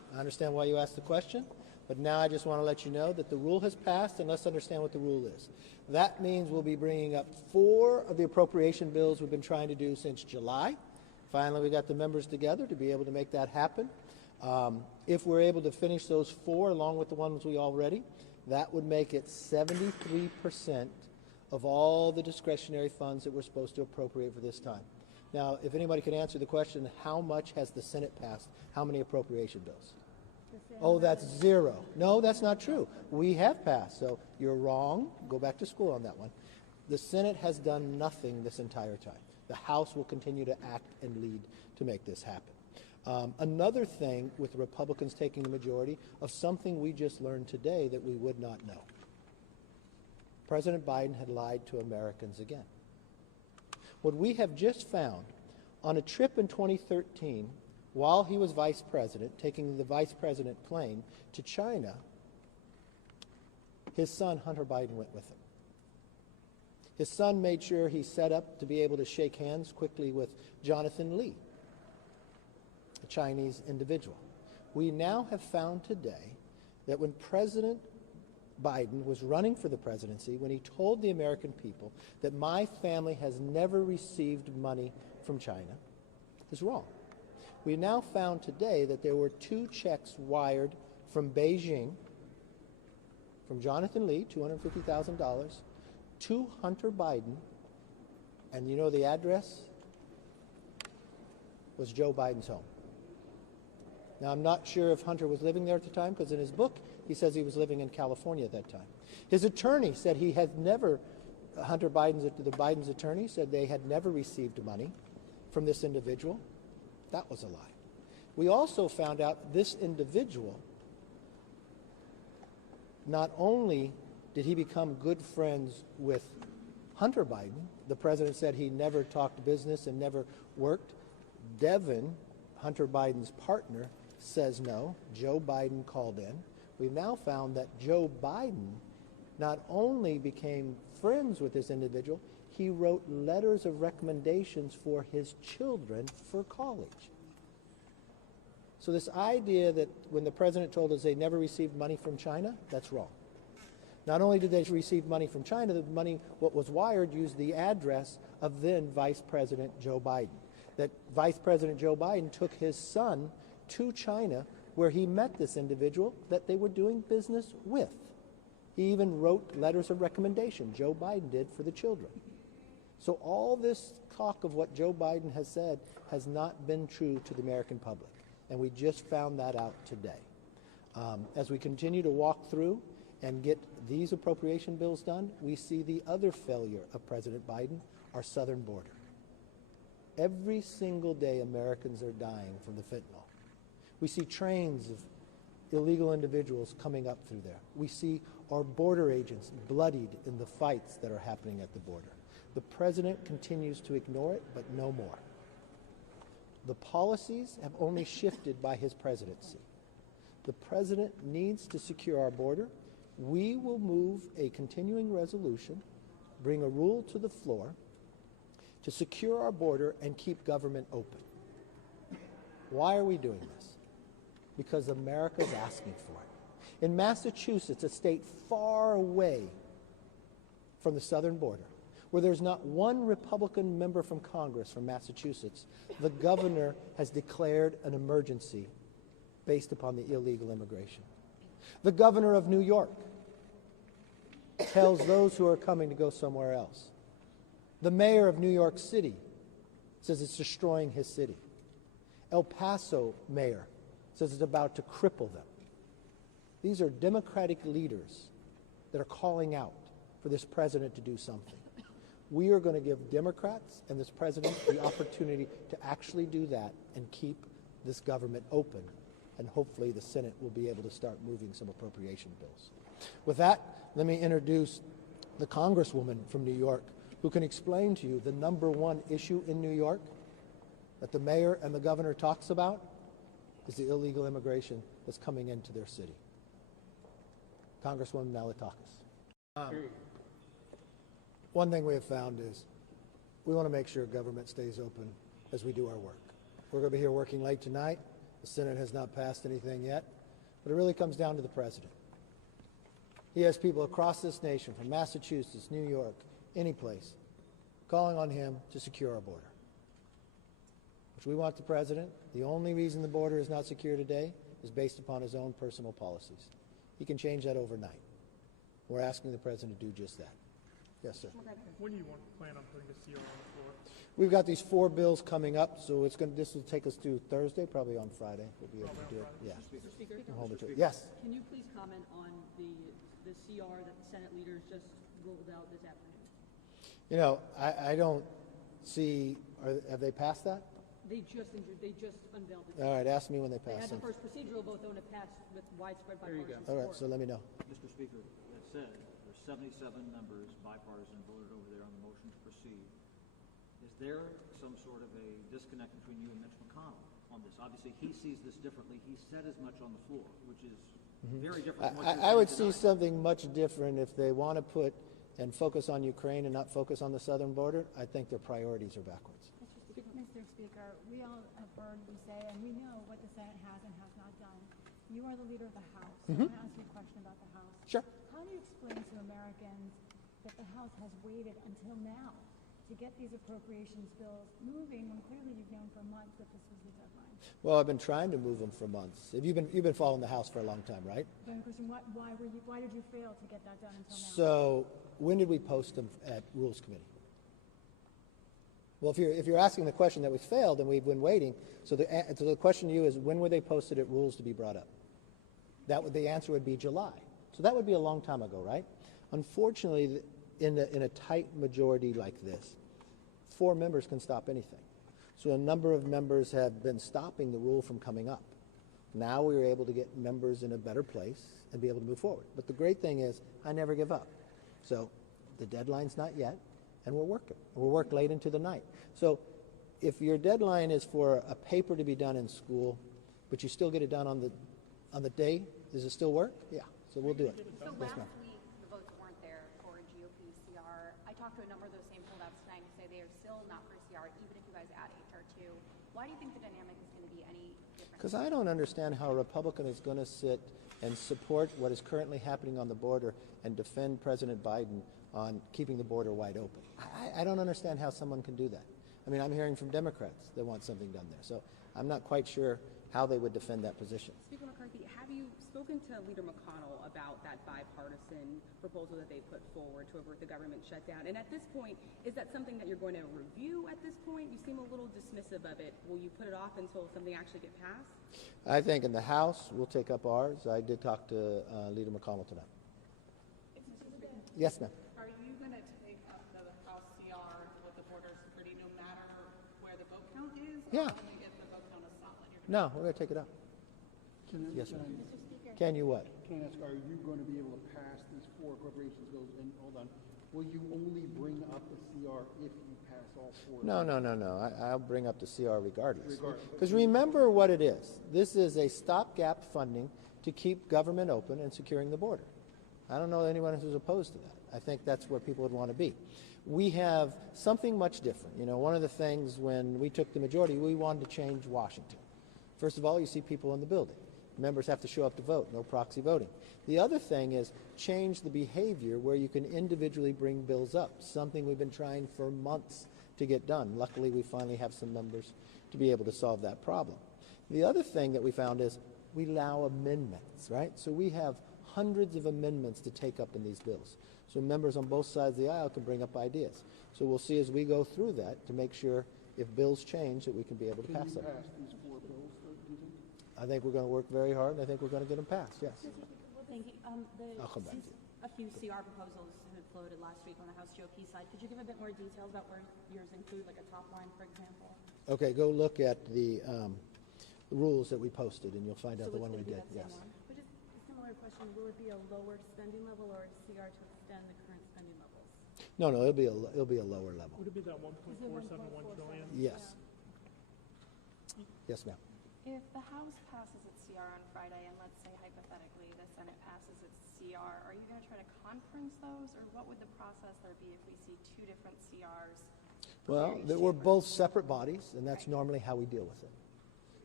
I understand why you asked the question, but now I just want to let you know that the rule has passed, and let's understand what the rule is. That means we'll be bringing up 4 of the appropriation bills we've been trying to do since July. Finally, we got the members together to be able to make that happen. If we're able to finish those 4 along with the ones we already, that would make it 73% of all the discretionary funds that we're supposed to appropriate for this time. Now, if anybody could answer the question, how much has the Senate passed? How many appropriation bills? Oh, that's 0. No, that's not true. We have passed, so you're wrong. Go back to school on that one. The Senate has done nothing this entire time. The House will continue to act and lead to make this happen. Another thing with the Republicans taking the majority of something we just learned today that we would not know. President Biden had lied to Americans again. What we have just found on a trip in 2013, while he was vice president, taking the vice president plane to China, his son, Hunter Biden, went with him. His son made sure he set up to be able to shake hands quickly with Jonathan Lee, a Chinese individual. We now have found today that when President Biden was running for the presidency, when he told the American people that my family has never received money from China, is wrong. We now found today that there were 2 checks wired from Beijing, from Jonathan Lee, $250,000, to Hunter Biden, and you know the address was Joe Biden's home. Now, I'm not sure if Hunter was living there at the time, because in his book, he says he was living in California at that time. His attorney said he had never, the Biden's attorney said they had never received money from this individual. That was a lie. We also found out this individual, not only did he become good friends with Hunter Biden, the president said he never talked business and never worked. Devin, Hunter Biden's partner, says no. Joe Biden called in. We've now found that Joe Biden not only became friends with this individual, he wrote letters of recommendations for his children for college. So this idea that when the president told us they never received money from China, that's wrong. Not only did they receive money from China, the money, what was wired, used the address of then Vice President Joe Biden. That Vice President Joe Biden took his son to China, where he met this individual that they were doing business with. He even wrote letters of recommendation, Joe Biden did, for the children. So all this talk of what Joe Biden has said has not been true to the American public. And we just found that out today. As we continue to walk through and get these appropriation bills done, we see the other failure of President Biden, our southern border. Every single day, Americans are dying from the fentanyl. We see trains of illegal individuals coming up through there. We see our border agents bloodied in the fights that are happening at the border. The president continues to ignore it, but no more. The policies have only shifted by his presidency. The president needs to secure our border. We will move a continuing resolution, bring a rule to the floor to secure our border and keep government open. Why are we doing this? Because America's asking for it. In Massachusetts, a state far away from the southern border, where there's not one Republican member from Congress from Massachusetts, the governor has declared an emergency based upon the illegal immigration. The governor of New York tells those who are coming to go somewhere else. The mayor of New York City says it's destroying his city. El Paso mayor says it's about to cripple them. These are Democratic leaders that are calling out for this president to do something. We are going to give Democrats and this president the opportunity to actually do that and keep this government open, and hopefully the Senate will be able to start moving some appropriation bills. With that, let me introduce the Congresswoman from New York, who can explain to you the #1 issue in New York that the mayor and the governor talks about is the illegal immigration that's coming into their city. Congresswoman Malatakis. One thing we have found is we want to make sure government stays open as we do our work. We're going to be here working late tonight, The Senate has not passed anything yet, but it really comes down to the president. He has people across this nation, from Massachusetts, New York, any place, calling on him to secure our border, which we want the president. The only reason the border is not secure today is based upon his own personal policies. He can change that overnight. We're asking the president to do just that. Yes, sir. When do you plan on putting the CR on the floor? We've got these 4 bills coming up, so this will take us to Thursday, probably on Friday. We'll be able to do it. Yeah. Mr. Speaker, We'll hold it to it. Yes. can you please comment on the CR that the Senate leaders just rolled out this afternoon? You know, I don't see, have they passed that? They just unveiled it. All right, ask me when they They pass had the them. first procedural vote, though, and it passed with widespread bipartisan All support. right, so let me know. Mr. Speaker, that said, there's 77 members bipartisan voted over there on the motion to proceed. Is there some sort of a disconnect between you and Mitch McConnell on this? Obviously, he sees this differently. He said as much on the floor, which is very different from what you're I would saying see tonight. something much different if they want to put and focus on Ukraine and not focus on the southern border. I think their priorities are backwards. Mr. Speaker, we all have heard you say, and we know what the Senate has and has not done. You are the leader of the House. So I want to ask you a question about the House. Sure. How do you explain to Americans that the House has waited until now to get these appropriations bills moving when clearly you've known for months that this was the deadline? Well, I've been trying to move them for months. You've been following the House for a long time, right? Then the question, why did you fail to get that done until now? So when did we post them at Rules Committee? Well, if you're asking the question that we failed and we've been waiting, so the question to you is, when were they posted at Rules to be brought up? The answer would be July. So that would be a long time ago, right? Unfortunately, in a tight majority like this, 4 members can stop anything. So a number of members have been stopping the rule from coming up. Now we were able to get members in a better place and be able to move forward. But the great thing is, I never give up. So the deadline's not yet, and we're working. We'll work late into the night. So if your deadline is for a paper to be done in school, but you still get it done on the day, does it still work? Yeah. So we'll do it. So Yes, last ma'am. week, the votes weren't there for a GOP CR. I talked to a number of those same holdouts tonight who say they are still not for CR, even if you guys add HR 2. Why do you think the dynamic is going to be any different? Because I don't understand how a Republican is going to sit and support what is currently happening on the border and defend President Biden on keeping the border wide open. I don't understand how someone can do that. I mean, I'm hearing from Democrats that want something done there. So I'm not quite sure how they would defend that position. Speaker McCarthy, have you spoken to Leader McConnell about that bipartisan proposal that they put forward to avert the government shutdown? And at this point, is that something that you're going to review at this point? You seem a little dismissive of it. Will you put it off until something actually gets passed? I think in the House, we'll take up ours. I did talk to Leader McConnell tonight. Yes, ma'am. Are you going to take up the House CR with the border security no matter where the vote count is? Yeah. Or only if the vote count is solid? No, we're going to take it up. Yes, ma'am. Can you what? Can I ask, are you going to be able to pass these 4 appropriations bills? And hold on, will you only bring up the CR if you pass all 4? No. I'll bring up the CR regardless. Because remember what it is. This is a stopgap funding to keep government open and securing the border. I don't know anyone who's opposed to that. I think that's where people would want to be. We have something much different. You know, one of the things when we took the majority, we wanted to change Washington. First of all, you see people in the building. Members have to show up to vote, no proxy voting. The other thing is change the behavior where you can individually bring bills up, something we've been trying for months to get done. Luckily, we finally have some members to be able to solve that problem. The other thing that we found is we allow amendments, right? So we have hundreds of amendments to take up in these bills. So members on both sides of the aisle can bring up ideas. So we'll see as we go through that to make sure if bills change that we can be able to pass them. Can you pass these 4 bills, do you think? I think we're going to work very hard, and I think we're going to get them passed, yes. Thank you. I'll come back to you. A few CR proposals had floated last week on the House GOP side. Could you give a bit more details about where yours include, like a top line, for example? Okay, go look at the rules that we posted, and you'll find out the one we did, yes. But just a similar question, will it be a lower spending level or a CR to extend the current spending levels? No, it'll be a lower level. Would it be that 1.471 trillion? Yes. Yes, ma'am. If the House passes its CR on Friday, and let's say hypothetically the Senate passes its CR, are you going to try to conference those, or what would the process there be if we see 2 different CRs? Well, we're both separate bodies, and that's normally how we deal with it.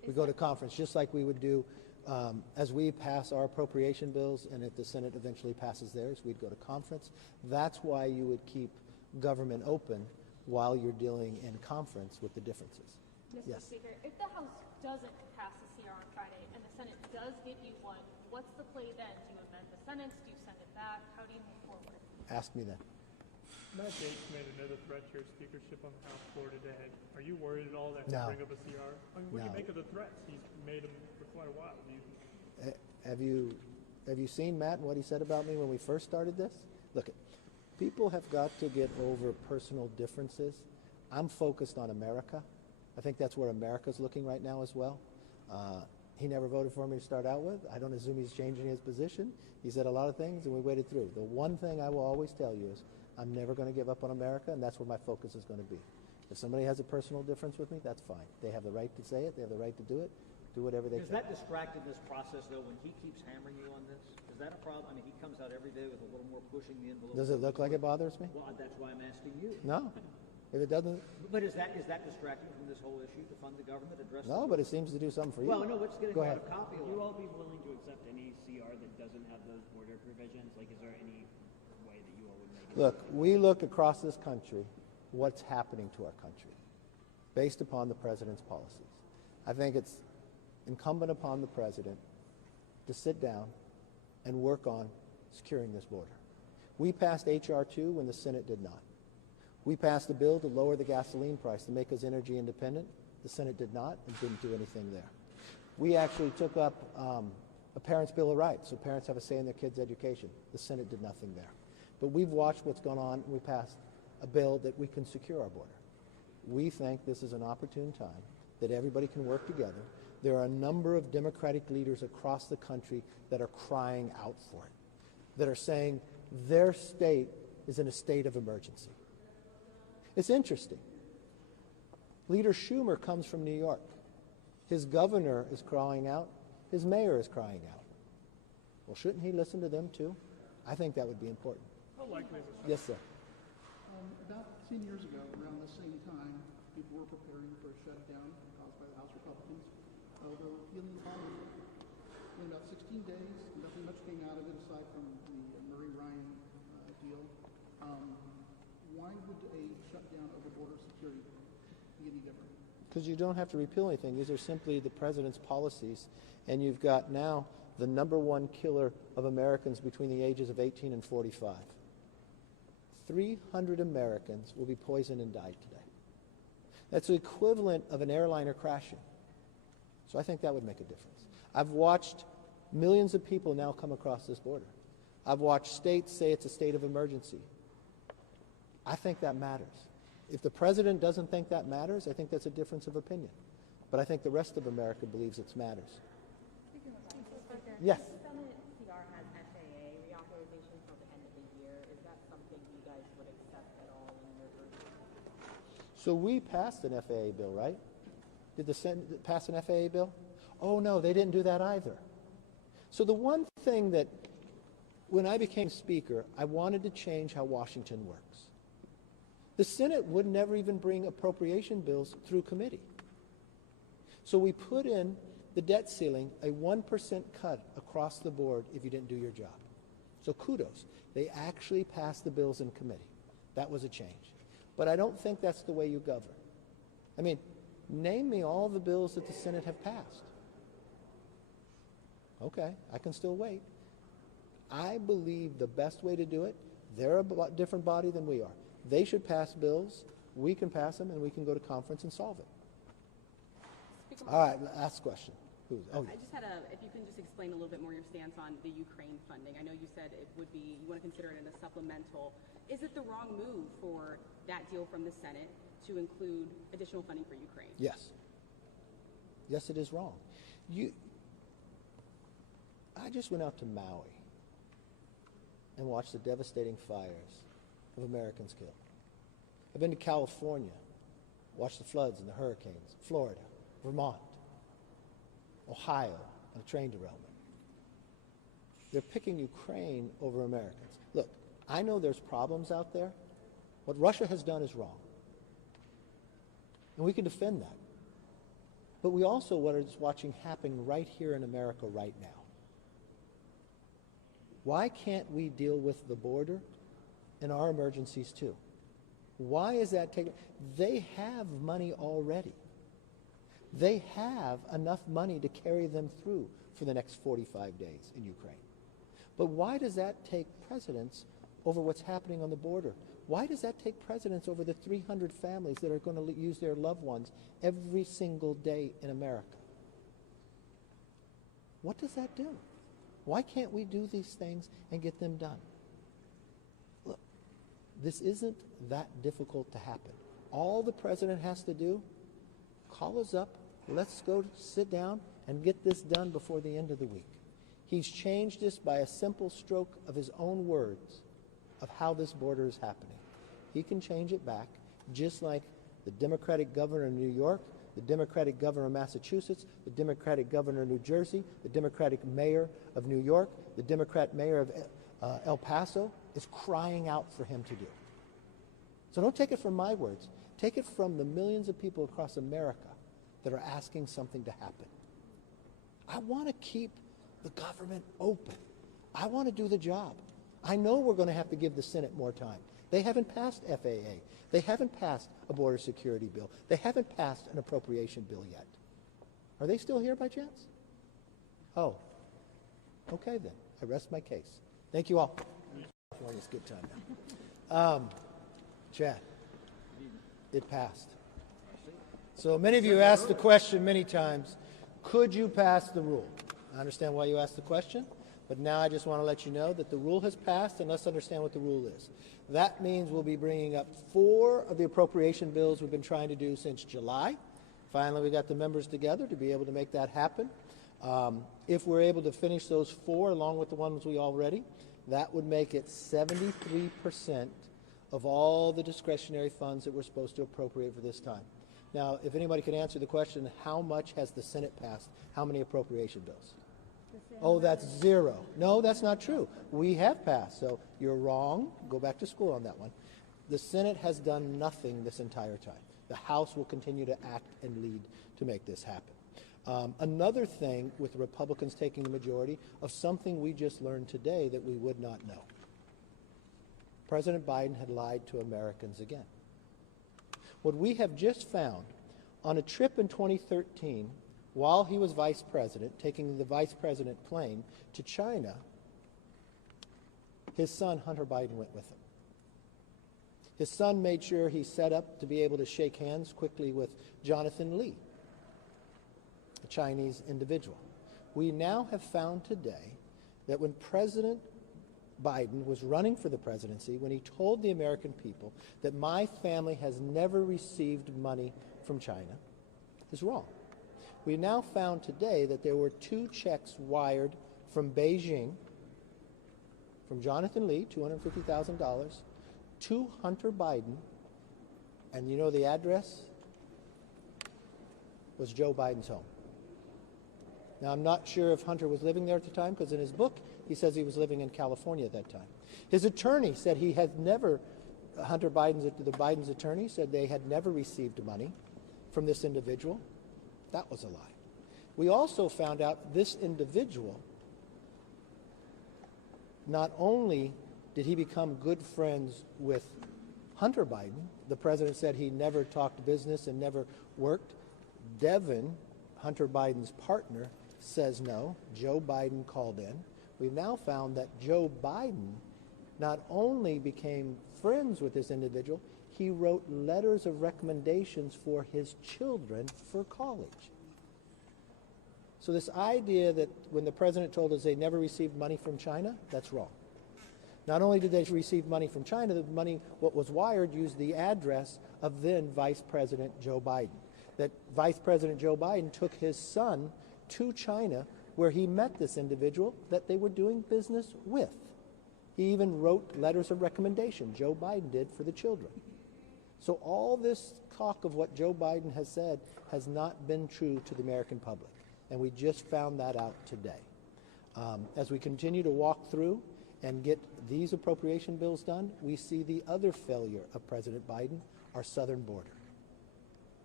We go to conference, just like we would do as we pass our appropriation bills, and if the Senate eventually passes theirs, we'd go to conference. That's why you would keep government open while you're dealing in conference with the differences. Mr. Yes. Speaker, if the House doesn't pass the CR on Friday and the Senate does give you one, what's the play then? Do you amend the sentence? Do you send it back? How do you move forward? Ask me then. Matt Gaetz made another threat to your speakership on the House floor today. Are you worried at all that No. he'll bring up a CR? I mean, what do No. you make of the threats? He's made them for quite a while. Have you seen Matt and what he said about me when we first started this? Look, people have got to get over personal differences. I'm focused on America. I think that's where America's looking right now as well. He never voted for me to start out with. I don't assume he's changing his position. He said a lot of things, and we waited through. The one thing I will always tell you is I'm never going to give up on America, and that's where my focus is going to be. If somebody has a personal difference with me, that's fine. They have the right to say it. They have the right to do it. Do whatever they Is can. that distracted this process, though, when he keeps hammering you on this? Is that a problem? I mean, he comes out every day with a little more pushing the envelope. Does it look like it bothers me? Well, that's why I'm asking you. No. If it doesn't, But is that distracting from this whole issue to fund the government, address no, but it seems to do something for you. Well, no, let's get Go a ahead. copy Would of you it. all be willing to accept any CR that doesn't have those border provisions? Like, is there any way that you all would make it? Look, we look across this country, what's happening to our country, based upon the president's policies. I think it's incumbent upon the president to sit down and work on securing this border. We passed H.R. 2 when the Senate did not. We passed a bill to lower the gasoline price to make us energy independent. The Senate did not and didn't do anything there. We actually took up a parent's Bill of Rights, so parents have a say in their kids' education. The Senate did nothing there. But we've watched what's gone on, and we passed a bill that we can secure our border. We think this is an opportune time that everybody can work together. There are a number of Democratic leaders across the country that are crying out for it, that are saying their state is in a state of emergency. It's interesting. Leader Schumer comes from New York. His governor is crying out. His mayor is crying out. Well, shouldn't he listen to them too? I think that would be important. How likely is it? Yes, sir. About 10 years ago, around the same time, people were preparing for a shutdown caused by the House Republicans over repealing the bond issue. In about 16 days, nothing much came out of it aside from the Murray Ryan deal. Why would a shutdown over border security be any different? Because you don't have to repeal anything. These are simply the president's policies. And you've got now the number one killer of Americans between the ages of 18 and 45. 300 Americans will be poisoned and died today. That's the equivalent of an airliner crashing. So I think that would make a difference. I've watched millions of people now come across this border. I've watched states say it's a state of emergency. I think that matters. If the president doesn't think that matters, I think that's a difference of opinion. But I think the rest of America believes it matters. Yes. The Senate CR has FAA reauthorization till the end of the year. Is that something you guys would accept at all in your version? So we passed an FAA bill, right? Did the Senate pass an FAA bill? Oh, no, they didn't do that either. So the one thing that, when I became Speaker, I wanted to change how Washington works. The Senate would never even bring appropriation bills through committee. So we put in the debt ceiling, a 1% cut across the board if you didn't do your job. So kudos. They actually passed the bills in committee. That was a change. But I don't think that's the way you govern. I mean, name me all the bills that the Senate have passed. Okay, I can still wait. I believe the best way to do it, they're a different body than we are. They should pass bills, we can pass them, and we can go to conference and solve it. All right, last question. I just had if you can just explain a little bit more your stance on the Ukraine funding. I know you said it would be, you want to consider it in a supplemental. Is it the wrong move for that deal from the Senate to include additional funding for Ukraine? Yes. Yes, it is wrong. I just went out to Maui and watched the devastating fires of Americans killed. I've been to California, watched the floods and the hurricanes, Florida, Vermont, Ohio, on a train derailment. They're picking Ukraine over Americans. Look, I know there's problems out there. What Russia has done is wrong. And we can defend that. but we also what is watching happen right here in America right now. Why can't we deal with the border and our emergencies too? Why is that taking? They have money already. They have enough money to carry them through for the next 45 days in Ukraine. But why does that take precedence over what's happening on the border? Why does that take precedence over the 300 families that are going to use their loved ones every single day in America? What does that do? Why can't we do these things and get them done? Look, this isn't that difficult to happen. All the president has to do, call us up, let's go sit down and get this done before the end of the week. He's changed this by a simple stroke of his own words of how this border is happening. He can change it back, just like the Democratic governor of New York, the Democratic governor of Massachusetts, the Democratic governor of New Jersey, the Democratic mayor of New York, the Democrat mayor of El Paso is crying out for him to do. So don't take it from my words. Take it from the millions of people across America that are asking something to happen. I want to keep the government open. I want to do the job. I know we're going to have to give the Senate more time. They haven't passed FAA. They haven't passed a border security bill. They haven't passed an appropriation bill yet. Are they still here by chance? Oh, okay then. I rest my case. Thank you all. It's good time now. Chad, it passed. So many of you asked the question many times, could you pass the rule? I understand why you asked the question, but now I just want to let you know that the rule has passed, and let's understand what the rule is. That means we'll be bringing up 4 of the appropriation bills we've been trying to do since July. Finally, we got the members together to be able to make that happen. If we're able to finish those 4 along with the ones we already, that would make it 73% of all the discretionary funds that we're supposed to appropriate for this time. Now, if anybody can answer the question, how much has the Senate passed? How many appropriation bills? Oh, that's 0. No, that's not true. We have passed, so you're wrong. Go back to school on that one. The Senate has done nothing this entire time. The House will continue to act and lead to make this happen. Another thing with the Republicans taking the majority of something we just learned today that we would not know. President Biden had lied to Americans again. What we have just found on a trip in 2013, while he was vice president, taking the vice president plane to China, his son, Hunter Biden, went with him. His son made sure he set up to be able to shake hands quickly with Jonathan Lee, a Chinese individual. We now have found today that when President Biden was running for the presidency, when he told the American people that my family has never received money from China, is wrong. We now found today that there were 2 checks wired from Beijing, from Jonathan Lee, $250,000, to Hunter Biden, and you know the address was Joe Biden's home. Now, I'm not sure if Hunter was living there at the time, because in his book, he says he was living in California at that time. His attorney said he had never, the Biden's attorney said they had never received money from this individual. That was a lie. We also found out this individual, not only did he become good friends with Hunter Biden, the president said he never talked business and never worked. Devin, Hunter Biden's partner, says no. Joe Biden called in. We've now found that Joe Biden not only became friends with this individual, he wrote letters of recommendations for his children for college. So this idea that when the president told us they never received money from China, that's wrong. Not only did they receive money from China, the money, what was wired, used the address of then Vice President Joe Biden. That Vice President Joe Biden took his son to China, where he met this individual that they were doing business with. He even wrote letters of recommendation, Joe Biden did, for the children. So all this talk of what Joe Biden has said has not been true to the American public. And we just found that out today. As we continue to walk through and get these appropriation bills done, we see the other failure of President Biden, our southern border.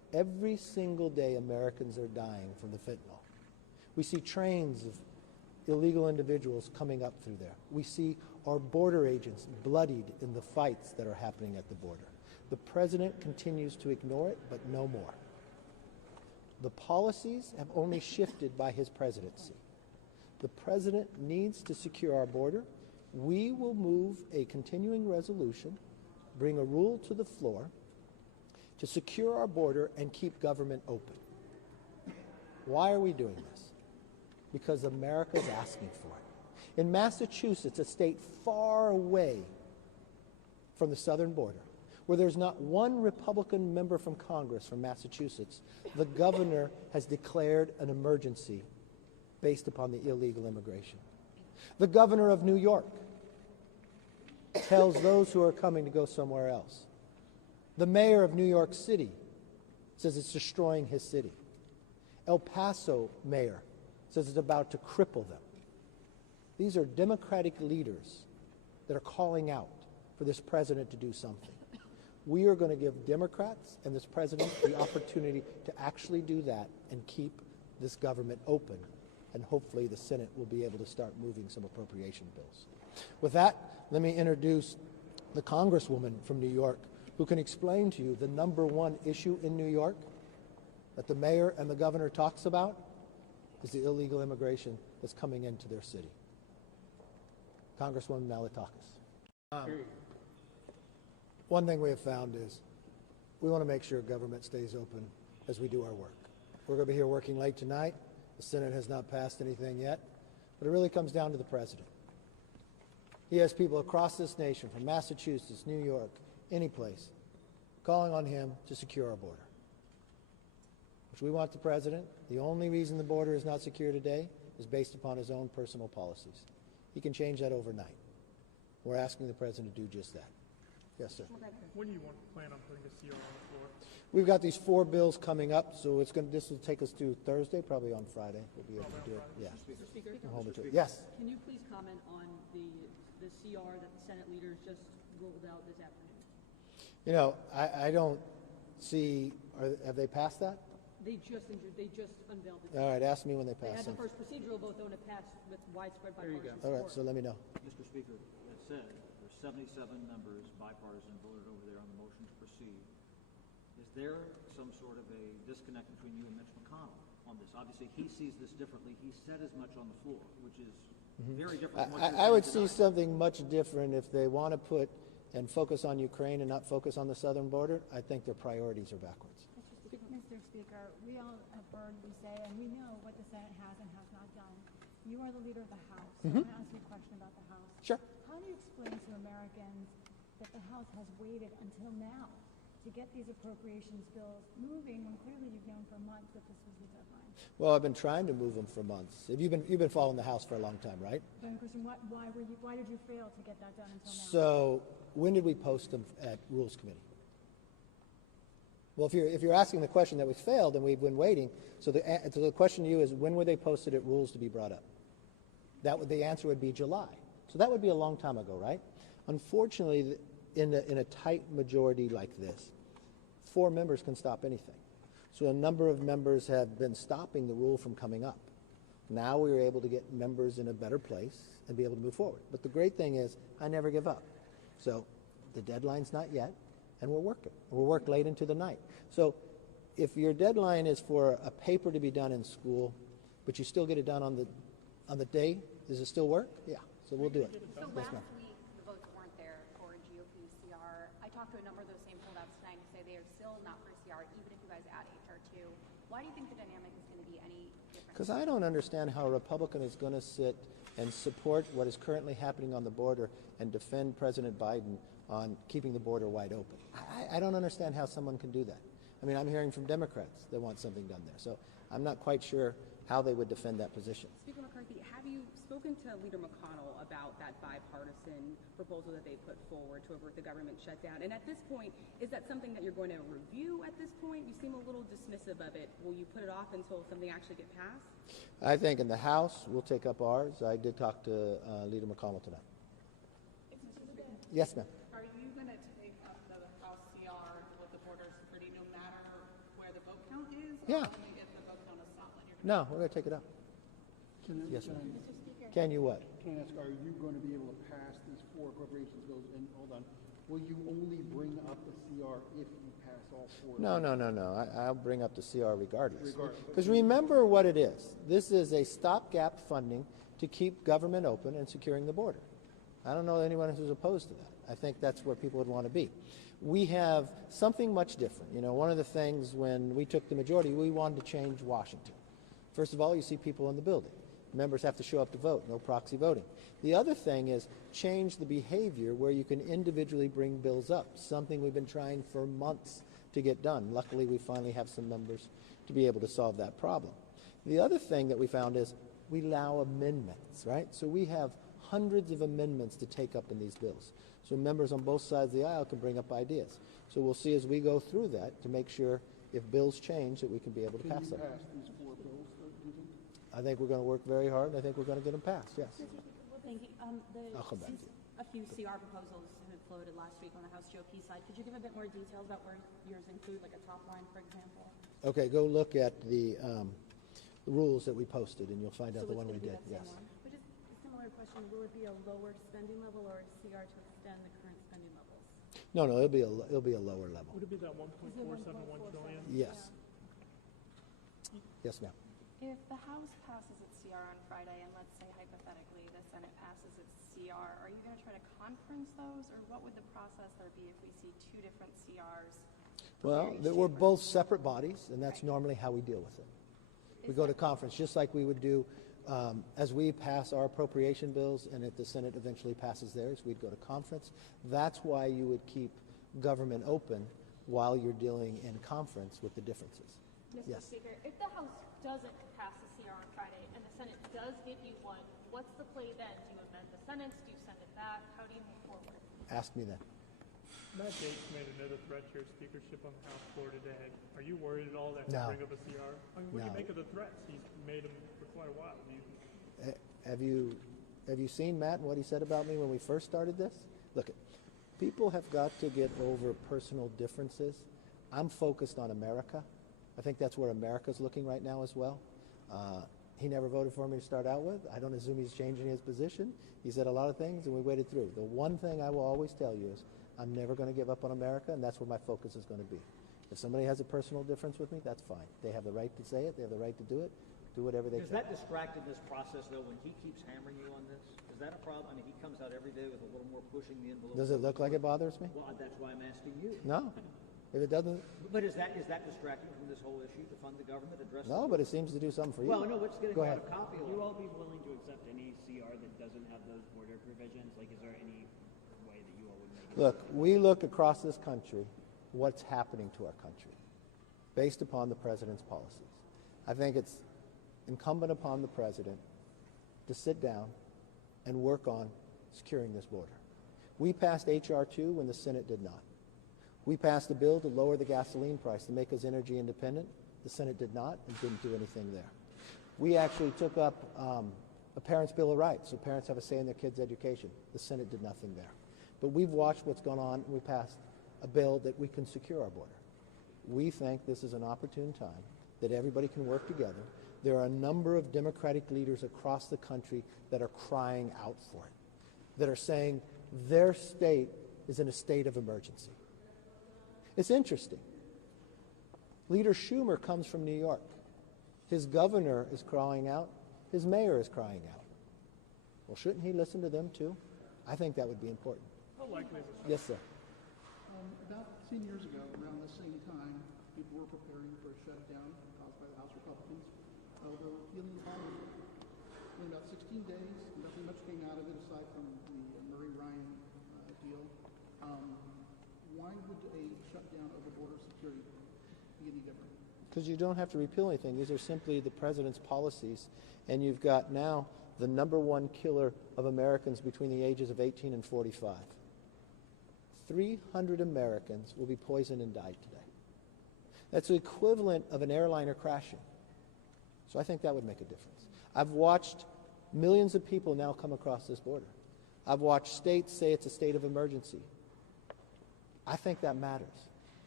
Every single day, Americans are dying from the fentanyl. We see trains of illegal individuals coming up through there. We see our border agents bloodied in the fights that are happening at the border. The president continues to ignore it, but no more. The policies have only shifted by his presidency. The president needs to secure our border. We will move a continuing resolution, bring a rule to the floor to secure our border and keep government open. Why are we doing this? Because America's asking for it. In Massachusetts, a state far away from the southern border, where there's not one Republican member from Congress from Massachusetts, the governor has declared an emergency based upon the illegal immigration. The governor of New York tells those who are coming to go somewhere else. The mayor of New York City says it's destroying his city. El Paso mayor says it's about to cripple them. These are Democratic leaders that are calling out for this president to do something. We are going to give Democrats and this president the opportunity to actually do that and keep this government open. And hopefully the Senate will be able to start moving some appropriation bills. With that, let me introduce the Congresswoman from New York who can explain to you the number one issue in New York that the mayor and the governor talks about is the illegal immigration that's coming into their city. Congresswoman Malatakis. One thing we have found is we want to make sure government stays open as we do our work. We're going to be here working late tonight. The Senate has not passed anything yet, but it really comes down to the president. He has people across this nation, from Massachusetts, New York, any place, calling on him to secure our border, which we want the president. The only reason the border is not secure today is based upon his own personal policies. He can change that overnight. We're asking the president to do just that. Yes, sir. When do you plan on putting a CR on the floor? We've got these 4 bills coming up, so this will take us through Thursday, probably on Friday. We'll be able to do it. Yeah. Mr. Speaker? We'll hold it to it. Yes. Can you please comment on the CR that the Senate leaders just rolled out this afternoon? You know, I don't see, have they passed that? They just unveiled it. All right, ask me when they They pass had the it. first procedural vote, though, and it passed with widespread bipartisan support. All right, so let me know. Mr. Speaker, that said, there's 77 members bipartisan voted over there on the motion to proceed. Is there some sort of a disconnect between you and Mitch McConnell on this? Obviously, he sees this differently. He said as much on the floor, which is very different from what you're I would saying see tonight. something much different if they want to put and focus on Ukraine and not focus on the southern border. I think their priorities are backwards. Mr. Speaker, we all have heard you say, and we know what the Senate has and has not done. You are the leader of the House. So I want to ask you a question about the House. Sure. How do you explain to Americans that the House has waited until now to get these appropriations bills moving when clearly you've known for months that this was the deadline? Well, I've been trying to move them for months. You've been following the House for a long time, right? Then, Christian, why did you fail to get that done until now? So when did we post them at Rules Committee? Well, if you're asking the question that we failed and we've been waiting, so the question to you is, when were they posted at Rules to be brought up? The answer would be July. So that would be a long time ago, right? Unfortunately, in a tight majority like this, 4 members can stop anything. So a number of members have been stopping the rule from coming up. Now we are able to get members in a better place and be able to move forward. But the great thing is, I never give up. So the deadline's not yet, and we're working. We'll work late into the night. So if your deadline is for a paper to be done in school, but you still get it done on the day, does it still work? Yeah. So we'll do it. So Yes, last ma'am. week, the votes weren't there for GOP CR. I talked to a number of those same holdouts tonight who say they are still not for CR, even if you guys add HR2. Why do you think the dynamic is going to be any different? Because I don't understand how a Republican is going to sit and support what is currently happening on the border and defend President Biden on keeping the border wide open. I don't understand how someone can do that. I mean, I'm hearing from Democrats that want something done there. So I'm not quite sure how they would defend that position. Speaker McCarthy, have you spoken to Leader McConnell about that bipartisan proposal that they put forward to avert the government shutdown? And at this point, is that something that you're going to review at this point? You seem a little dismissive of it. Will you put it off until something actually gets passed? I think in the House, we'll take up ours. I did talk to Leader McConnell tonight. Yes, ma'am. Are you going to take up the House CR with the borders pretty no matter where the count is? Yeah. Or only if the vote count is solid? No, we're going to take it up. Yes, ma'am. Can you what? Can I ask, are you going to be able to pass these 4 appropriations bills? And hold on, will you only bring up the CR if you pass all 4? No. I'll bring up the CR regardless. Regardless. Because remember what it is. This is a stopgap funding to keep government open and securing the border. I don't know anyone who's opposed to that. I think that's where people would want to be. We have something much different. You know, one of the things when we took the majority, we wanted to change Washington. First of all, you see people in the building. Members have to show up to vote, no proxy voting. The other thing is change the behavior where you can individually bring bills up, something we've been trying for months to get done. Luckily, we finally have some members to be able to solve that problem. The other thing that we found is we allow amendments, right? So we have hundreds of amendments to take up in these bills. So members on both sides of the aisle can bring up ideas. So we'll see as we go through that to make sure if bills change that we can be able to pass them. Can you pass these 4 bills, do you think? I think we're going to work very hard, and I think we're going to get them passed, yes. Thank you. I'll come back to you. A few CR proposals have floated last week on the House GOP side. Could you give a bit more details about where yours include, like a top line, for example? Okay, go look at the rules that we posted, and you'll find out the one we did, yes. But just a similar question, will it be a lower spending level or a CR to extend the current spending levels? No, it'll be a lower level. Would it be that 1.471 trillion? Yes. Yes, ma'am. If the House passes its CR on Friday, and let's say hypothetically the Senate passes its CR, are you going to try to conference those, or what would the process there be if we see 2 different CRs? Well, we're both separate bodies, and that's normally how we deal with it. We go to conference, just like we would do as we pass our appropriation bills, and if the Senate eventually passes theirs, we'd go to conference. That's why you would keep government open while you're dealing in conference with the differences. Mr. Speaker, if the House doesn't pass the CR on Friday and the Senate does give you one, what's the play then? Do you amend the sentence? Do you send it back? How do you move forward? Ask me then. Matt Gaetz made another threat to your speakership on the House floor today. Are you worried at all that No. he'll bring up a CR? I mean, what do you make of the threats? He's made them for quite a while. Have you seen Matt and what he said about me when we first started this? Look, people have got to get over personal differences. I'm focused on America. I think that's where America's looking right now as well. He never voted for me to start out with. I don't assume he's changing his position. He said a lot of things, and we waited through. The one thing I will always tell you is I'm never going to give up on America, and that's where my focus is going to be. If somebody has a personal difference with me, that's fine. They have the right to say it. They have the right to do it. Do whatever they Does can. that distract in this process, though, when he keeps hammering you on this? Is that a problem? I mean, he comes out every day with a little more pushing the envelope. Does it look like it bothers me? Well, that's why I'm asking you. No. If it doesn't, But is that distracting from this whole issue to fund the government, address no, but it seems to do something for you. Well, no, let's get Go a ahead. copy Would of you all be willing to accept any CR that doesn't have those border provisions? Like, is there any way that you all would make it? Look, we look across this country, what's happening to our country, based upon the president's policies. I think it's incumbent upon the president to sit down and work on securing this border. We passed H.R. 2 when the Senate did not. We passed a bill to lower the gasoline price to make us energy independent. The Senate did not and didn't do anything there. We actually took up a parent's bill of rights, so parents have a say in their kids' education. The Senate did nothing there. But we've watched what's gone on, and we passed a bill that we can secure our border. We think this is an opportune time that everybody can work together. There are a number of Democratic leaders across the country that are crying out for it, that are saying their state is in a state of emergency. It's interesting. Leader Schumer comes from New York. His governor is crying out. His mayor is crying out. Well, shouldn't he listen to them too? I think that would be important. How likely is it? Yes, sir. About 10 years ago, around the same time, people were preparing for a shutdown caused by the House Republicans over repealing the Biden bill. In about 16 days, nothing much came out of it aside from the Murray Ryan deal. Why would a shutdown of the border security be any different? Because you don't have to repeal anything. These are simply the president's policies. And you've got now the #1 killer of Americans between the ages of 18 and 45. 300 Americans will be poisoned and died today. That's the equivalent of an airliner crashing. So I think that would make a difference. I've watched millions of people now come across this border. I've watched states say it's a state of emergency. I think that matters.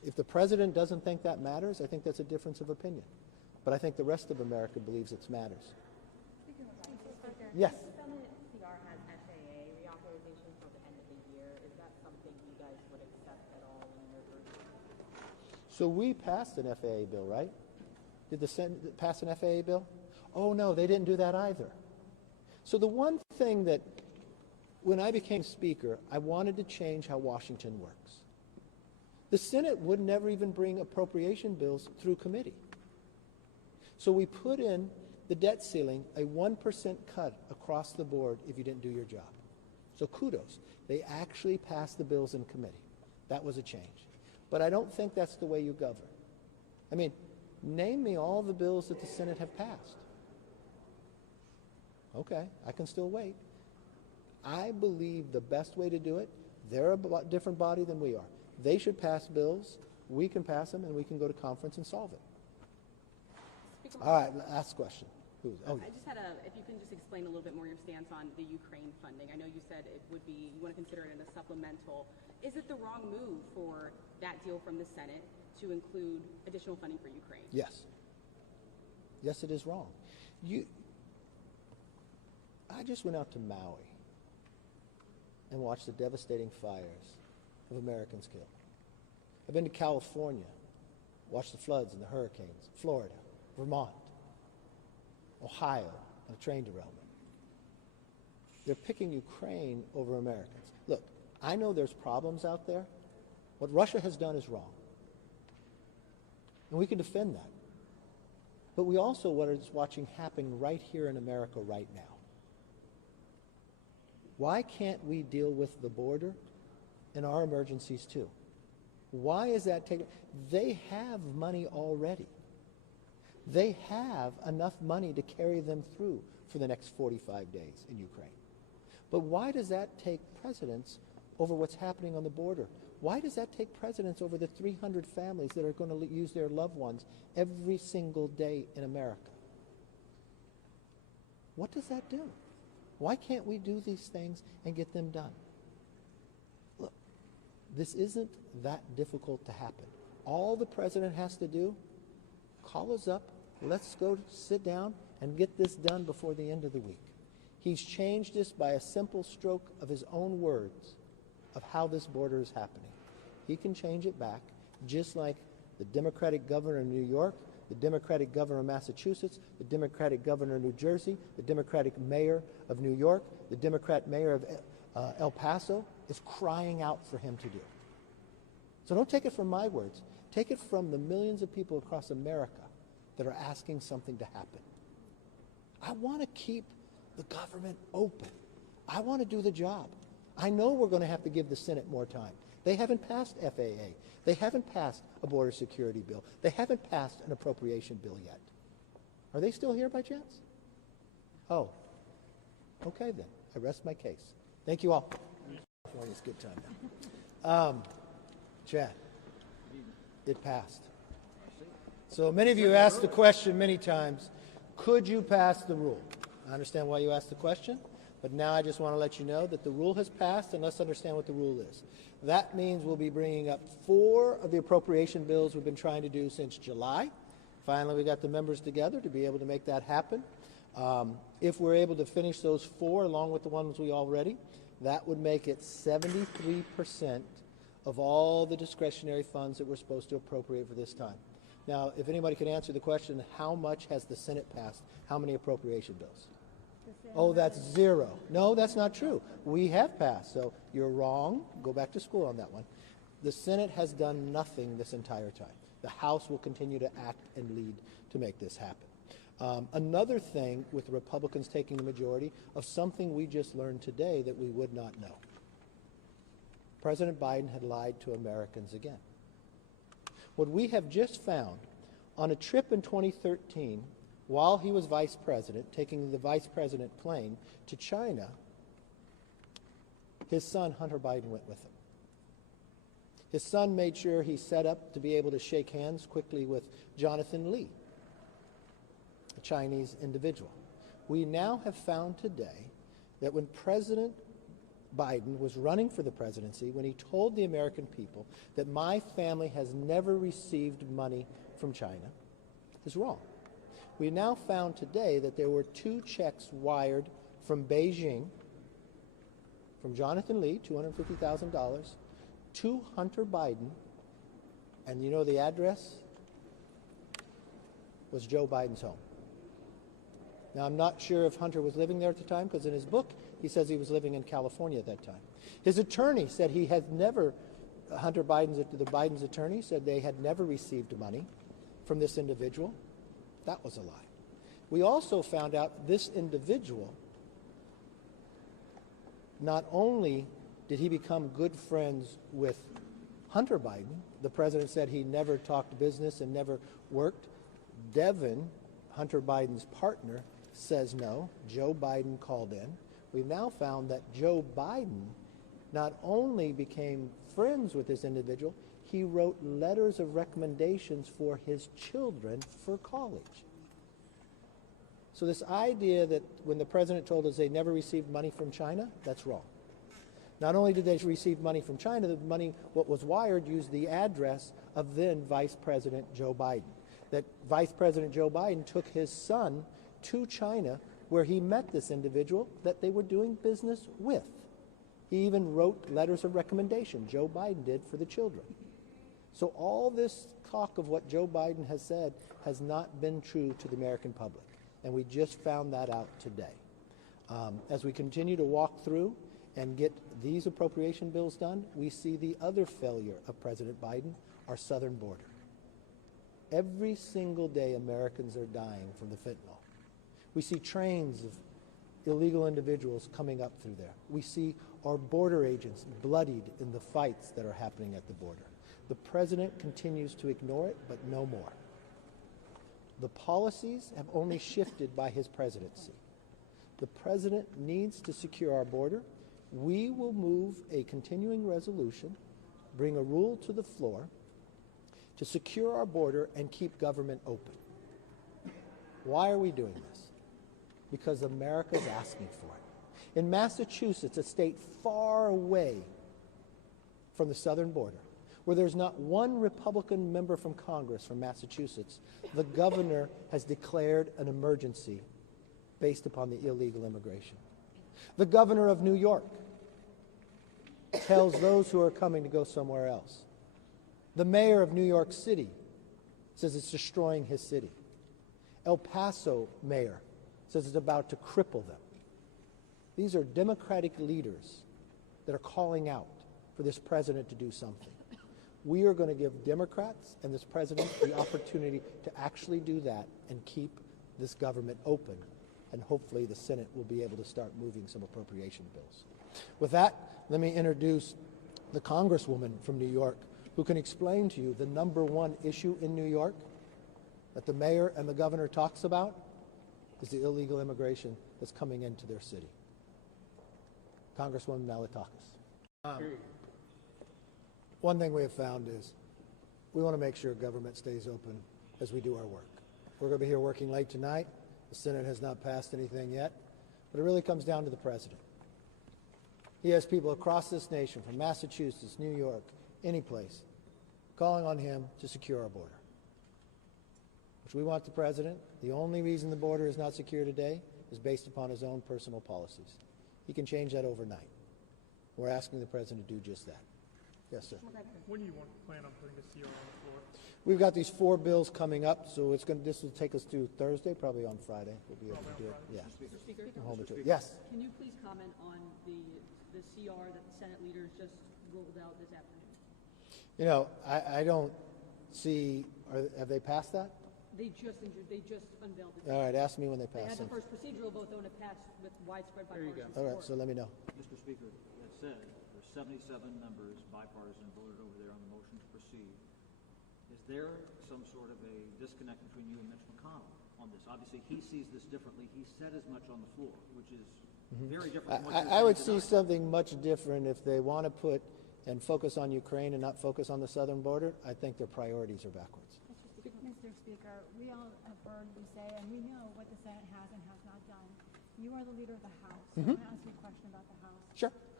If the president doesn't think that matters, I think that's a difference of opinion. But I think the rest of America believes it matters. Yes. The Senate CR has FAA reauthorization till the end of the year. Is that something you guys would accept at all in your group? So we passed an FAA bill, right? Did the Senate pass an FAA bill? Oh, no, they didn't do that either. So the one thing that, when I became Speaker, I wanted to change how Washington works. The Senate would never even bring appropriation bills through committee. So we put in the debt ceiling, a 1% cut across the board if you didn't do your job. So kudos. They actually passed the bills in committee. That was a change. But I don't think that's the way you govern. I mean, name me all the bills that the Senate have passed. Okay, I can still wait. I believe the best way to do it, they're a different body than we are. They should pass bills, we can pass them, and we can go to conference and solve it. All right, last question. I just had if you can just explain a little bit more your stance on the Ukraine funding. I know you said it would be, you want to consider it in a supplemental. Is it the wrong move for that deal from the Senate to include additional funding for Ukraine? Yes. Yes, it is wrong. I just went out to Maui and watched the devastating fires of Americans killed. I've been to California, watched the floods and the hurricanes, Florida, Vermont, Ohio, and a train derailment. They're picking Ukraine over Americans. Look, I know there's problems out there. What Russia has done is wrong. And we can defend that. But we also what is watching happen right here in America right now. Why can't we deal with the border and our emergencies too? Why is that taking? They have money already. They have enough money to carry them through for the next 45 days in Ukraine. But why does that take precedence over what's happening on the border? Why does that take precedence over the 300 families that are going to lose their loved ones every single day in America? What does that do? Why can't we do these things and get them done? Look, this isn't that difficult to happen. All the president has to do, call us up, let's go sit down and get this done before the end of the week. He's changed this by a simple stroke of his own words of how this border is happening. He can change it back, just like the Democratic governor of New York, the Democratic governor of Massachusetts, the Democratic governor of New Jersey, the Democratic mayor of New York, the Democrat mayor of El Paso is crying out for him to do. So don't take it from my words. Take it from the millions of people across America that are asking something to happen. I want to keep the government open. I want to do the job. I know we're going to have to give the Senate more time. They haven't passed FAA. They haven't passed a border security bill. They haven't passed an appropriation bill yet. Are they still here by chance? Oh, okay then. I rest my case. Thank you all. It's a good time now. Chad, it passed. So many of you asked the question many times, could you pass the rule? I understand why you asked the question, but now I just want to let you know that the rule has passed, and let's understand what the rule is. That means we'll be bringing up 4 of the appropriation bills we've been trying to do since July. Finally, we got the members together to be able to make that happen. If we're able to finish those 4 along with the ones we already, that would make it 73% of all the discretionary funds that we're supposed to appropriate for this time. Now, if anybody could answer the question, how much has the Senate passed? How many appropriation bills? Oh, that's 0. No, that's not true. We have passed, so you're wrong. Go back to school on that one. The Senate has done nothing this entire time. The House will continue to act and lead to make this happen. Another thing with the Republicans taking the majority of something we just learned today that we would not know. President Biden had lied to Americans again. What we have just found on a trip in 2013, while he was vice president, taking the vice president plane to China, his son, Hunter Biden, went with him. His son made sure he set up to be able to shake hands quickly with Jonathan Lee, a Chinese individual. We now have found today that when President Biden was running for the presidency when he told the American people that my family has never received money from China is wrong. We now found today that there were 2 checks wired from Beijing, from Jonathan Lee, $250,000, to Hunter Biden, and you know the address was Joe Biden's home. Now, I'm not sure if Hunter was living there at the time, because in his book, he says he was living in California at that time. His attorney said he had never, the Biden's attorney said they had never received money from this individual. That was a lie. We also found out this individual, not only did he become good friends with Hunter Biden, the president said he never talked business and never worked. Devin, Hunter Biden's partner, says no. Joe Biden called in. We've now found that Joe Biden not only became friends with this individual, he wrote letters of recommendations for his children for college. So this idea that when the president told us they never received money from China, that's wrong. Not only did they receive money from China, the money, what was wired, used the address of then Vice President Joe Biden. That Vice President Joe Biden took his son to China where he met this individual that they were doing business with. He even wrote letters of recommendation, Joe Biden did, for the children. So all this talk of what Joe Biden has said has not been true to the American public. And we just found that out today. As we continue to walk through and get these appropriation bills done, we see the other failure of President Biden, our southern border. Every single day, Americans are dying from the fentanyl. We see trains of illegal individuals coming up through there. We see our border agents bloodied in the fights that are happening at the border. The president continues to ignore it, but no more. The policies have only shifted by his presidency. The president needs to secure our border. We will move a continuing resolution, bring a rule to the floor to secure our border and keep government open. Why are we doing this? Because America's asking for it. In Massachusetts, a state far away from the southern border, where there's not one Republican member from Congress from Massachusetts, the governor has declared an emergency based upon the illegal immigration. The governor of New York tells those who are coming to go somewhere else. The mayor of New York City says it's destroying his city. El Paso mayor says it's about to cripple them. These are Democratic leaders that are calling out for this president to do something. We are going to give Democrats and this president the opportunity to actually do that and keep this government open. And hopefully the Senate will be able to start moving some appropriation bills. With that, let me introduce the Congresswoman from New York who can explain to you the #1 issue in New York that the mayor and the governor talks about is the illegal immigration that's coming into their city. Congresswoman Malatakis. One thing we have found is we want to make sure government stays open as we do our work. We're going to be here working late tonight. The Senate has not passed anything yet, but it really comes down to the president. He has people across this nation, from Massachusetts, New York, any place, calling on him to secure our border, which we want the president. The only reason the border is not secure today is based upon his own personal policies. He can change that overnight. We're asking the president to do just that. Yes, sir. When do you plan on putting the CR on the floor? We've got these 4 bills coming up, so this will take us through Thursday, probably on Friday. We'll be able to do it. Yeah. Mr. Speaker? We'll hold it to it. Yes. Can you please comment on the CR that the Senate leaders just rolled out this afternoon? You know, I don't see, have they passed that? They just unveiled it. All right, ask me when they They pass had the it. first procedural vote, though, and it passed with widespread bipartisan All right, support. so let me know. Mr. Speaker, that said, there's 77 members bipartisan voted over there on the motion to proceed. Is there some sort of a disconnect between you and Mitch McConnell on this? Obviously, he sees this differently. He said as much on the floor, which is very different from what you're I would saying see tonight. something much different if they want to put and focus on Ukraine and not focus on the southern border. I think their priorities are backwards. Mr. Speaker, we all have heard you say, and we know what the Senate has and has not done. You are the leader of the House. So I want to ask you a question about the House. Sure.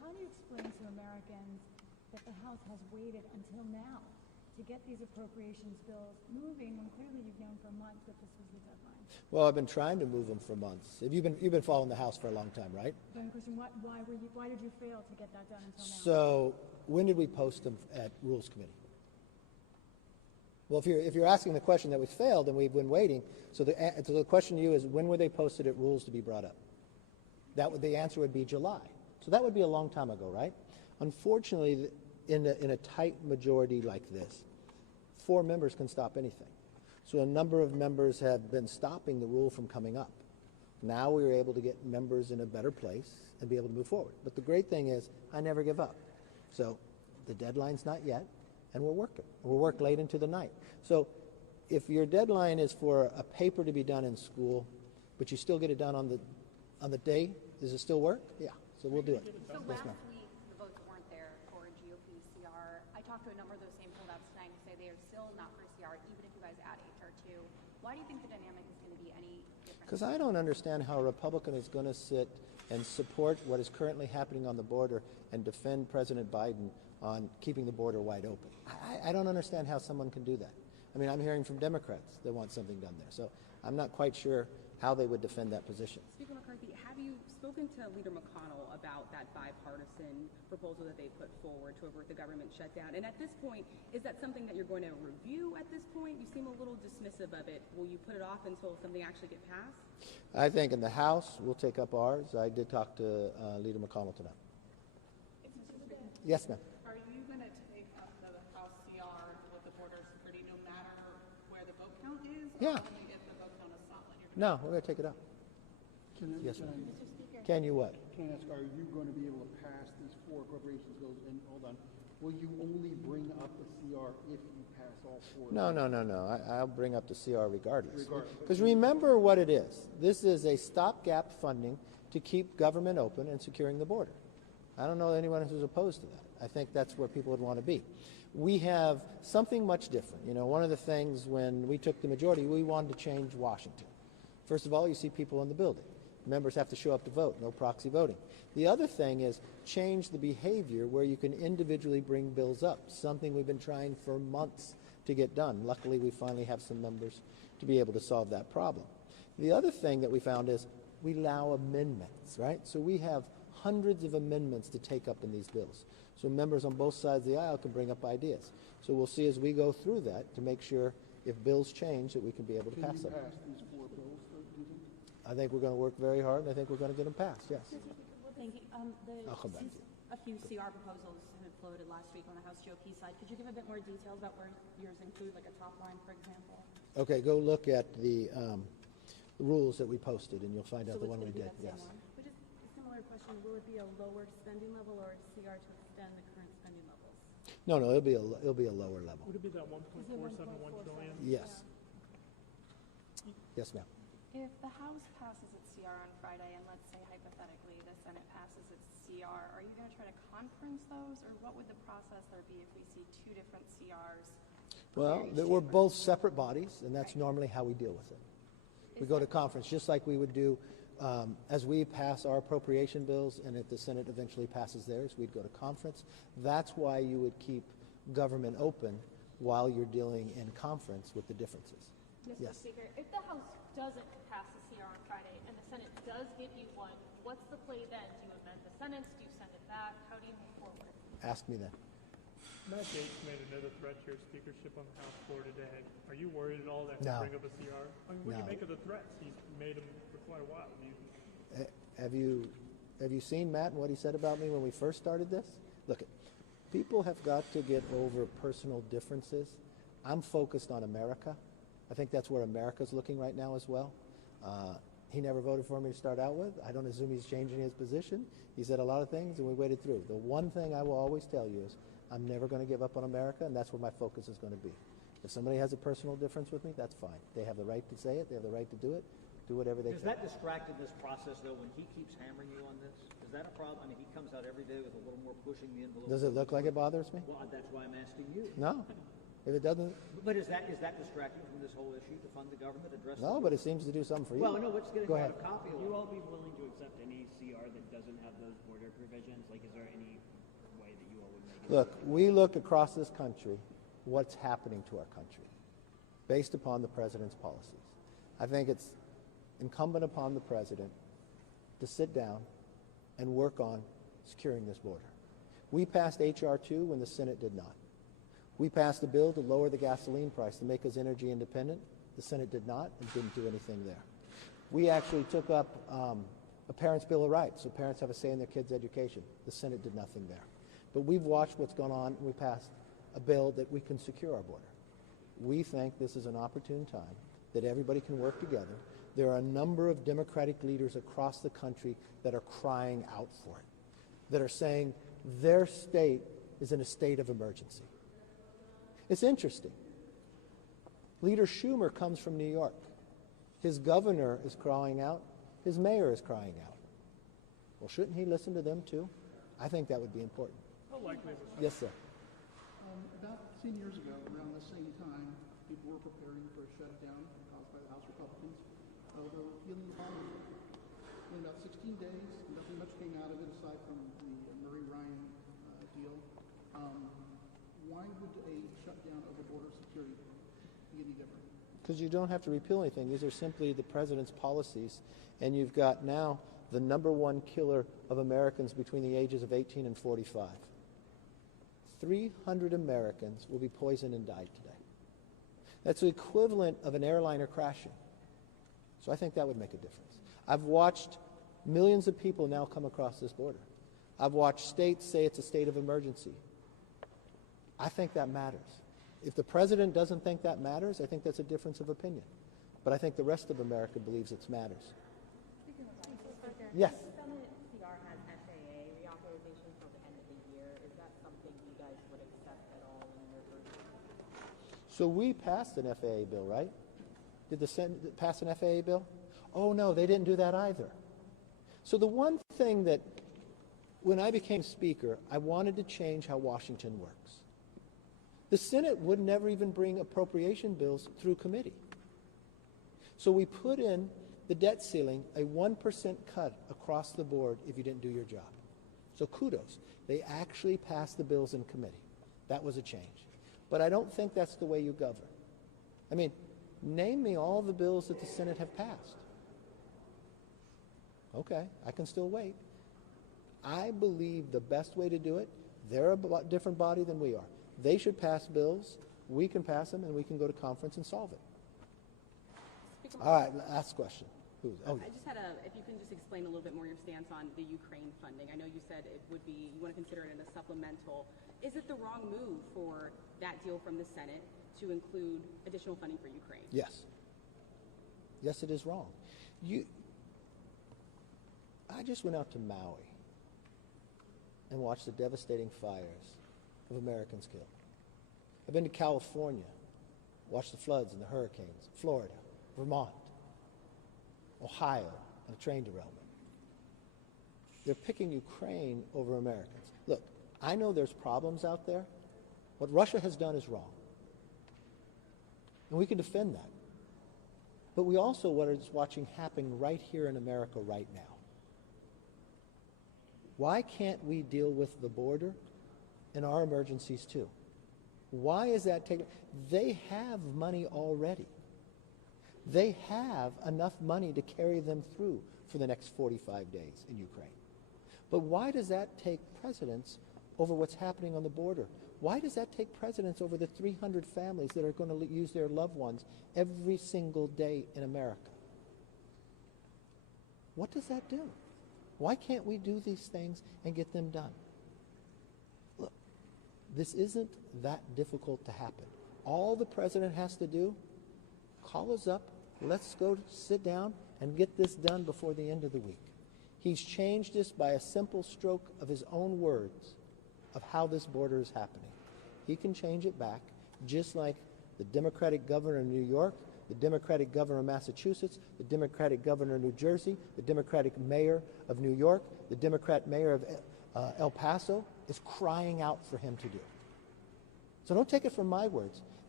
how do you explain to Americans that the House has waited until now to get these appropriations bills moving when clearly you've known for months that this was the deadline? Well, I've been trying to move them for months. You've been following the House for a long time, right? Question, why did you fail to get that done until now? So when did we post them at Rules Committee? Well, if you're asking the question that we failed, then we've been waiting. So the question to you is, when were they posted at Rules to be brought up? The answer would be July. So that would be a long time ago, right? Unfortunately, in a tight majority like this, 4 members can stop anything. So a number of members have been stopping the rule from coming up. Now we were able to get members in a better place and be able to move forward. But the great thing is, I never give up. So the deadline's not yet, and we're working. We'll work late into the night. So if your deadline is for a paper to be done in school, but you still get it done on the day, does it still work? Yeah. So we'll do it. So Yes, last ma'am. week, the votes weren't there for GOP CR. I talked to a number of those same holdouts tonight who say they are still not for CR, even if you guys add HR2. Why do you think the dynamic is going to be any different? Because I don't understand how a Republican is going to sit and support what is currently happening on the border and defend President Biden on keeping the border wide open. I don't understand how someone can do that. I mean, I'm hearing from Democrats that want something done there. So I'm not quite sure how they would defend that position. Speaker McCarthy, have you spoken to Leader McConnell about that bipartisan proposal that they put forward to avert the government shutdown? And at this point, is that something that you're going to review at this point? You seem a little dismissive of it. Will you put it off until something actually gets passed? I think in the House, we'll take up ours. I did talk to Leader McConnell tonight. Yes, ma'am. Are you going to take up the House CR with the borders pretty no matter where the vote count is? Yeah. Or only if the vote count is solid? No, we're going to take it up. Yes, ma'am. Can you what? Can I ask, are you going to be able to pass these 4 appropriations bills? And hold on, will you only bring up the CR if you pass all 4? No. I'll bring up the CR regardless. Because remember what it is. This is a stopgap funding to keep government open and securing the border. I don't know anyone who's opposed to that. I think that's where people would want to be. We have something much different. You know, one of the things when we took the majority, we wanted to change Washington. First of all, you see people in the building. Members have to show up to vote, no proxy voting. The other thing is change the behavior where you can individually bring bills up, something we've been trying for months to get done. Luckily, we finally have some members to be able to solve that problem. The other thing that we found is we allow amendments, right? So we have hundreds of amendments to take up in these bills. So members on both sides of the aisle can bring up ideas. So we'll see as we go through that to make sure if bills change that we can be able to pass them. Can you pass these 4 bills, do you think? I think we're going to work very hard, and I think we're going to get them passed, yes. Thank you. I'll come back to you. A few CR proposals have been floated last week on the House GOP side. Could you give a bit more details about where yours include, like a top line, for example? Okay, go look at the rules that we posted, and you'll find out the one we did, yes. But just a similar question, will it be a lower spending level or a CR to extend the current spending levels? No, it'll be a lower level. Would it be that 1.471 trillion? Yes. Yes, ma'am. If the House passes its CR on Friday, and let's say hypothetically the Senate passes its CR, are you going to try to conference those, or what would the process there be if we see 2 different CRs? Well, we're both separate bodies, and that's normally how we deal with it. We go to conference, just like we would do as we pass our appropriation bills, and if the Senate eventually passes theirs, we'd go to conference. That's why you would keep government open while you're dealing in conference with the differences. Mr. Speaker, if the House doesn't pass the CR on Friday and the Senate does give you one, what's the play then? Do you amend the sentence? Do you send it back? How do you move forward? Ask me then. Matt Gaetz made another threat to your speakership on the House floor today. Are you worried at all that No. he'll bring up a CR? I mean, what do you make of the threats? He's made them for quite a while. Have you seen Matt and what he said about me when we first started this? Look, people have got to get over personal differences. I'm focused on America. I think that's where America's looking right now as well. He never voted for me to start out with. I don't assume he's changing his position. He said a lot of things, and we waited through. The one thing I will always tell you is I'm never going to give up on America, and that's where my focus is going to be. If somebody has a personal difference with me, that's fine. They have the right to say it. They have the right to do it. Do whatever they Does can. that distract in this process, though, when he keeps hammering you on this? Is that a problem? I mean, he comes out every day with a little more pushing the envelope. Does it look like it bothers me? Well, that's why I'm asking you. No. If it doesn't, But is that distracting from this whole issue to fund the government, address no, but it seems to do something for you. Well, no, let's get Go ahead. a copy of Would you all be willing to accept any CR that doesn't have those border provisions? Like, is there any way that you all would make it? Look, we look across this country, what's happening to our country, based upon the president's policies. I think it's incumbent upon the president to sit down and work on securing this border. We passed H.R. 2 when the Senate did not. We passed a bill to lower the gasoline price to make us energy independent. The Senate did not and didn't do anything there. We actually took up a parent's Bill of Rights, so parents have a say in their kids' education. The Senate did nothing there. But we've watched what's gone on, and we passed a bill that we can secure our border. We think this is an opportune time that everybody can work together. There are a number of Democratic leaders across the country that are crying out for it, that are saying their state is in a state of emergency. It's interesting. Leader Schumer comes from New York. His governor is crying out. His mayor is crying out. Well, shouldn't he listen to them too? I think that would be important. How likely is it? Yes, sir. About 10 years ago, around the same time, people were preparing for a shutdown caused by the House Republicans over repealing the Biden. In about 16 days, nothing much came out of it aside from the Murray Ryan deal. Why would a shutdown of the border security be any different? Because you don't have to repeal anything. These are simply the president's policies. And you've got now the number one killer of Americans between the ages of 18 and 45. 300 Americans will be poisoned and died today. That's the equivalent of an airliner crashing. So I think that would make a difference. I've watched millions of people now come across this border. I've watched states say it's a state of emergency. I think that matters. If the president doesn't think that matters, I think that's a difference of opinion. But I think the rest of America believes it matters. Yes. The Senate CR has FAA reauthorization till the end of the year. Is that something you guys would accept at all in your version? So we passed an FAA bill, right? Did the Senate pass an FAA bill? Oh, no, they didn't do that either. So the one thing that, when I became Speaker, I wanted to change how Washington works. The Senate would never even bring appropriation bills through committee. So we put in the debt ceiling, a 1% cut across the board if you didn't do your job. So kudos. They actually passed the bills in committee. That was a change. But I don't think that's the way you govern. I mean, name me all the bills that the Senate have passed. Okay, I can still wait. I believe the best way to do it, they're a different body than we are. They should pass bills, we can pass them, and we can go to conference and solve it. All right, last question. I just had if you can just explain a little bit more your stance on the Ukraine funding. I know you said it would be, you want to consider it in a supplemental. Is it the wrong move for that deal from the Senate to include additional funding for Ukraine? Yes. Yes, it is wrong. I just went out to Maui and watched the devastating fires of Americans killed. I've been to California, watched the floods and the hurricanes, Florida, Vermont, Ohio, and a train derailment. They're picking Ukraine over Americans. Look, I know there's problems out there. What Russia has done is wrong. And we can defend that. But we also what is watching happen right here in America right now. Why can't we deal with the border and our emergencies too? Why is that taking? They have money already. They have enough money to carry them through for the next 45 days in Ukraine. But why does that take precedence over what's happening on the border? Why does that take precedence over the 300 families that are going to lose their loved ones every single day in America? What does that do? Why can't we do these things and get them done? Look, this isn't that difficult to happen. All the president has to do, call us up, let's go sit down and get this done before the end of the week. He's changed this by a simple stroke of his own words of how this border is happening. He can change it back, just like the Democratic governor of New York, the Democratic governor of Massachusetts, the Democratic governor of New Jersey, the Democratic mayor of New York, the Democrat mayor of El Paso is crying out for him to do. So don't take it from my words.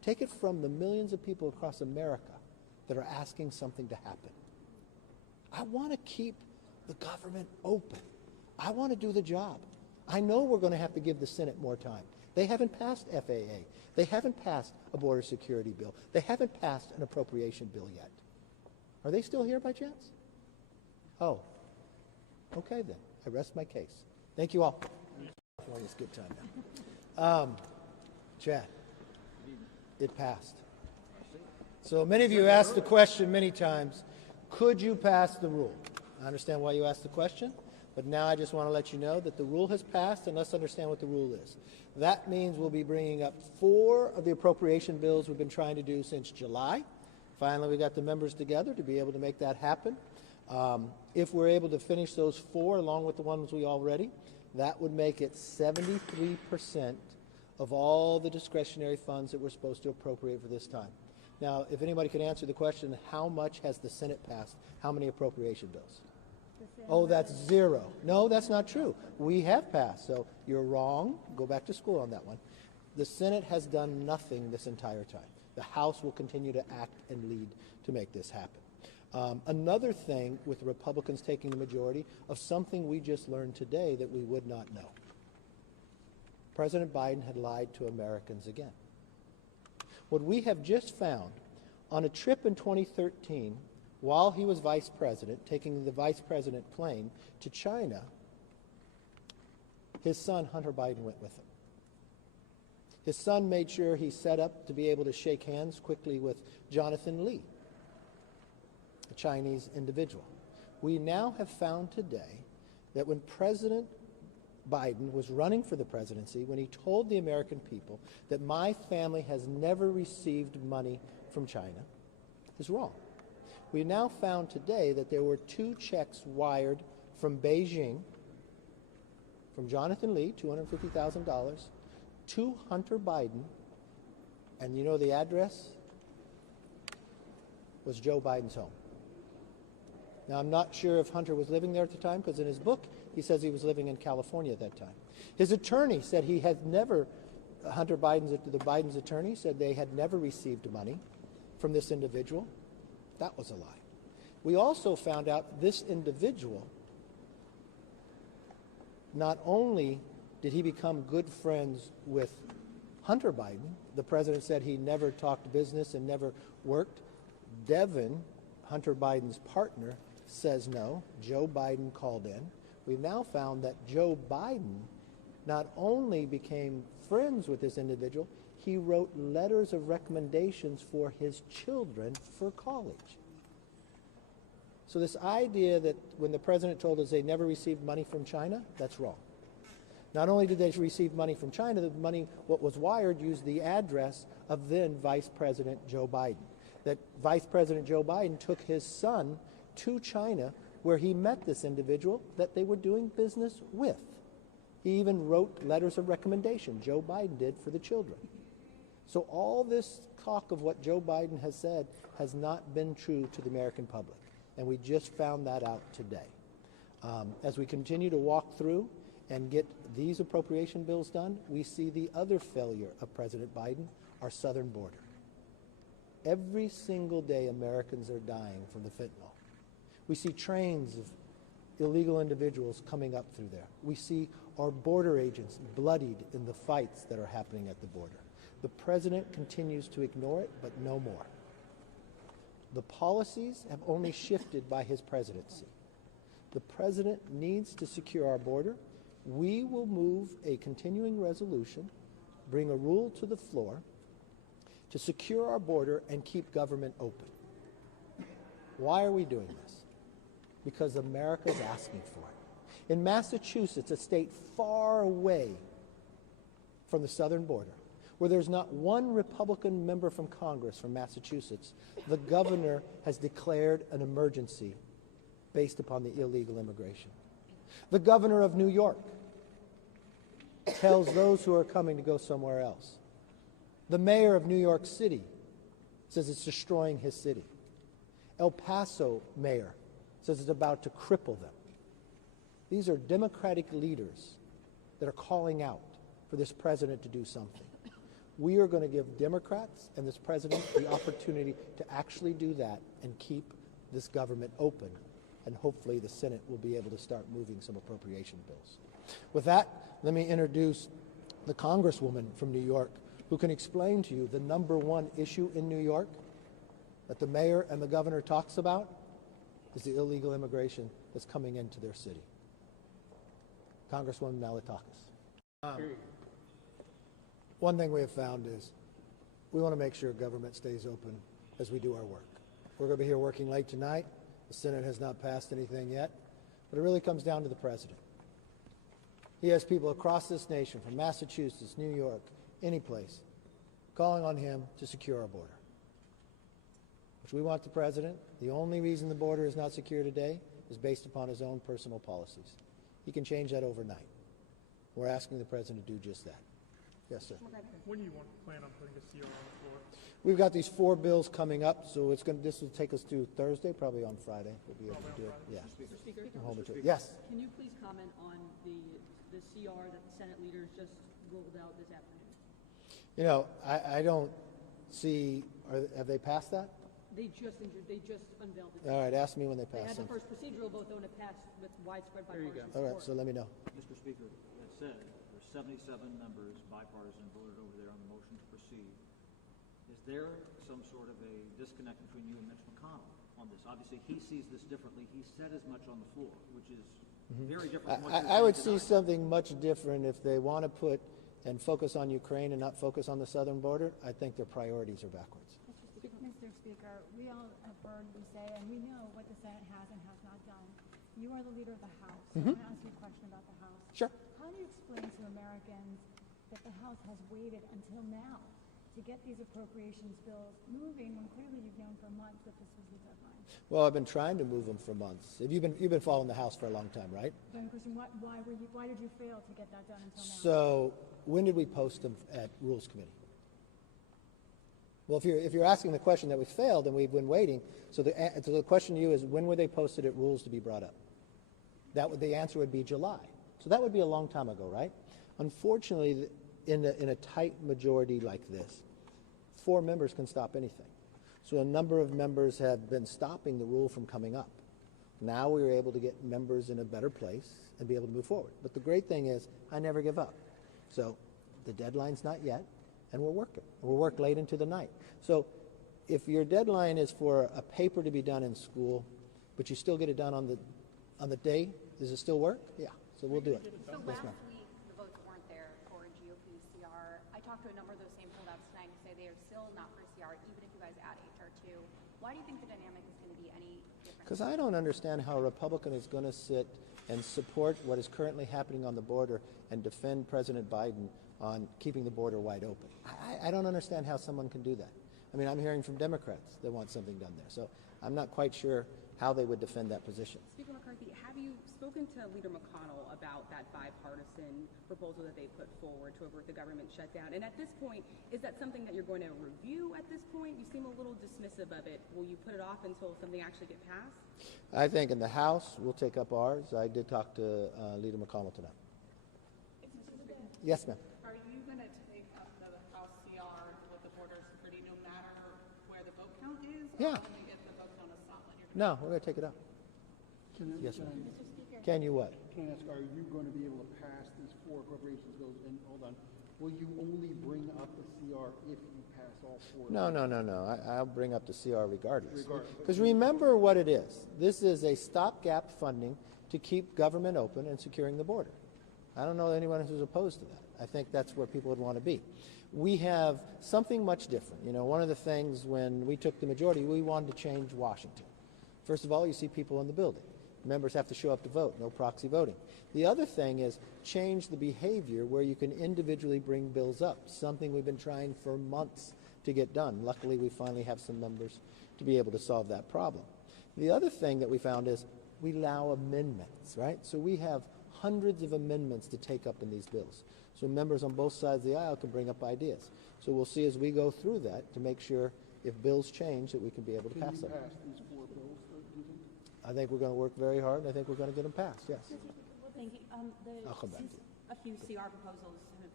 Take it from the millions of people across America that are asking something to happen. I want to keep the government open. I want to do the job. I know we're going to have to give the Senate more time. They haven't passed FAA. They haven't passed a border security bill. They haven't passed an appropriation bill yet. Are they still here by chance? Oh, okay then. I rest my case. Thank you all. It's good time now. Chad, it passed. So many of you asked the question many times, could you pass the rule? I understand why you asked the question, but now I just want to let you know that the rule has passed, and let's understand what the rule is. That means we'll be bringing up 4 of the appropriation bills we've been trying to do since July. Finally, we got the members together to be able to make that happen. If we're able to finish those 4 along with the ones we already, that would make it 73% of all the discretionary funds that we're supposed to appropriate for this time. Now, if anybody can answer the question, how much has the Senate passed? How many appropriation bills? Oh, that's 0. No, that's not true. We have passed, so you're wrong. Go back to school on that one. The Senate has done nothing this entire time. The House will continue to act and lead to make this happen. Another thing with the Republicans taking the majority of something we just learned today that we would not know. President Biden had lied to Americans again. What we have just found on a trip in 2013 while he was vice president, taking the vice president plane to China, his son Hunter Biden went with him. His son made sure he set up to be able to shake hands quickly with Jonathan Lee, a Chinese individual. We now have found today that when President Biden was running for the presidency, when he told the American people that my family has never received money from China, is wrong. We now found today that there were 2 checks wired from Beijing, from Jonathan Lee, $250,000, to Hunter Biden, and you know the address was Joe Biden's home. Now, I'm not sure if Hunter was living there at the time, because in his book, he says he was living in California at that time. His attorney said he had never, the Biden's attorney said they had never received money from this individual. That was a lie. We also found out this individual, not only did he become good friends with Hunter Biden, the president said he never talked business and never worked. Devin, Hunter Biden's partner, says no. Joe Biden called in. We've now found that Joe Biden not only became friends with this individual, he wrote letters of recommendations for his children for college. So this idea that when the president told us they never received money from China, that's wrong. Not only did they receive money from China, the money, what was wired, used the address of then Vice President Joe Biden. That Vice President Joe Biden took his son to China where he met this individual that they were doing business with. He even wrote letters of recommendation, Joe Biden did, for the children. So all this talk of what Joe Biden has said has not been true to the American public. And we just found that out today. As we continue to walk through and get these appropriation bills done, we see the other failure of President Biden, our southern border. Every single day, Americans are dying from the fentanyl. We see trains of illegal individuals coming up through there. We see our border agents bloodied in the fights that are happening at the border. The president continues to ignore it, but no more. The policies have only shifted by his presidency. The president needs to secure our border. We will move a continuing resolution, bring a rule to the floor to secure our border and keep government open. Why are we doing this? Because America's asking for it. In Massachusetts, a state far away from the southern border, where there's not one Republican member from Congress from Massachusetts, the governor has declared an emergency based upon the illegal immigration. The governor of New York tells those who are coming to go somewhere else. The mayor of New York City says it's destroying his city. El Paso mayor says it's about to cripple them. These are Democratic leaders that are calling out for this president to do something. We are going to give Democrats and this president the opportunity to actually do that and keep this government open. And hopefully the Senate will be able to start moving some appropriation bills. With that, let me introduce the Congresswoman from New York who can explain to you the #1 issue in New York that the mayor and the governor talks about is the illegal immigration that's coming into their city. Congresswoman Malatakis. One thing we have found is we want to make sure government stays open as we do our work. We're going to be here working late tonight. The Senate has not passed anything yet, but it really comes down to the president. He has people across this nation, from Massachusetts, New York, any place, calling on him to secure our border, which we want the president. The only reason the border is not secure today is based upon his own personal policies. He can change that overnight. We're asking the president to do just that. Yes, sir. When do you plan on putting a CR on the floor? We've got these 4 bills coming up, so this will take us to Thursday, probably on Friday. We'll be able to do it. Yeah. Mr. Speaker? Hold it to it. Yes. Can you please comment on the CR that the Senate leaders just rolled out this afternoon? You know, I don't see. Have they passed that? They just unveiled it. All right. Ask me when they They pass had the them. first procedural vote, though, and it passed with widespread bipartisan All right. support. So let me know. Mr. Speaker, that said, there's 77 members bipartisan voted over there on the motion to proceed. Is there some sort of a disconnect between you and Mitch McConnell on this? Obviously, he sees this differently. He said as much on the floor, which is very different from what you're I would saying see tonight. something much different if they want to put and focus on Ukraine and not focus on the southern border. I think their priorities are backwards. Mr. Speaker, we all have heard you say, and we know what the Senate has and has not done. You are the leader of the House. So I want to ask you a question about the House. Sure. How do you explain to Americans that the House has waited until now to get these appropriations bills moving when clearly you've known for months that this was the deadline? Well, I've been trying to move them for months. You've been following the House for a long time, right? Then, Christian, why did you fail to get that done until now? So when did we post them at Rules Committee? Well, if you're asking the question that we failed, then we've been waiting. So the question to you is, when were they posted at Rules to be brought up? The answer would be July. So that would be a long time ago, right? Unfortunately, in a tight majority like this, 4 members can stop anything. So a number of members have been stopping the rule from coming up. Now we are able to get members in a better place and be able to move forward. But the great thing is, I never give up. So the deadline's not yet, and we're working. We'll work late into the night. So if your deadline is for a paper to be done in school, but you still get it done on the day, does it still work? Yeah. So we'll do it. So Yes, last ma'am. week, the votes weren't there for GOP CR. I talked to a number of those same holdouts tonight who say they are still not for CR, even if you guys add HR2. Why do you think the dynamic is going to be any different? Because I don't understand how a Republican is going to sit and support what is currently happening on the border and defend President Biden on keeping the border wide open. I don't understand how someone can do that. I mean, I'm hearing from Democrats that want something done there. So I'm not quite sure how they would defend that position. Speaker McCarthy, have you spoken to Leader McConnell about that bipartisan proposal that they put forward to avert the government shutdown? And at this point, is that something that you're going to review at this point? You seem a little dismissive of it. Will you put it off until something actually gets passed? I think in the House, we'll take up ours. I did talk to Leader McConnell tonight. Yes, ma'am. Are you going to take up the House CR with the border security no matter where the vote count is? Yeah. Or only if the vote count is solid? No, we're going to take it up. Yes, ma'am. Can you what? Can I ask, are you going to be able to pass these 4 appropriations bills? And hold on, will you only bring up the CR if you pass all 4? No. I'll bring up the CR regardless. Because remember what it is. This is a stopgap funding to keep government open and securing the border. I don't know anyone who's opposed to that. I think that's where people would want to be. We have something much different. You know, one of the things when we took the majority, we wanted to change Washington. First of all, you see people in the building. Members have to show up to vote, no proxy voting. The other thing is change the behavior where you can individually bring bills up, something we've been trying for months to get done. Luckily, we finally have some members to be able to solve that problem. The other thing that we found is we allow amendments, right? So we have hundreds of amendments to take up in these bills. So members on both sides of the aisle can bring up ideas. So we'll see as we go through that to make sure if bills change that we can be able to pass them. Can you pass these 4 bills, do you think? I think we're going to work very hard, and I think we're going to get them passed, yes. Thank you. I'll come back to you. A few CR proposals have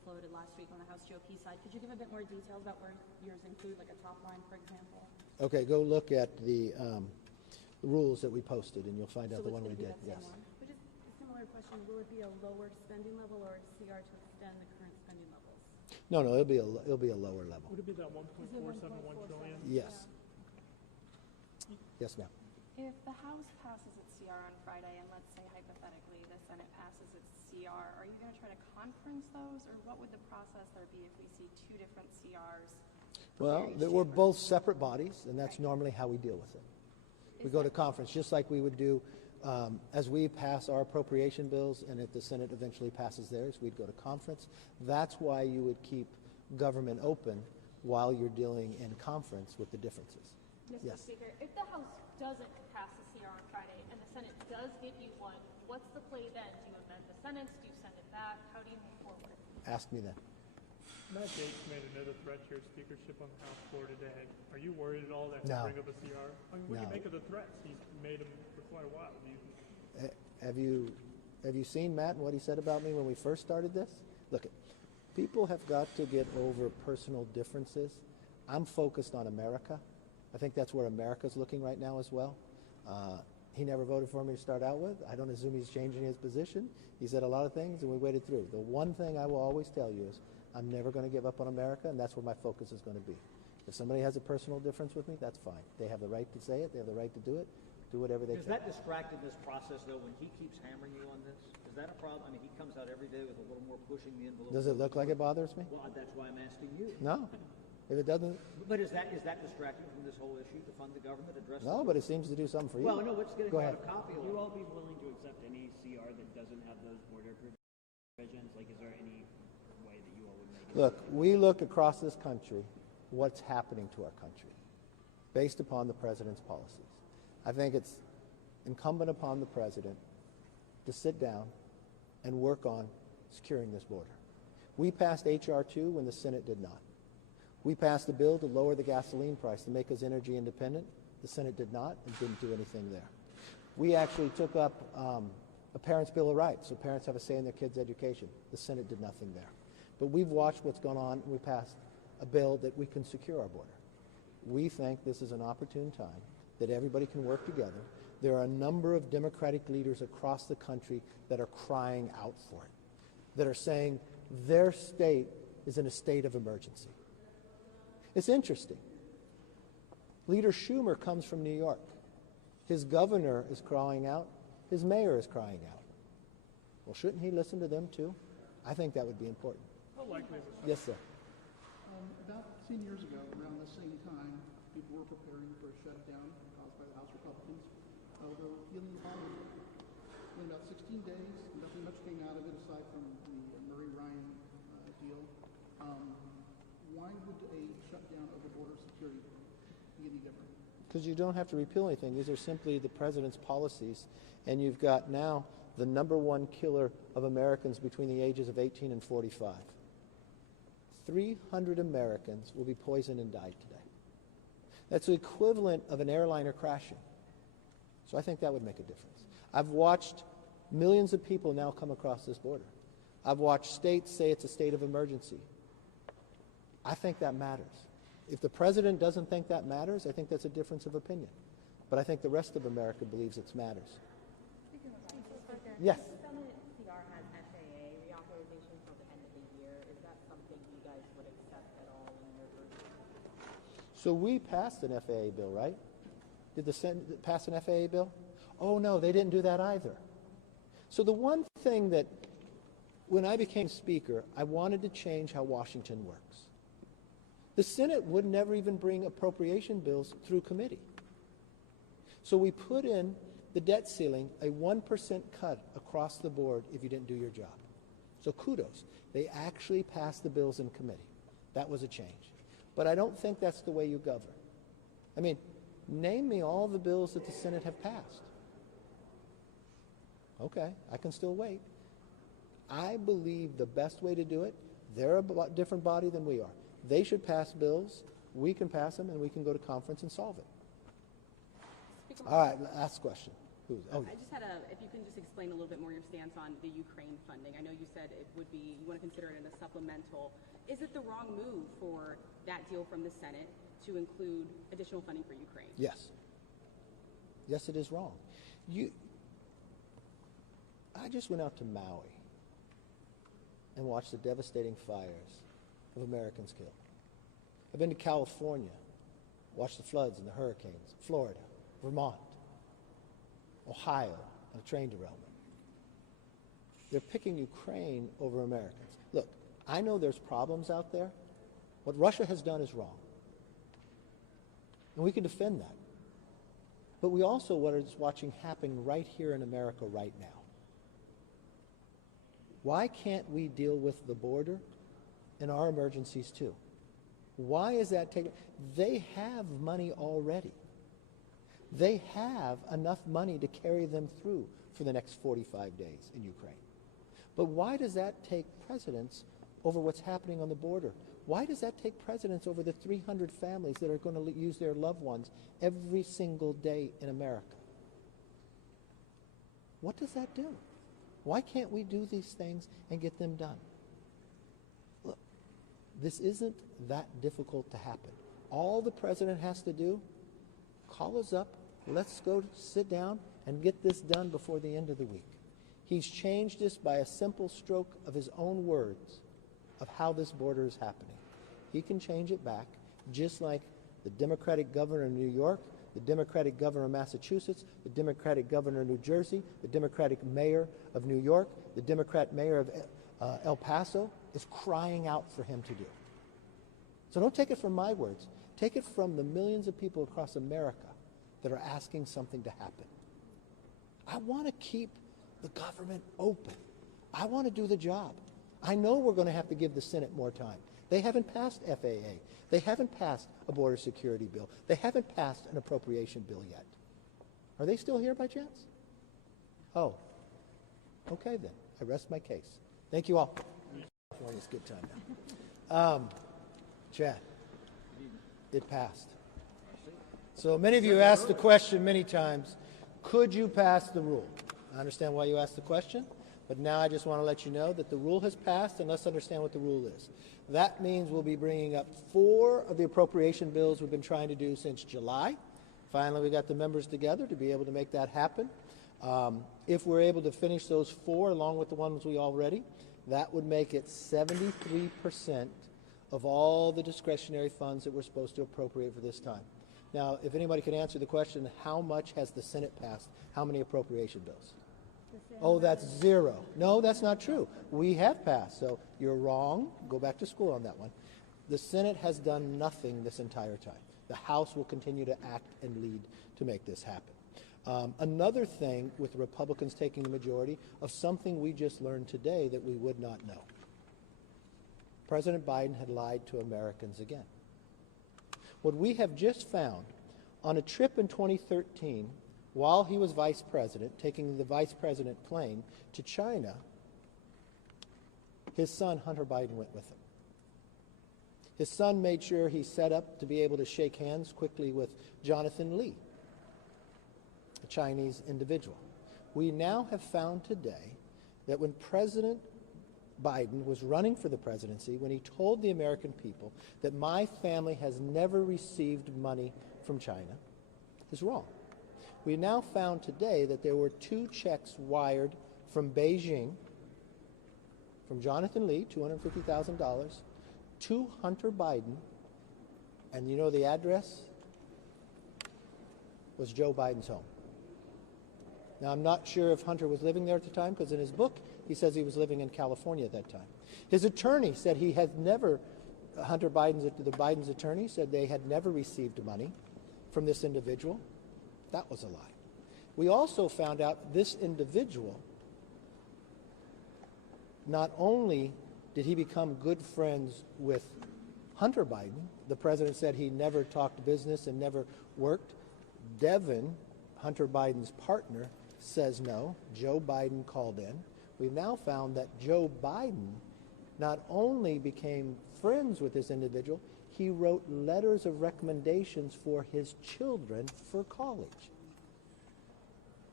floated last week on the House GOP side. Could you give a bit more details about where yours include, like a top line, for example? Okay, go look at the rules that we posted, and you'll find out the one we did. Yes. But just a similar question, will it be a lower spending level or a CR to extend the current spending levels? No, it'll be a lower level. Would it be that 1.471 trillion? Yes. Yes, ma'am. If the House passes its CR on Friday, and let's say hypothetically the Senate passes its CR, are you going to try to conference those, or what would the process there be if we see two different CRs? Well, we're both separate bodies, and that's normally how we deal with it. We go to conference, just like we would do as we pass our appropriation bills, and if the Senate eventually passes theirs, we'd go to conference. That's why you would keep government open while you're dealing in conference with the differences. Mr. Speaker, if the House doesn't pass the CR on Friday and the Senate does give you one, what's the play then? Do you amend the sentence? Do you send it back? How do you move forward? Ask me then. Matt Gaetz made another threat to your speakership on the House floor today. Are you worried at all that No. he'll bring up a CR? I mean, what do you make of the threats? He's made them for quite a while. Have you seen Matt and what he said about me when we first started this? Look, people have got to get over personal differences. I'm focused on America. I think that's where America's looking right now as well. He never voted for me to start out with. I don't assume he's changing his position. He said a lot of things, and we waited through. The one thing I will always tell you is I'm never going to give up on America, and that's where my focus is going to be. If somebody has a personal difference with me, that's fine. They have the right to say it. They have the right to do it. Do whatever they can. Is that distracted this process, though, when he keeps hammering you on this? Is that a problem? I mean, he comes out every day with a little more pushing the envelope. Does it look like it bothers me? Well, that's why I'm asking you. No. If it doesn't... But is that distracting from this whole issue to fund the government, address No, but it seems to do something for you. Well, no, let's get Go ahead. a copy of Would you all be willing to accept any CR that doesn't have those border provisions? Like, is there any way that you all would make it? Look, we look across this country, what's happening to our country, based upon the president's policies. I think it's incumbent upon the president to sit down and work on securing this border. We passed H.R. 2 when the Senate did not. We passed a bill to lower the gasoline price to make us energy independent. The Senate did not and didn't do anything there. We actually took up a parent's bill of rights, so parents have a say in their kids' education. The Senate did nothing there. But we've watched what's gone on, and we passed a bill that we can secure our border. We think this is an opportune time that everybody can work together. There are a number of Democratic leaders across the country that are crying out for it, that are saying their state is in a state of emergency. It's interesting. Leader Schumer comes from New York. His governor is crying out. His mayor is crying out. Well, shouldn't he listen to them too? I think that would be important. How likely is it? Yes, sir. About 10 years ago, around the same time, people were preparing for a shutdown caused by the House Republicans. Although healing the bomb in about 16 days, nothing much came out of it aside from the Murray Ryan deal. Why would a shutdown of the border security be any different? Because you don't have to repeal anything. These are simply the president's policies. And you've got now the #1 killer of Americans between the ages of 18 and 45. 300 Americans will be poisoned and died today. That's the equivalent of an airliner crashing. So I think that would make a difference. I've watched millions of people now come across this border. I've watched states say it's a state of emergency. I think that matters. If the president doesn't think that matters, I think that's a difference of opinion. But I think the rest of America believes it matters. Yes. The Senate CR has FAA reauthorization till the end of the year. Is that something you guys would accept at all in your group? So we passed an FAA bill, right? Did the Senate pass an FAA bill? Oh, no, they didn't do that either. So the one thing that, when I became Speaker, I wanted to change how Washington works. The Senate would never even bring appropriation bills through committee. So we put in the debt ceiling, a 1% cut across the board if you didn't do your job. So kudos. They actually passed the bills in committee. That was a change. But I don't think that's the way you govern. I mean, name me all the bills that the Senate have passed. Okay, I can still wait. I believe the best way to do it, they're a different body than we are. They should pass bills, we can pass them, and we can go to conference and solve it. All right, last question. Who's? Oh, I just had if you can just explain a little bit more your stance on the Ukraine funding. I know you said it would be, you want to consider it in a supplemental. Is it the wrong move for that deal from the Senate to include additional funding for Ukraine? yes. Yes, it is wrong. I just went out to Maui and watched the devastating fires of Americans killed. I've been to California, watched the floods and the hurricanes, Florida, Vermont, Ohio, and a train derailment. They're picking Ukraine over Americans. Look, I know there's problems out there. What Russia has done is wrong. And we can defend that. But we also what is watching happen right here in America right now. Why can't we deal with the border and our emergencies too? Why is that taking? They have money already. They have enough money to carry them through for the next 45 days in Ukraine. But why does that take precedence over what's happening on the border? Why does that take precedence over the 300 families that are going to lose their loved ones every single day in America? What does that do? Why can't we do these things and get them done? Look, this isn't that difficult to happen. All the president has to do, call us up, let's go sit down and get this done before the end of the week. He's changed this by a simple stroke of his own words of how this border is happening. He can change it back, just like the Democratic governor of New York, the Democratic governor of Massachusetts, the Democratic governor of New Jersey, the Democratic mayor of New York, the Democrat mayor of El Paso is crying out for him to do. So don't take it from my words. Take it from the millions of people across America that are asking something to happen. I want to keep the government open. I want to do the job. I know we're going to have to give the Senate more time. They haven't passed FAA. They haven't passed a border security bill. They haven't passed an appropriation bill yet. Are they still here by chance? Oh, okay then. I rest my case. Thank you all. California's a good time now. Chad, it passed. So many of you asked the question many times, could you pass the rule? I understand why you asked the question, but now I just want to let you know that the rule has passed, and let's understand what the rule is. That means we'll be bringing up 4 of the appropriation bills we've been trying to do since July. Finally, we got the members together to be able to make that happen. If we're able to finish those 4 along with the ones we already, that would make it 73% of all the discretionary funds that we're supposed to appropriate for this time. Now, if anybody could answer the question, how much has the Senate passed? How many appropriation bills? Oh, that's 0. No, that's not true. We have passed, so you're wrong. Go back to school on that one. The Senate has done nothing this entire time. The House will continue to act and lead to make this happen. Another thing with the Republicans taking the majority of something we just learned today that we would not know. President Biden had lied to Americans again. What we have just found on a trip in 2013, while he was vice president, taking the vice president plane to China, his son, Hunter Biden, went with him. His son made sure he set up to be able to shake hands quickly with Jonathan Lee, a Chinese individual. We now have found today that when President Biden was running for the presidency, when he told the American people that my family has never received money from China, is wrong. We now found today that there were 2 checks wired from Beijing, from Jonathan Lee, $250,000, to Hunter Biden, and you know the address was Joe Biden's home. Now, I'm not sure if Hunter was living there at the time, because in his book, he says he was living in California at that time. His attorney said he had never, the Biden's attorney said they had never received money from this individual. That was a lie. We also found out this individual, not only did he become good friends with Hunter Biden, the president said he never talked business and never worked. Devin, Hunter Biden's partner, says no. Joe Biden called in. We've now found that Joe Biden not only became friends with this individual, he wrote letters of recommendations for his children for college.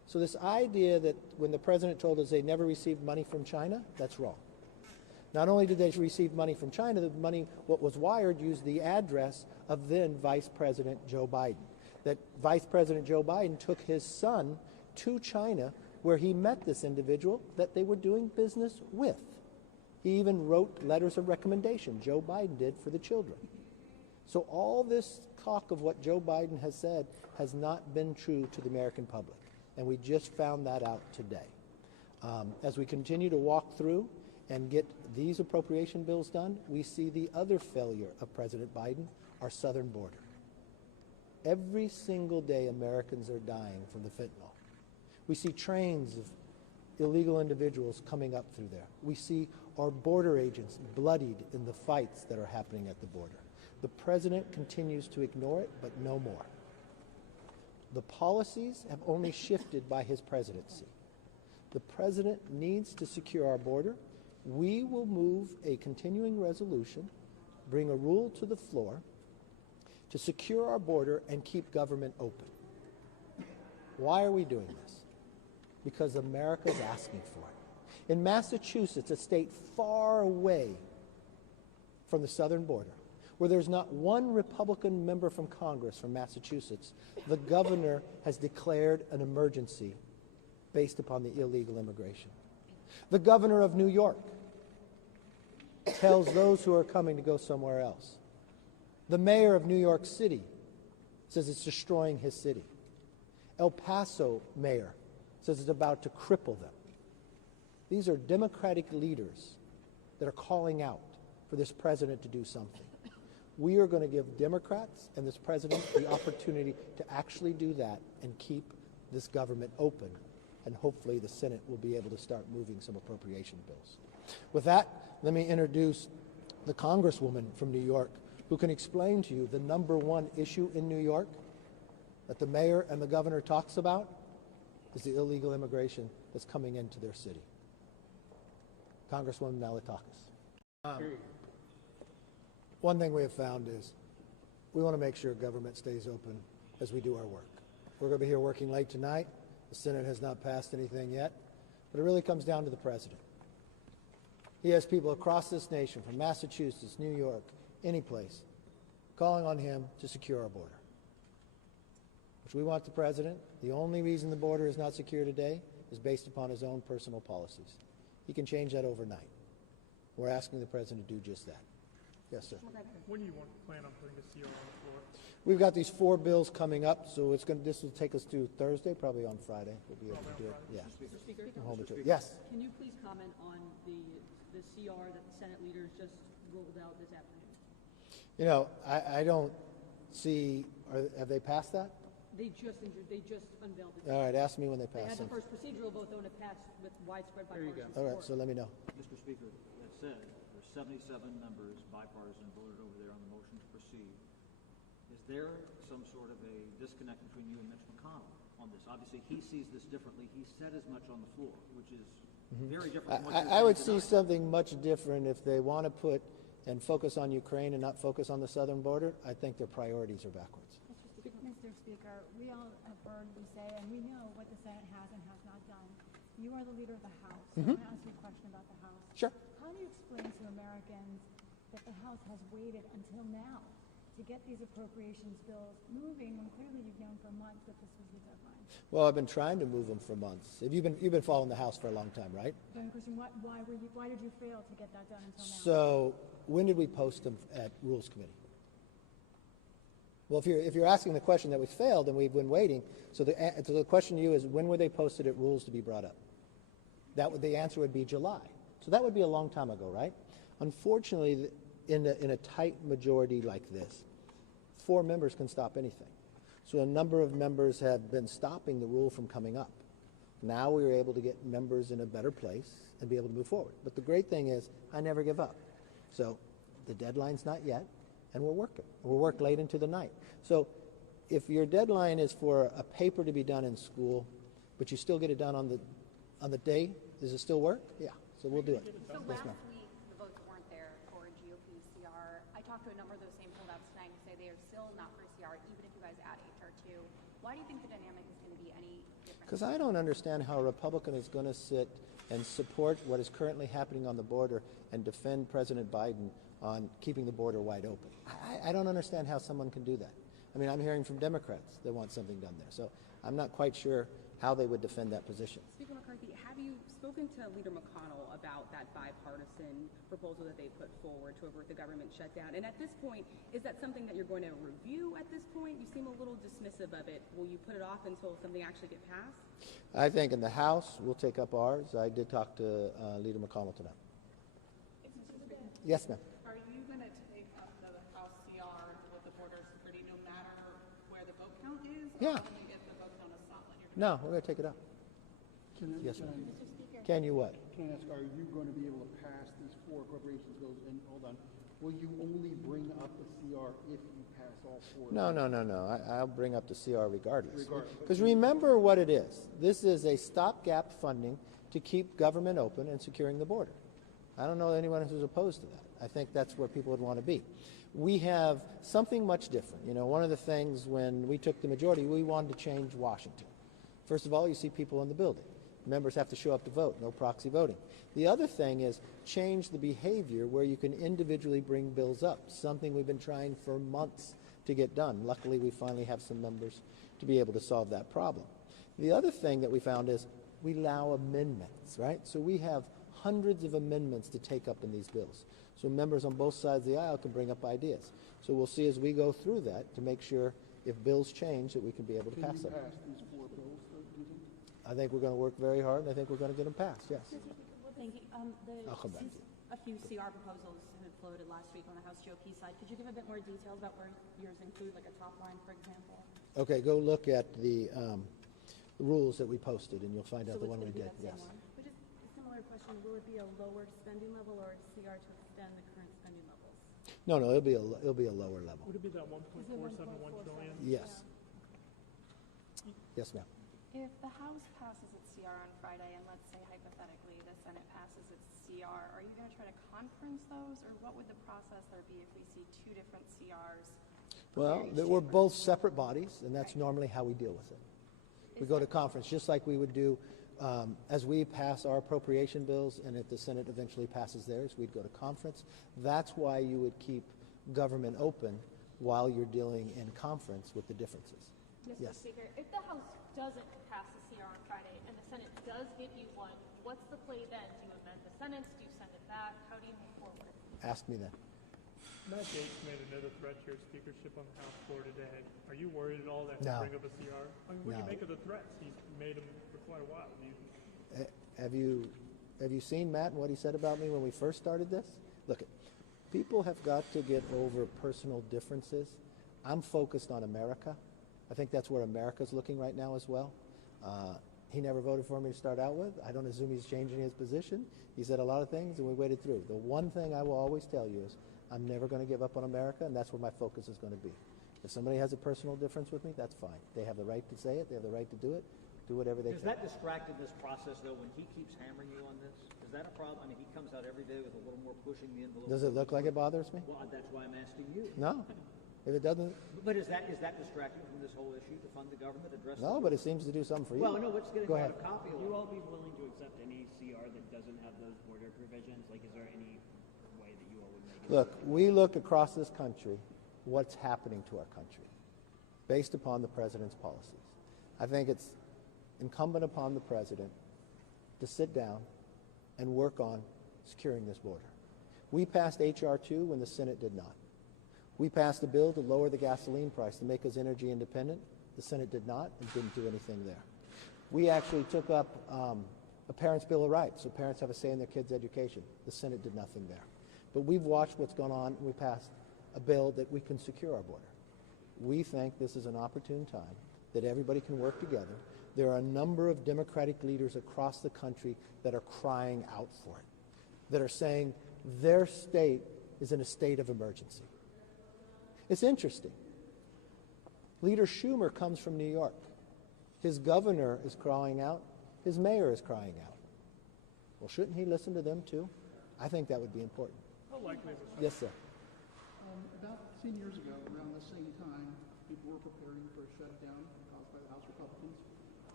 So this idea that when the president told us they never received money from China, that's wrong. Not only did they receive money from China, the money, what was wired, used the address of then Vice President Joe Biden. That Vice President Joe Biden took his son to China where he met this individual that they were doing business with. He even wrote letters of recommendation, Joe Biden did, for the children. So all this talk of what Joe Biden has said has not been true to the American public. And we just found that out today. As we continue to walk through and get these appropriation bills done, we see the other failure of President Biden, our southern border. Every single day, Americans are dying from the fentanyl. We see trains of illegal individuals coming up through there. We see our border agents bloodied in the fights that are happening at the border. The president continues to ignore it, but no more. The policies have only shifted by his presidency. The president needs to secure our border. We will move a continuing resolution, bring a rule to the floor to secure our border and keep government open. Why are we doing this? Because America's asking for it. In Massachusetts, a state far away from the southern border, where there's not one Republican member from Congress from Massachusetts, the governor has declared an emergency based upon the illegal immigration. The governor of New York tells those who are coming to go somewhere else. The mayor of New York City says it's destroying his city. El Paso mayor says it's about to cripple them. These are Democratic leaders that are calling out for this president to do something. We are going to give Democrats and this president the opportunity to actually do that and keep this government open, and hopefully the Senate will be able to start moving some appropriation bills. With that, let me introduce the Congresswoman from New York who can explain to you the number one issue in New York that the mayor and the governor talks about is the illegal immigration that's coming into their city. Congresswoman Malatakis. One thing we have found is we want to make sure government stays open as we do our work. We're going to be here working late tonight. The Senate has not passed anything yet, but it really comes down to the president. He has people across this nation, from Massachusetts, New York, any place, calling on him to secure our border, which we want the president. The only reason the border is not secure today is based upon his own personal policies. He can change that overnight. We're asking the president to do just that. Yes, sir. When do you plan on putting the CR on the floor? We've got these 4 bills coming up, so this will take us to Thursday, probably on Friday. We'll be able to do it. Yeah. Mr. Speaker? We'll hold it to it. Yes. Can you please comment on the CR that the Senate leaders just rolled out this afternoon? You know, I don't see, have they passed that? They just unveiled it. All right, ask me when they They pass had the it. first procedural vote, though, and it passed with widespread bipartisan All right, support. so let me know. Mr. Speaker, that said, there's 77 members bipartisan voted over there on the motion to proceed. Is there some sort of a disconnect between you and Mitch McConnell on this? Obviously, he sees this differently. He said as much on the floor, which is very different from what you're I would saying see tonight. something much different if they want to put and focus on Ukraine and not focus on the southern border. I think their priorities are backwards. Mr. Speaker, we all have heard you say, and we know what the Senate has and has not done. You are the leader of the House. So I want to ask you a question about the House. Sure. How do you explain to Americans that the House has waited until now to get these appropriations bills moving when clearly you've known for months that this was the deadline? Well, I've been trying to move them for months. You've been following the House for a long time, right? Then, question, why did you fail to get that done until now? So when did we post them at Rules Committee? Well, if you're asking the question that we failed, then we've been waiting. So the question to you is, when were they posted at Rules to be brought up? The answer would be July. So that would be a long time ago, right? Unfortunately, in a tight majority like this, 4 members can stop anything. So a number of members have been stopping the rule from coming up. Now we are able to get members in a better place and be able to move forward. But the great thing is, I never give up. So the deadline's not yet, and we're working. We'll work late into the night. So if your deadline is for a paper to be done in school, but you still get it done on the day, does it still work? Yeah. So we'll do it. So Yes, last ma'am. week, the votes weren't there for GOP CR. I talked to a number of those same holdouts tonight who say they are still not for CR, even if you guys add HR2. Why do you think the dynamic is going to be any different Because I don't understand how a Republican is going to sit and support what is currently happening on the border and defend President Biden on keeping the border wide open. I don't understand how someone can do that. I mean, I'm hearing from Democrats that want something done there. So I'm not quite sure how they would defend that position. Speaker McCarthy, have you spoken to Leader McConnell about that bipartisan proposal that they put forward to avert the government shutdown? And at this point, is that something that you're going to review at this point? You seem a little dismissive of it. Will you put it off until something actually gets passed? I think in the House, we'll take up ours. I did talk to Leader McConnell tonight. Yes, ma'am. Are you going to take up the House CR with the border security no matter where the vote count is? Yeah. Or only if the vote count is solid? No, we're going to take it up. Yes, ma'am. Can you what? Can I ask, are you going to be able to pass these 4 appropriations bills? And hold on, will you only bring up the CR if you pass all 4? No. I'll bring up the CR regardless. Because remember what it is. This is a stopgap funding to keep government open and securing the border. I don't know anyone who's opposed to that. I think that's where people would want to be. We have something much different. You know, one of the things when we took the majority, we wanted to change Washington. First of all, you see people in the building. Members have to show up to vote, no proxy voting. The other thing is change the behavior where you can individually bring bills up, something we've been trying for months to get done. Luckily, we finally have some members to be able to solve that problem. The other thing that we found is we allow amendments, right? So we have hundreds of amendments to take up in these bills. So members on both sides of the aisle can bring up ideas. So we'll see as we go through that to make sure if bills change that we can be able to pass them. Can you pass these 4 bills, do you think? I think we're going to work very hard, and I think we're going to get them passed, yes. Thank you. I'll come back to you. A few CR proposals had floated last week on the House GOP side. Could you give a bit more details about where yours include, like a top line, for example? Okay, go look at the rules that we posted, and you'll find out the one we did, yes. But just a similar question, will it be a lower spending level or a CR to extend the current spending levels? No, it'll be a lower level. Would it be that 1.471 trillion? Yes. Yes, ma'am. If the House passes its CR on Friday, and let's say hypothetically the Senate passes its CR, are you going to try to conference those, or what would the process there be if we see 2 different CRs? Well, we're both separate bodies, and that's normally how we deal with it. We go to conference, just like we would do as we pass our appropriation bills, and if the Senate eventually passes theirs, we'd go to conference. That's why you would keep government open while you're dealing in conference with the differences. Mr. Speaker, if the House doesn't pass the CR on Friday and the Senate does give you one, what's the play then? Do you amend the sentence? Do you send it back? How do you move forward? Ask me then. Matt Gaetz made another threat to your speakership on the House floor today. Are you worried at all that No. he'll bring up a CR? I mean, what do you make of the threats? He's made them for quite a while. Have you seen Matt and what he said about me when we first started this? Look, people have got to get over personal differences. I'm focused on America. I think that's where America's looking right now as well. He never voted for me to start out with. I don't assume he's changing his position. He said a lot of things, and we waited through. The one thing I will always tell you is I'm never going to give up on America, and that's where my focus is going to be. If somebody has a personal difference with me, that's fine. They have the right to say it. They have the right to do it. Do whatever they Does can. that distract in this process, though, when he keeps hammering you on this? Is that a problem? I mean, he comes out every day with a little more pushing the envelope. Does it look like it bothers me? Well, that's why I'm asking you. No. If it doesn't, But is that distracting from this whole issue to fund the government, address no, but it seems to do something for you. Well, no, let's get Go a ahead. copy Would of you it. all be willing to accept any CR that doesn't have those border provisions? Like, is there any way that you all would make it? Look, we look across this country, what's happening to our country, based upon the president's policies. I think it's incumbent upon the president to sit down and work on securing this border. We passed H.R. 2 when the Senate did not. We passed a bill to lower the gasoline price to make us energy independent. The Senate did not and didn't do anything there. We actually took up a parent's Bill of Rights, so parents have a say in their kids' education. The Senate did nothing there. But we've watched what's gone on, and we passed a bill that we can secure our border. We think this is an opportune time that everybody can work together. There are a number of Democratic leaders across the country that are crying out for it, that are saying their state is in a state of emergency. It's interesting. Leader Schumer comes from New York. His governor is crying out. His mayor is crying out. Well, shouldn't he listen to them too? I think that would be important. How likely is it? Yes, sir. About 10 years ago, around the same time, people were preparing for a shutdown caused by the House Republicans.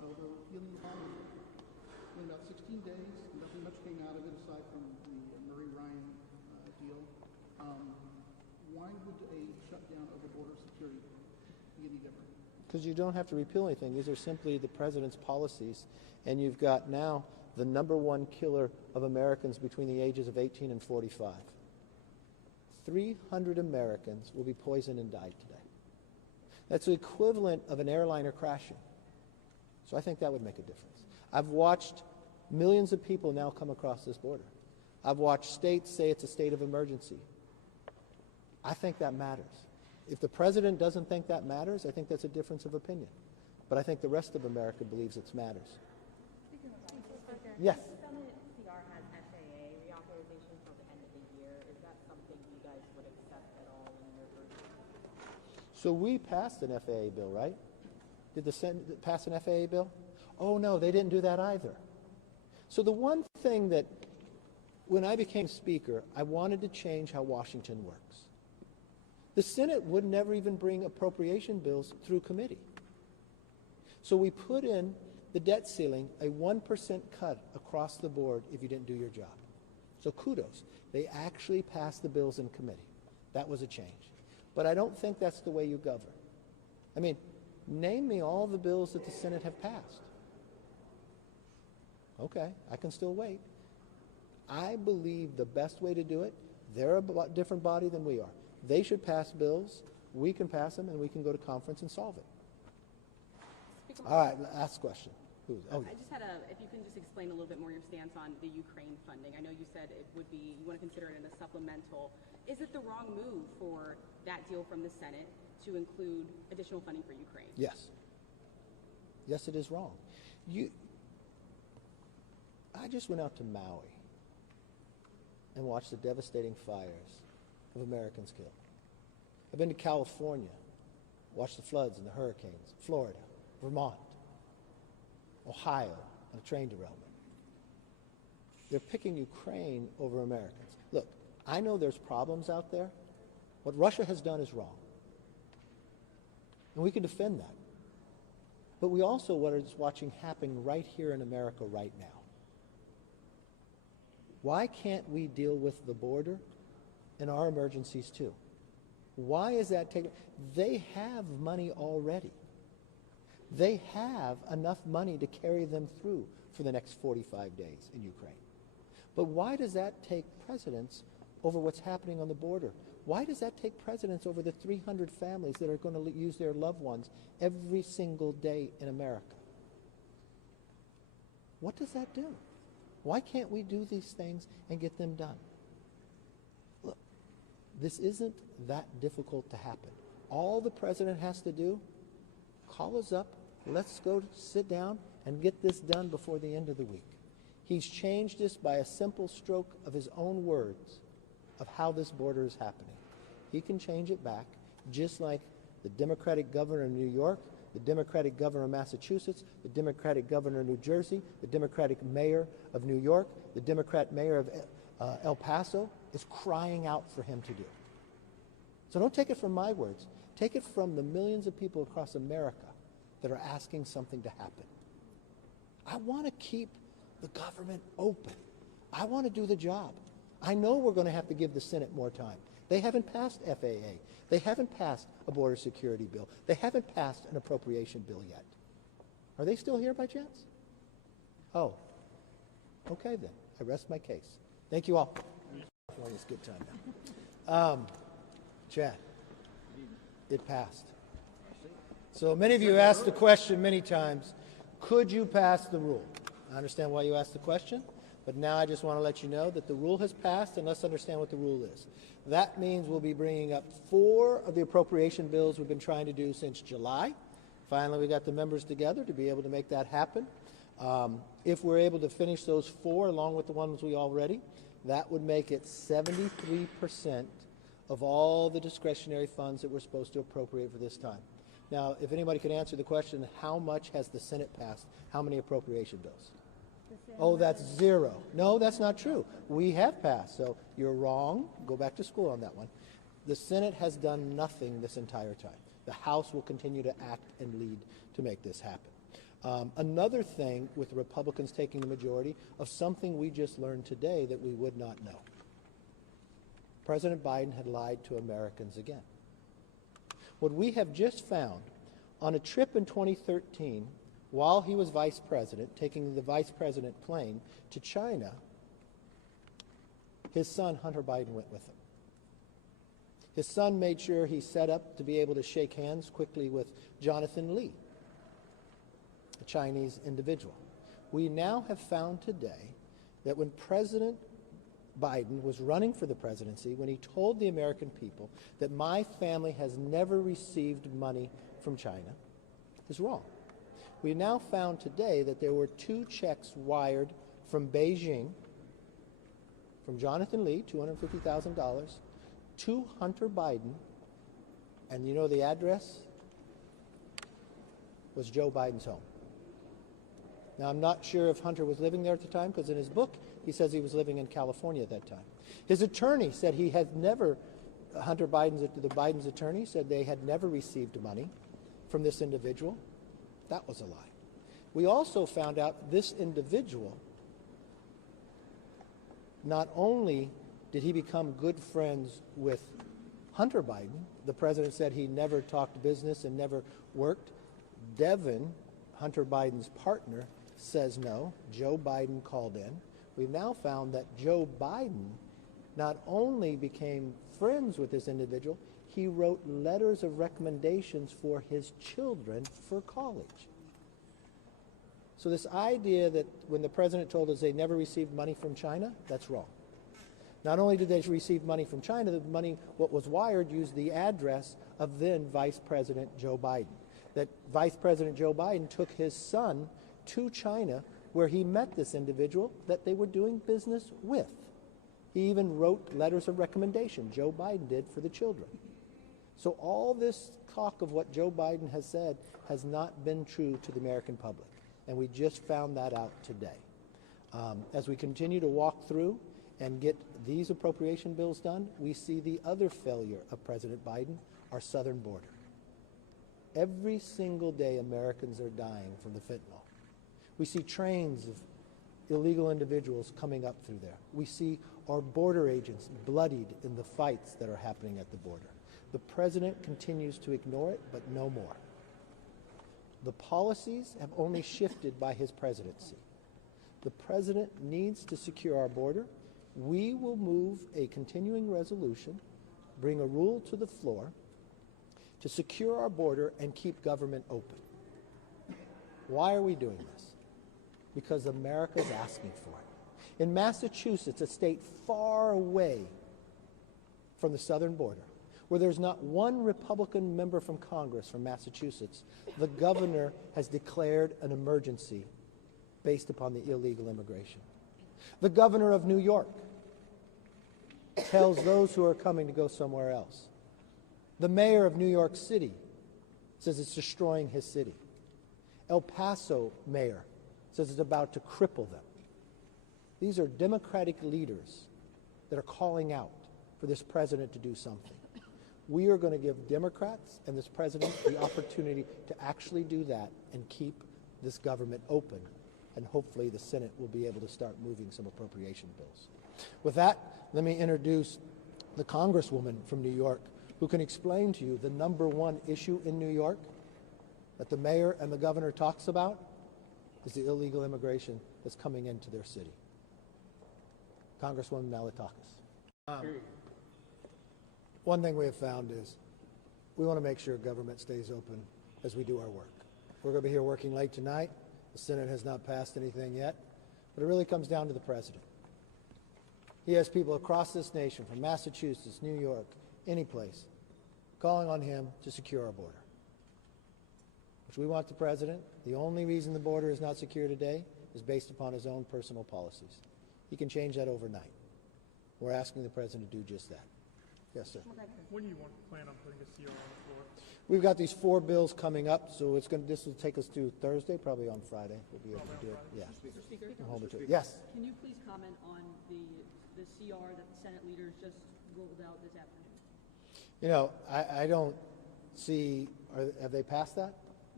although healing the body in about 16 days, nothing much came out of it aside from the Murray Ryan deal. Why would a shutdown of the border security be any different? Because you don't have to repeal anything. These are simply the president's policies. And you've got now the #1 killer of Americans between the ages of 18 and 45. 300 Americans will be poisoned and died today. That's the equivalent of an airliner crashing. So I think that would make a difference. I've watched millions of people now come across this border. I've watched states say it's a state of emergency. I think that matters. If the president doesn't think that matters, I think that's a difference of opinion. But I think the rest of America believes it matters. Yes. The Senate CR has FAA reauthorization till the end of the year. Is that something you guys would accept at all in your version? So we passed an FAA bill, right? Did the Senate pass an FAA bill? Oh, no, they didn't do that either. So the one thing that, when I became Speaker, I wanted to change how Washington works. The Senate would never even bring appropriation bills through committee. So we put in the debt ceiling, a 1% cut across the board if you didn't do your job. So kudos. They actually passed the bills in committee. That was a change. But I don't think that's the way you govern. I mean, name me all the bills that the Senate have passed. Okay, I can still wait. I believe the best way to do it, they're a different body than we are. They should pass bills, we can pass them, and we can go to conference and solve it. All right, last question. I just had if you can just explain a little bit more your stance on the Ukraine funding. I know you said it would be, you want to consider it in a supplemental. Is it the wrong move for that deal from the Senate to include additional funding for Ukraine? Yes. Yes, it is wrong. I just went out to Maui and watched the devastating fires of Americans killed. I've been to California, watched the floods and the hurricanes, Florida, Vermont, Ohio, on a train derailment. They're picking Ukraine over Americans. Look, I know there's problems out there. What Russia has done is wrong. And we can defend that. But we also what is watching happen right here in America right now. Why can't we deal with the border and our emergencies too? Why is that taking? They have money already. They have enough money to carry them through for the next 45 days in Ukraine. But why does that take precedence over what's happening on the border? Why does that take precedence over the 300 families that are going to use their loved ones every single day in America? What does that do? Why can't we do these things and get them done? Look, this isn't that difficult to happen. All the president has to do, call us up, let's go sit down and get this done before the end of the week. He's changed this by a simple stroke of his own words of how this border is happening. He can change it back, just like the Democratic governor of New York, the Democratic governor of Massachusetts, the Democratic governor of New Jersey, the Democratic mayor of New York, the Democrat mayor of El Paso is crying out for him to do. So don't take it from my words. Take it from the millions of people across America that are asking something to happen. I want to keep the government open. I want to do the job. I know we're going to have to give the Senate more time. They haven't passed FAA. They haven't passed a border security bill. They haven't passed an appropriation bill yet. Are they still here by chance? Oh, okay then. I rest my case. Thank you all. It's a good time now. Chad, it passed. So many of you asked the question many times, could you pass the rule? I understand why you asked the question, but now I just want to let you know that the rule has passed, and let's understand what the rule is. That means we'll be bringing up 4 of the appropriation bills we've been trying to do since July. Finally, we got the members together to be able to make that happen. If we're able to finish those 4 along with the ones we already, that would make it 73% of all the discretionary funds that we're supposed to appropriate for this time. Now, if anybody could answer the question, how much has the Senate passed? How many appropriation bills? Oh, that's 0. No, that's not true. We have passed, so you're wrong. Go back to school on that one. The Senate has done nothing this entire time. The House will continue to act and lead to make this happen. Another thing with the Republicans taking the majority of something we just learned today that we would not know. President Biden had lied to Americans again. What we have just found on a trip in 2013, while he was vice president, taking the vice president plane to China, his son, Hunter Biden, went with him. His son made sure he set up to be able to shake hands quickly with Jonathan Lee, a Chinese individual. We now have found today that when President Biden was running for the presidency, when he told the American people that my family has never received money from China, is wrong. We now found today that there were 2 checks wired from Beijing, from Jonathan Lee, $250,000, to Hunter Biden, and you know the address was Joe Biden's home. Now, I'm not sure if Hunter was living there at the time, because in his book, he says he was living in California at that time. His attorney said he had never, the Biden's attorney said they had never received money from this individual. That was a lie. We also found out this individual, not only did he become good friends with Hunter Biden, the president said he never talked business and never worked. Devin, Hunter Biden's partner, says no. Joe Biden called in. We've now found that Joe Biden not only became friends with this individual, he wrote letters of recommendations for his children for college. So this idea that when the president told us they never received money from China, that's wrong. Not only did they receive money from China, the money, what was wired, used the address of then Vice President Joe Biden. That Vice President Joe Biden took his son to China, where he met this individual that they were doing business with. He even wrote letters of recommendation, Joe Biden did, for the children. So all this talk of what Joe Biden has said has not been true to the American public. And we just found that out today. As we continue to walk through and get these appropriation bills done, we see the other failure of President Biden, our southern border. Every single day, Americans are dying from the fentanyl. We see trains of illegal individuals coming up through there. We see our border agents bloodied in the fights that are happening at the border. The president continues to ignore it, but no more. The policies have only shifted by his presidency. The president needs to secure our border. We will move a continuing resolution, bring a rule to the floor to secure our border and keep government open. Why are we doing this? Because America's asking for it. In Massachusetts, a state far away from the southern border, where there's not one Republican member from Congress from Massachusetts, the governor has declared an emergency based upon the illegal immigration. The governor of New York tells those who are coming to go somewhere else. The mayor of New York City says it's destroying his city. El Paso mayor says it's about to cripple them. These are Democratic leaders that are calling out for this president to do something. We are going to give Democrats and this president the opportunity to actually do that and keep this government open. And hopefully the Senate will be able to start moving some appropriation bills. With that, let me introduce the Congresswoman from New York, who can explain to you the #1 issue in New York that the mayor and the governor talks about is the illegal immigration that's coming into their city. Congresswoman Malliotakis. One thing we have found is we want to make sure government stays open as we do our work. We're going to be here working late tonight. The Senate has not passed anything yet, but it really comes down to the president. He has people across this nation, from Massachusetts, New York, any place, calling on him to secure our border, which we want the president. The only reason the border is not secure today is based upon his own personal policies. He can change that overnight. We're asking the president to do just that. Yes, sir. When do you plan on putting a CR on the floor? We've got these 4 bills coming up, so this will take us to Thursday, probably on Friday. We'll be able to do it. Yeah. Mr. Speaker? We'll hold it to it. Yes. Can you please comment on the CR that the Senate leaders just rolled out this afternoon? You know, I don't see, have they passed that?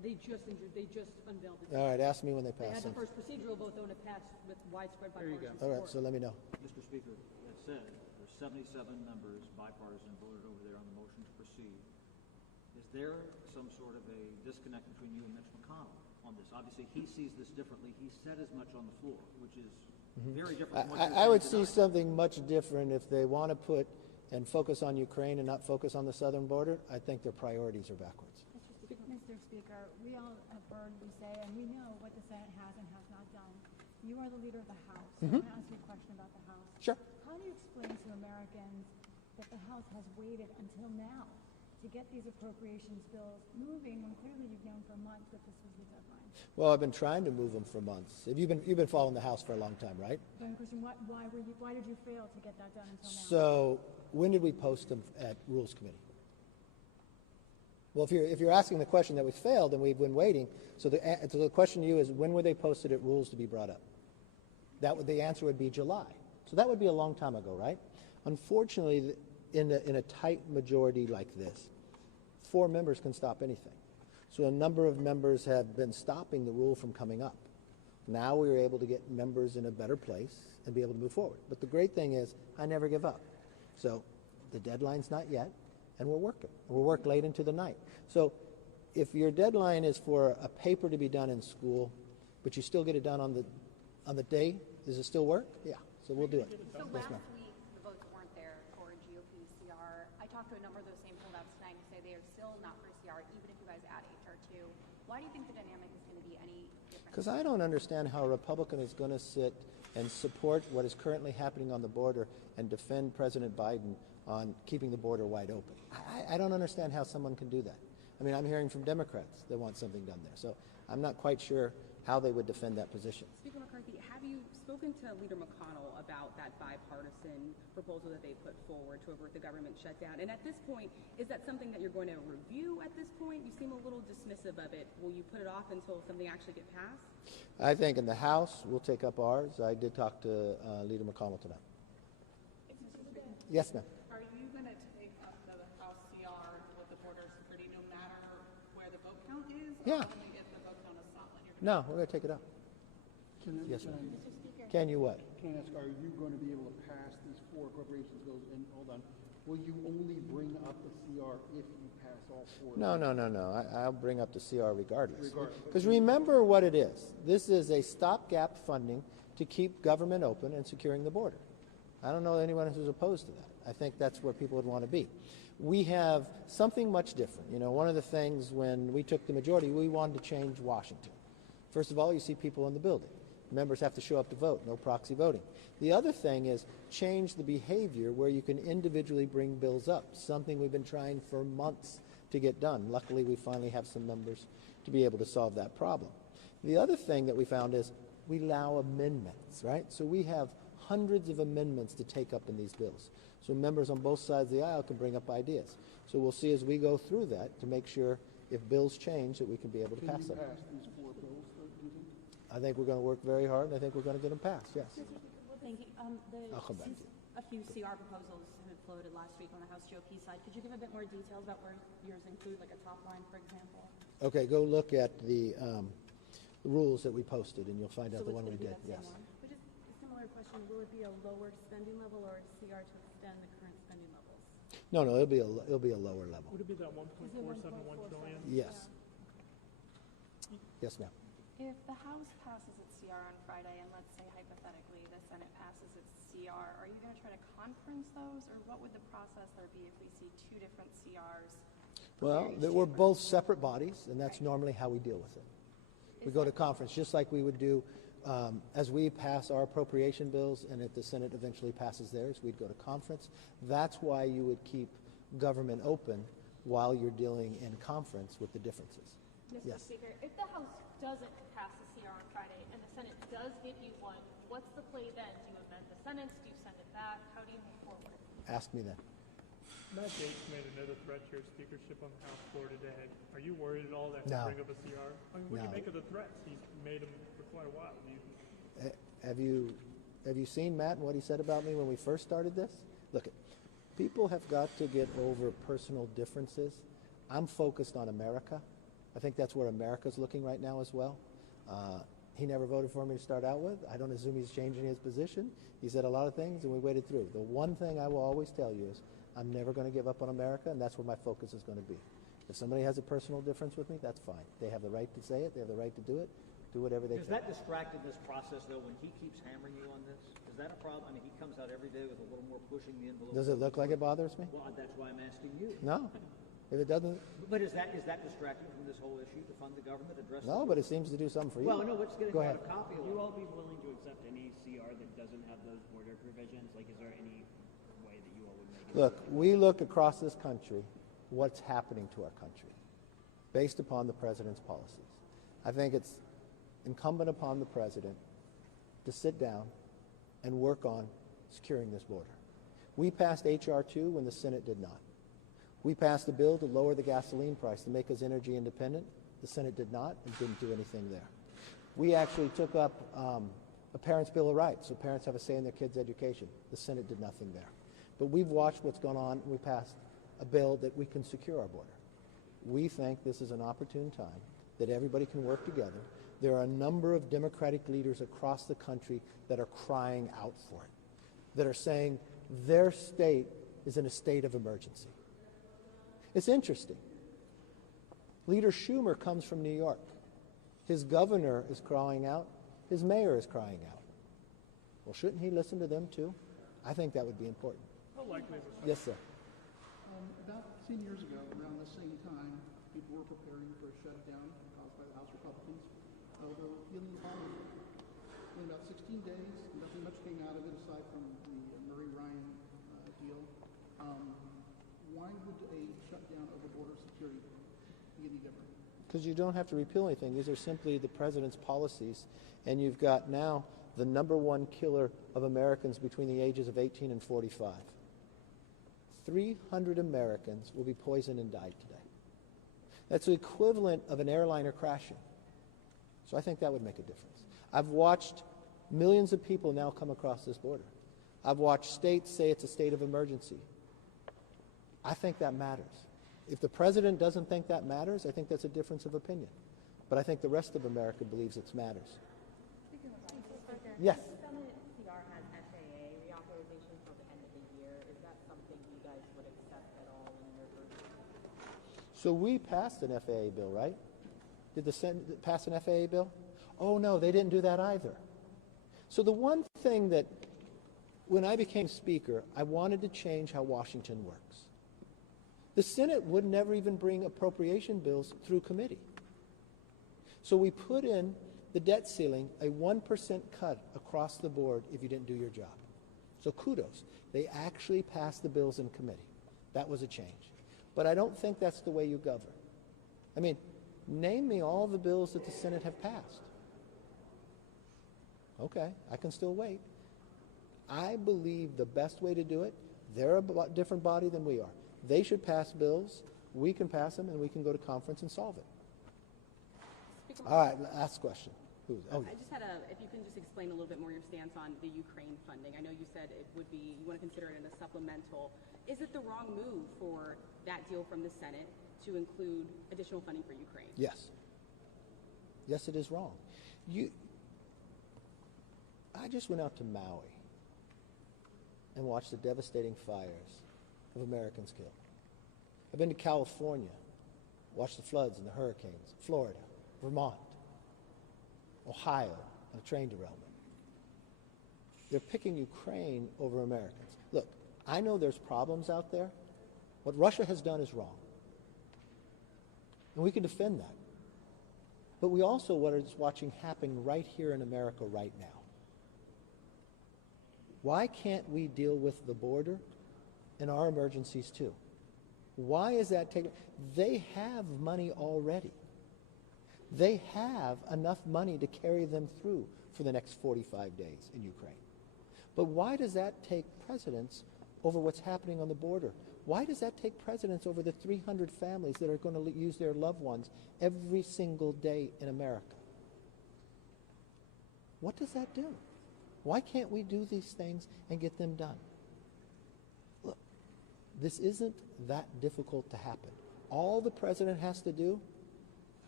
They just unveiled it. All right, ask me when they They pass had the them. first procedural vote, though, and it passed with widespread There you go. bipartisan All support. right, so let me know. Mr. Speaker, that said, there's 77 members bipartisan voted over there on the motion to proceed. Is there some sort of a disconnect between you and Mitch McConnell on this? Obviously, he sees this differently. He said as much on the floor, which is very different from what you're I would saying see tonight. something much different if they want to put and focus on Ukraine and not focus on the southern border. I think their priorities are backwards. Mr. Speaker, we all have heard you say, and we know what the Senate has and has not done. You are the leader of the House. So I'm going to ask you a question about the House. Sure. How do you explain to Americans that the House has waited until now to get these appropriations bills moving when clearly you've known for months that this was the deadline? Well, I've been trying to move them for months. You've been following the House for a long time, right? One question, why did you fail to get that done until now? So when did we post them at Rules Committee? Well, if you're asking the question that we failed, then we've been waiting. So the question to you is, when were they posted at Rules to be brought up? The answer would be July. So that would be a long time ago, right? Unfortunately, in a tight majority like this, 4 members can stop anything. So a number of members have been stopping the rule from coming up. Now we are able to get members in a better place and be able to move forward. But the great thing is, I never give up. So the deadline's not yet, and we're working. We'll work late into the night. So if your deadline is for a paper to be done in school, but you still get it done on the day, does it still work? Yeah. So we'll do it. So Yes, last ma'am. week, the votes weren't there for GOP CR. I talked to a number of those same holdouts tonight who say they are still not for CR, even if you guys add HR2. Why do you think the dynamic is going to be any different? Because I don't understand how a Republican is going to sit and support what is currently happening on the border and defend President Biden on keeping the border wide open. I don't understand how someone can do that. I mean, I'm hearing from Democrats that want something done there. So I'm not quite sure how they would defend that position. Speaker McCarthy, have you spoken to Leader McConnell about that bipartisan proposal that they put forward to avert the government shutdown? And at this point, is that something that you're going to review at this point? You seem a little dismissive of it. Will you put it off until something actually gets passed? I think in the House, we'll take up ours. I did talk to Leader McConnell tonight. Yes, ma'am. Are you going to take up the House CR with the border security no matter where the vote count is? Yeah. Or only if the vote count is solid? No, we're going to take it up. Yes, ma'am. Can you what? Can I ask, are you going to be able to pass these 4 appropriations bills? And hold on, will you only bring up the CR if you pass all 4? No. I'll bring up the CR regardless. Because remember what it is. This is a stopgap funding to keep government open and securing the border. I don't know anyone who's opposed to that. I think that's where people would want to be. We have something much different. You know, one of the things when we took the majority, we wanted to change Washington. First of all, you see people in the building. Members have to show up to vote, no proxy voting. The other thing is change the behavior where you can individually bring bills up, something we've been trying for months to get done. Luckily, we finally have some members to be able to solve that problem. The other thing that we found is we allow amendments, right? So we have hundreds of amendments to take up in these bills. So members on both sides of the aisle can bring up ideas. So we'll see as we go through that to make sure if bills change that we can be able to pass them. Can you pass these 4 bills, do you think? I think we're going to work very hard, and I think we're going to get them passed, yes. Thank you. I'll come back to you. A few CR proposals have floated last week on the House GOP side. Could you give a bit more details about where yours include, like a top line, for example? Okay, go look at the rules that we posted, and you'll find out the one we did, yes. But just a similar question, will it be a lower spending level or a CR to extend the current spending levels? No, it'll be a lower level. Would it be that 1.471 trillion? Yes. Yes, ma'am. If the House passes its CR on Friday, and let's say hypothetically the Senate passes its CR, are you going to try to conference those, or what would the process there be if we see 2 different CRs? Well, we're both separate bodies, and that's normally how we deal with it. We go to conference, just like we would do as we pass our appropriation bills, and if the Senate eventually passes theirs, we'd go to conference. That's why you would keep government open while you're dealing in conference with the differences. Mr. Yes. Speaker, if the House doesn't pass the CR on Friday and the Senate does give you one, what's the play then? Do you amend the sentence? Do you send it back? How do you move forward? Ask me then. Matt Gaetz made another threat to your speakership on the House floor today. Are you worried at all that No. he'll bring up a CR? I mean, what do you No. make of the threats? He's made them for quite a while. Have you seen Matt and what he said about me when we first started this? Look, people have got to get over personal differences. I'm focused on America, I think that's where America's looking right now as well. He never voted for me to start out with. I don't assume he's changing his position. He said a lot of things, and we waited through. The one thing I will always tell you is I'm never going to give up on America, and that's where my focus is going to be. If somebody has a personal difference with me, that's fine. They have the right to say it. They have the right to do it. Do whatever they Does can. that distract in this process, though, when he keeps hammering you on this? Is that a problem? I mean, he comes out every day with a little more pushing the envelope. Does it look like it bothers me? Well, that's why I'm asking you. No. If it doesn't, But is that distracting from this whole issue to fund the government, address no, but it seems to do something for you. Well, no, let's get Go a ahead. copy Would of you it. all be willing to accept any CR that doesn't have those border provisions? Like, is there any way that you all would make it? Look, we look across this country, what's happening to our country, based upon the president's policies. I think it's incumbent upon the president to sit down and work on securing this border. We passed H.R. 2 when the Senate did not. We passed a bill to lower the gasoline price to make us energy independent. The Senate did not and didn't do anything there. We actually took up a parent's Bill of Rights, so parents have a say in their kids' education. The Senate did nothing there. But we've watched what's gone on, and we passed a bill that we can secure our border. We think this is an opportune time that everybody can work together. There are a number of Democratic leaders across the country that are crying out for it, that are saying their state is in a state of emergency. It's interesting. Leader Schumer comes from New York. His governor is crying out. His mayor is crying out. Well, shouldn't he listen to them too? I think that would be important. How likely is it? Yes, sir. About 10 years ago, around the same time, people were preparing for a shutdown caused by the House Republicans over healing the bomb. In about 16 days, nothing much came out of it aside from the Murray Ryan deal. Why would a shutdown over border security be any different? Because you don't have to repeal anything. These are simply the president's policies. And you've got now the #1 killer of Americans between the ages of 18 and 45. 300 Americans will be poisoned and died today. That's the equivalent of an airliner crashing. So I think that would make a difference. I've watched millions of people now come across this border. I've watched states say it's a state of emergency. I think that matters. If the president doesn't think that matters, I think that's a difference of opinion. But I think the rest of America believes it matters. Yes. The Senate CR has FAA reauthorization till the end of the year. Is that something you guys would accept at all in your version? So we passed an FAA bill, right? Did the Senate pass an FAA bill? Oh, no, they didn't do that either. So the one thing that, when I became Speaker, I wanted to change how Washington works. The Senate would never even bring appropriation bills through committee. So we put in the debt ceiling, a 1% cut across the board if you didn't do your job. So kudos. They actually passed the bills in committee. That was a change. But I don't think that's the way you govern. I mean, name me all the bills that the Senate have passed. Okay, I can still wait. I believe the best way to do it, they're a different body than we are. They should pass bills, we can pass them, and we can go to conference and solve it. All right, last question. I just had if you can just explain a little bit more your stance on the Ukraine funding. I know you said it would be, you want to consider it in a supplemental. Is it the wrong move for that deal from the Senate to include additional funding for Ukraine? Yes. Yes, it is wrong. I just went out to Maui and watched the devastating fires of Americans killed. I've been to California, watched the floods and the hurricanes, Florida, Vermont, Ohio, on a train derailment. They're picking Ukraine over Americans. Look, I know there's problems out there. What Russia has done is wrong. And we can defend that. But we also what is watching happen right here in America right now. Why can't we deal with the border and our emergencies too? Why is that taking? They have money already. They have enough money to carry them through for the next 45 days in Ukraine. But why does that take precedence over what's happening on the border? Why does that take precedence over the 300 families that are going to use their loved ones every single day in America? What does that do? Why can't we do these things and get them done? Look, this isn't that difficult to happen. All the president has to do,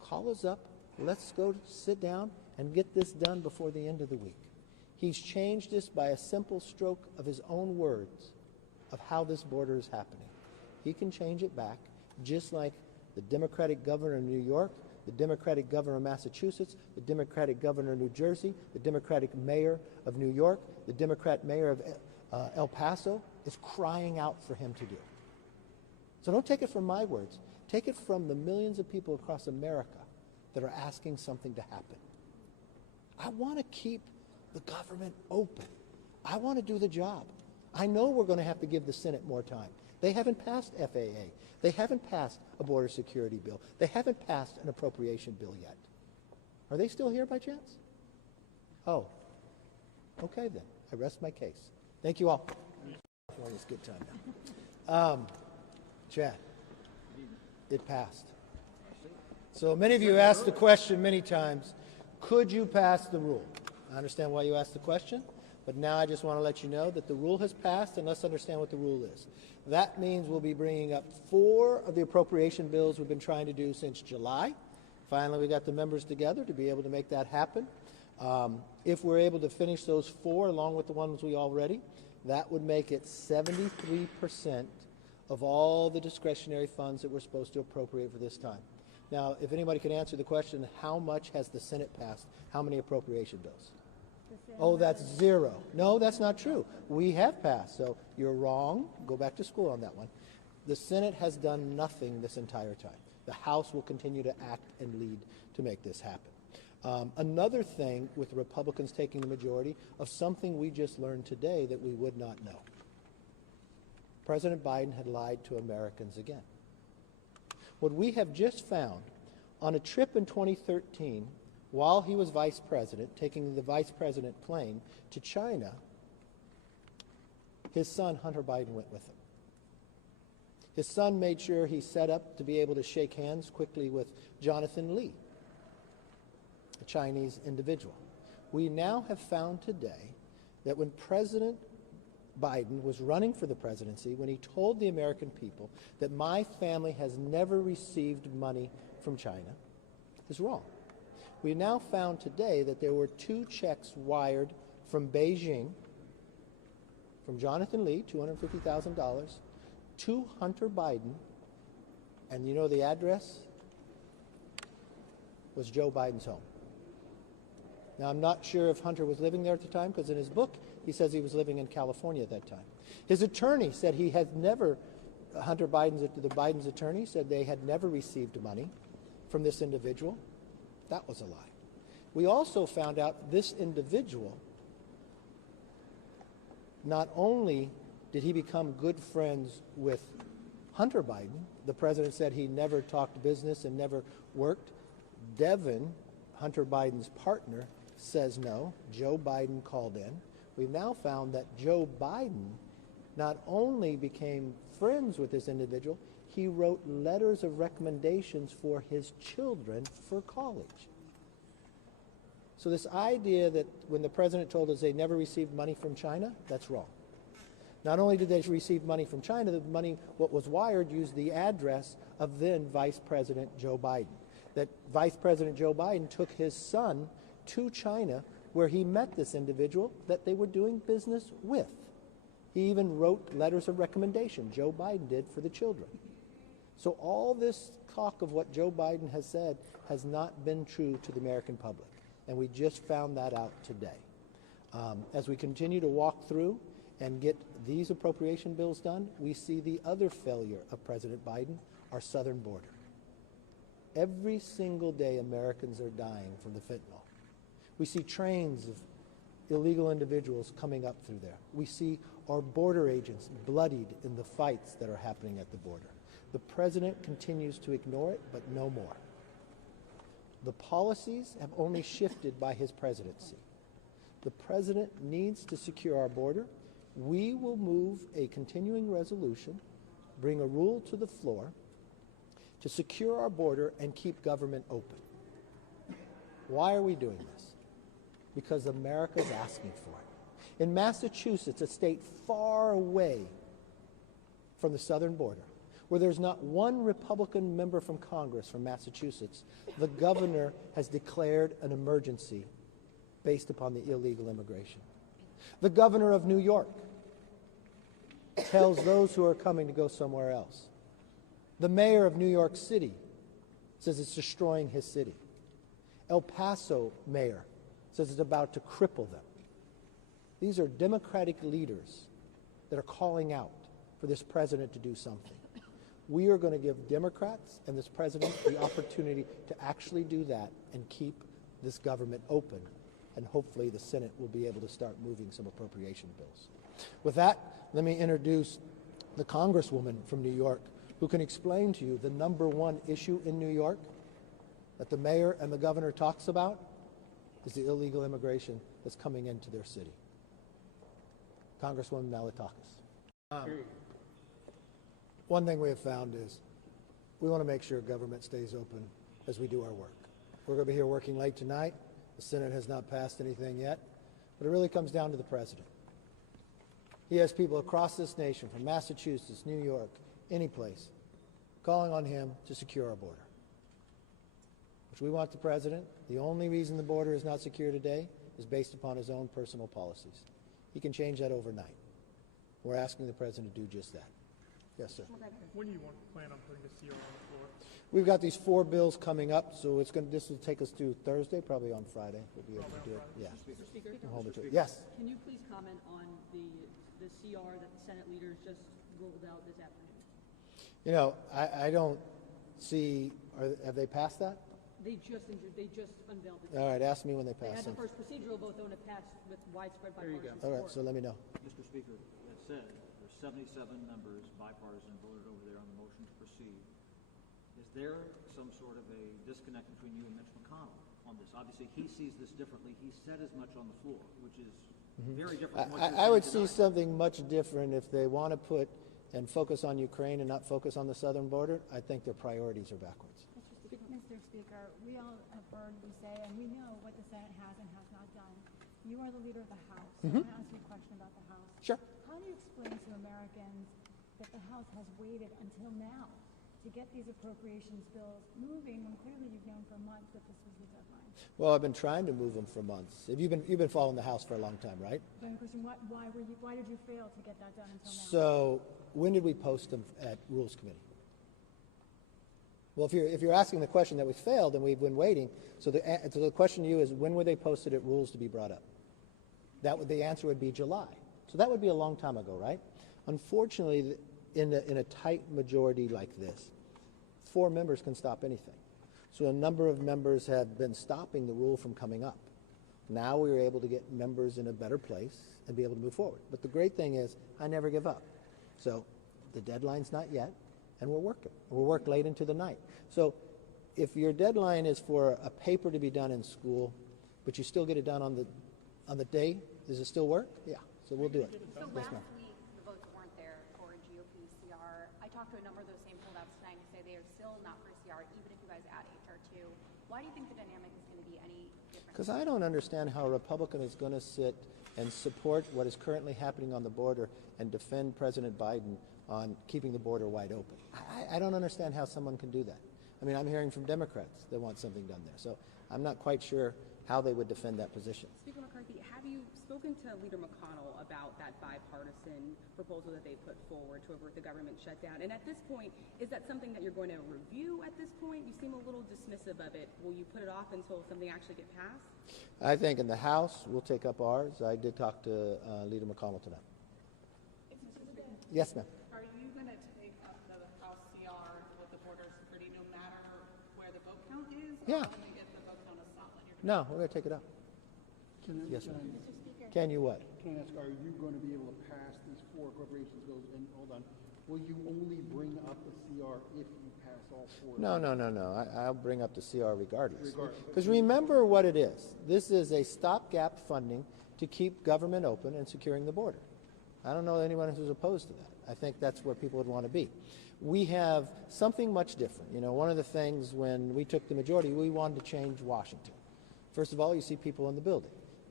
call us up, let's go sit down and get this done before the end of the week. He's changed this by a simple stroke of his own words of how this border is happening. He can change it back, just like the Democratic governor of New York, the Democratic governor of Massachusetts, the Democratic governor of New Jersey, the Democratic mayor of New York, the Democrat mayor of El Paso is crying out for him to do. So don't take it from my words. Take it from the millions of people across America that are asking something to happen. I want to keep the government open. I want to do the job. I know we're going to have to give the Senate more time. They haven't passed FAA. They haven't passed a border security bill. They haven't passed an appropriation bill yet. Are they still here by chance? Oh, okay then. I rest my case. Thank you all. It's a good time now. Chad, it passed. So many of you asked the question many times, could you pass the rule? I understand why you asked the question, but now I just want to let you know that the rule has passed, and let's understand what the rule is. That means we'll be bringing up 4 of the appropriation bills we've been trying to do since July. Finally, we got the members together to be able to make that happen. If we're able to finish those 4 along with the ones we already, that would make it 73% of all the discretionary funds that we're supposed to appropriate for this time. Now, if anybody can answer the question, how much has the Senate passed? How many appropriation bills? Oh, that's 0. No, that's not true. We have passed, so you're wrong. Go back to school on that one. The Senate has done nothing this entire time. The House will continue to act and lead to make this happen. Another thing with the Republicans taking the majority of something we just learned today that we would not know. President Biden had lied to Americans again. What we have just found on a trip in 2013, while he was vice president, taking the vice president plane to China, his son, Hunter Biden, went with him. His son made sure he set up to be able to shake hands quickly with Jonathan Lee, a Chinese individual. We now have found today that when President Biden was running for the presidency, when he told the American people that my family has never received money from China, is wrong. We now found today that there were 2 checks wired from Beijing, from Jonathan Lee, $250,000, to Hunter Biden, and you know the address was Joe Biden's home. Now, I'm not sure if Hunter was living there at the time, because in his book, he says he was living in California at that time. His attorney said he had never, the Biden's attorney said they had never received money from this individual. That was a lie. We also found out this individual, not only did he become good friends with Hunter Biden, the president said he never talked business and never worked. Devin, Hunter Biden's partner, says no. Joe Biden called in. We've now found that Joe Biden not only became friends with this individual, he wrote letters of recommendations for his children for college. So this idea that when the president told us they never received money from China, that's wrong. Not only did they receive money from China, the money, what was wired, used the address of then Vice President Joe Biden. That Vice President Joe Biden took his son to China, where he met this individual that they were doing business with. He even wrote letters of recommendation, Joe Biden did, for the children. So all this talk of what Joe Biden has said has not been true to the American public, and we just found that out today. As we continue to walk through and get these appropriation bills done, we see the other failure of President Biden, our southern border. Every single day, Americans are dying from the fentanyl. We see trains of illegal individuals coming up through there. We see our border agents bloodied in the fights that are happening at the border. The president continues to ignore it, but no more. The policies have only shifted by his presidency. The president needs to secure our border. We will move a continuing resolution, bring a rule to the floor to secure our border and keep government open. Why are we doing this? Because America's asking for it. In Massachusetts, a state far away from the southern border, where there's not one Republican member from Congress from Massachusetts, the governor has declared an emergency based upon the illegal immigration. The governor of New York tells those who are coming to go somewhere else. The mayor of New York City says it's destroying his city. El Paso mayor says it's about to cripple them. These are Democratic leaders that are calling out for this president to do something. We are going to give Democrats and this president the opportunity to actually do that and keep this government open. And hopefully the Senate will be able to start moving some appropriation bills. With that, let me introduce the Congresswoman from New York who can explain to you the #1 issue in New York that the mayor and the governor talks about is the illegal immigration that's coming into their city. Congresswoman Malatakis. One thing we have found is we want to make sure government stays open as we do our work. We're going to be here working late tonight. The Senate has not passed anything yet, but it really comes down to the president. He has people across this nation, from Massachusetts, New York, any place, calling on him to secure our border, which we want the president. The only reason the border is not secure today is based upon his own personal policies. He can change that overnight. We're asking the president to do just that. Yes, sir. When do you plan on putting the CR on the floor? We've got these 4 bills coming up, so this will take us to Thursday, probably on Friday. We'll be able to do it. Yeah. Mr. Speaker? We'll hold it to it. Yes. Can you please comment on the CR that the Senate leaders just rolled out this afternoon? You know, I don't see, have they passed that? They just unveiled it. All right, ask me when they They pass had the them. first procedural vote, though, and it passed with widespread bipartisan All support. right, so let me know. Mr. Speaker, that said, there's 77 members bipartisan voted over there on the motion to proceed. Is there some sort of a disconnect between you and Mitch McConnell on this? Obviously, he sees this differently. He said as much on the floor, which is very different from what you're I would saying see tonight. something much different if they want to put and focus on Ukraine and not focus on the southern border. I think their priorities are backwards. Mr. Speaker, we all have heard you say, and we know what the Senate has and has not done. You are the leader of the House. So I'm going to ask you a question about the House. Sure. How do you explain to Americans that the House has waited until now to get these appropriations bills moving when clearly you've known for months that this was the deadline? Well, I've been trying to move them for months. You've been following the House for a long time, right? So my question, why did you fail to get that done until now? So when did we post them at Rules Committee? Well, if you're asking the question that we failed and we've been waiting, so the question to you is, when were they posted at Rules to be brought up? The answer would be July. So that would be a long time ago, right? Unfortunately, in a tight majority like this, 4 members can stop anything. So a number of members have been stopping the rule from coming up. Now we are able to get members in a better place and be able to move forward. But the great thing is, I never give up. So the deadline's not yet, and we're working. We'll work late into the night. So if your deadline is for a paper to be done in school, but you still get it done on the day, does it still work? Yeah. So we'll do it. So Yes, last ma'am. week, the votes weren't there for a GOP CR. I talked to a number of those same holdouts tonight who say they are still not for a CR, even if you guys add HR 2. Why do you think the dynamic is going to be any different? Because I don't understand how a Republican is going to sit and support what is currently happening on the border and defend President Biden on keeping the border wide open. I don't understand how someone can do that. I mean, I'm hearing from Democrats that want something done there. So I'm not quite sure how they would defend that position. Speaker McCarthy, have you spoken to Leader McConnell about that bipartisan proposal that they put forward to avert the government shutdown? And at this point, is that something that you're going to review at this point? You seem a little dismissive of it. Will you put it off until something actually gets passed? I think in the House, we'll take up ours. I did talk to Leader McConnell tonight. Yes, ma'am. Are you going to take up the House CR with the border security no matter where the vote count is? Yeah. Or only if the vote count is solid? No, we're going to take it up. Yes, ma'am. Can you what? Can I ask, are you going to be able to pass these 4 appropriations bills? And hold on, will you only bring up the CR if you pass all 4? No. I'll bring up the CR regardless. Because remember what it is. This is a stopgap funding to keep government open and securing the border. I don't know anyone who's opposed to that. I think that's where people would want to be. We have something much different. You know, one of the things when we took the majority, we wanted to change Washington. First of all, you see people in the building.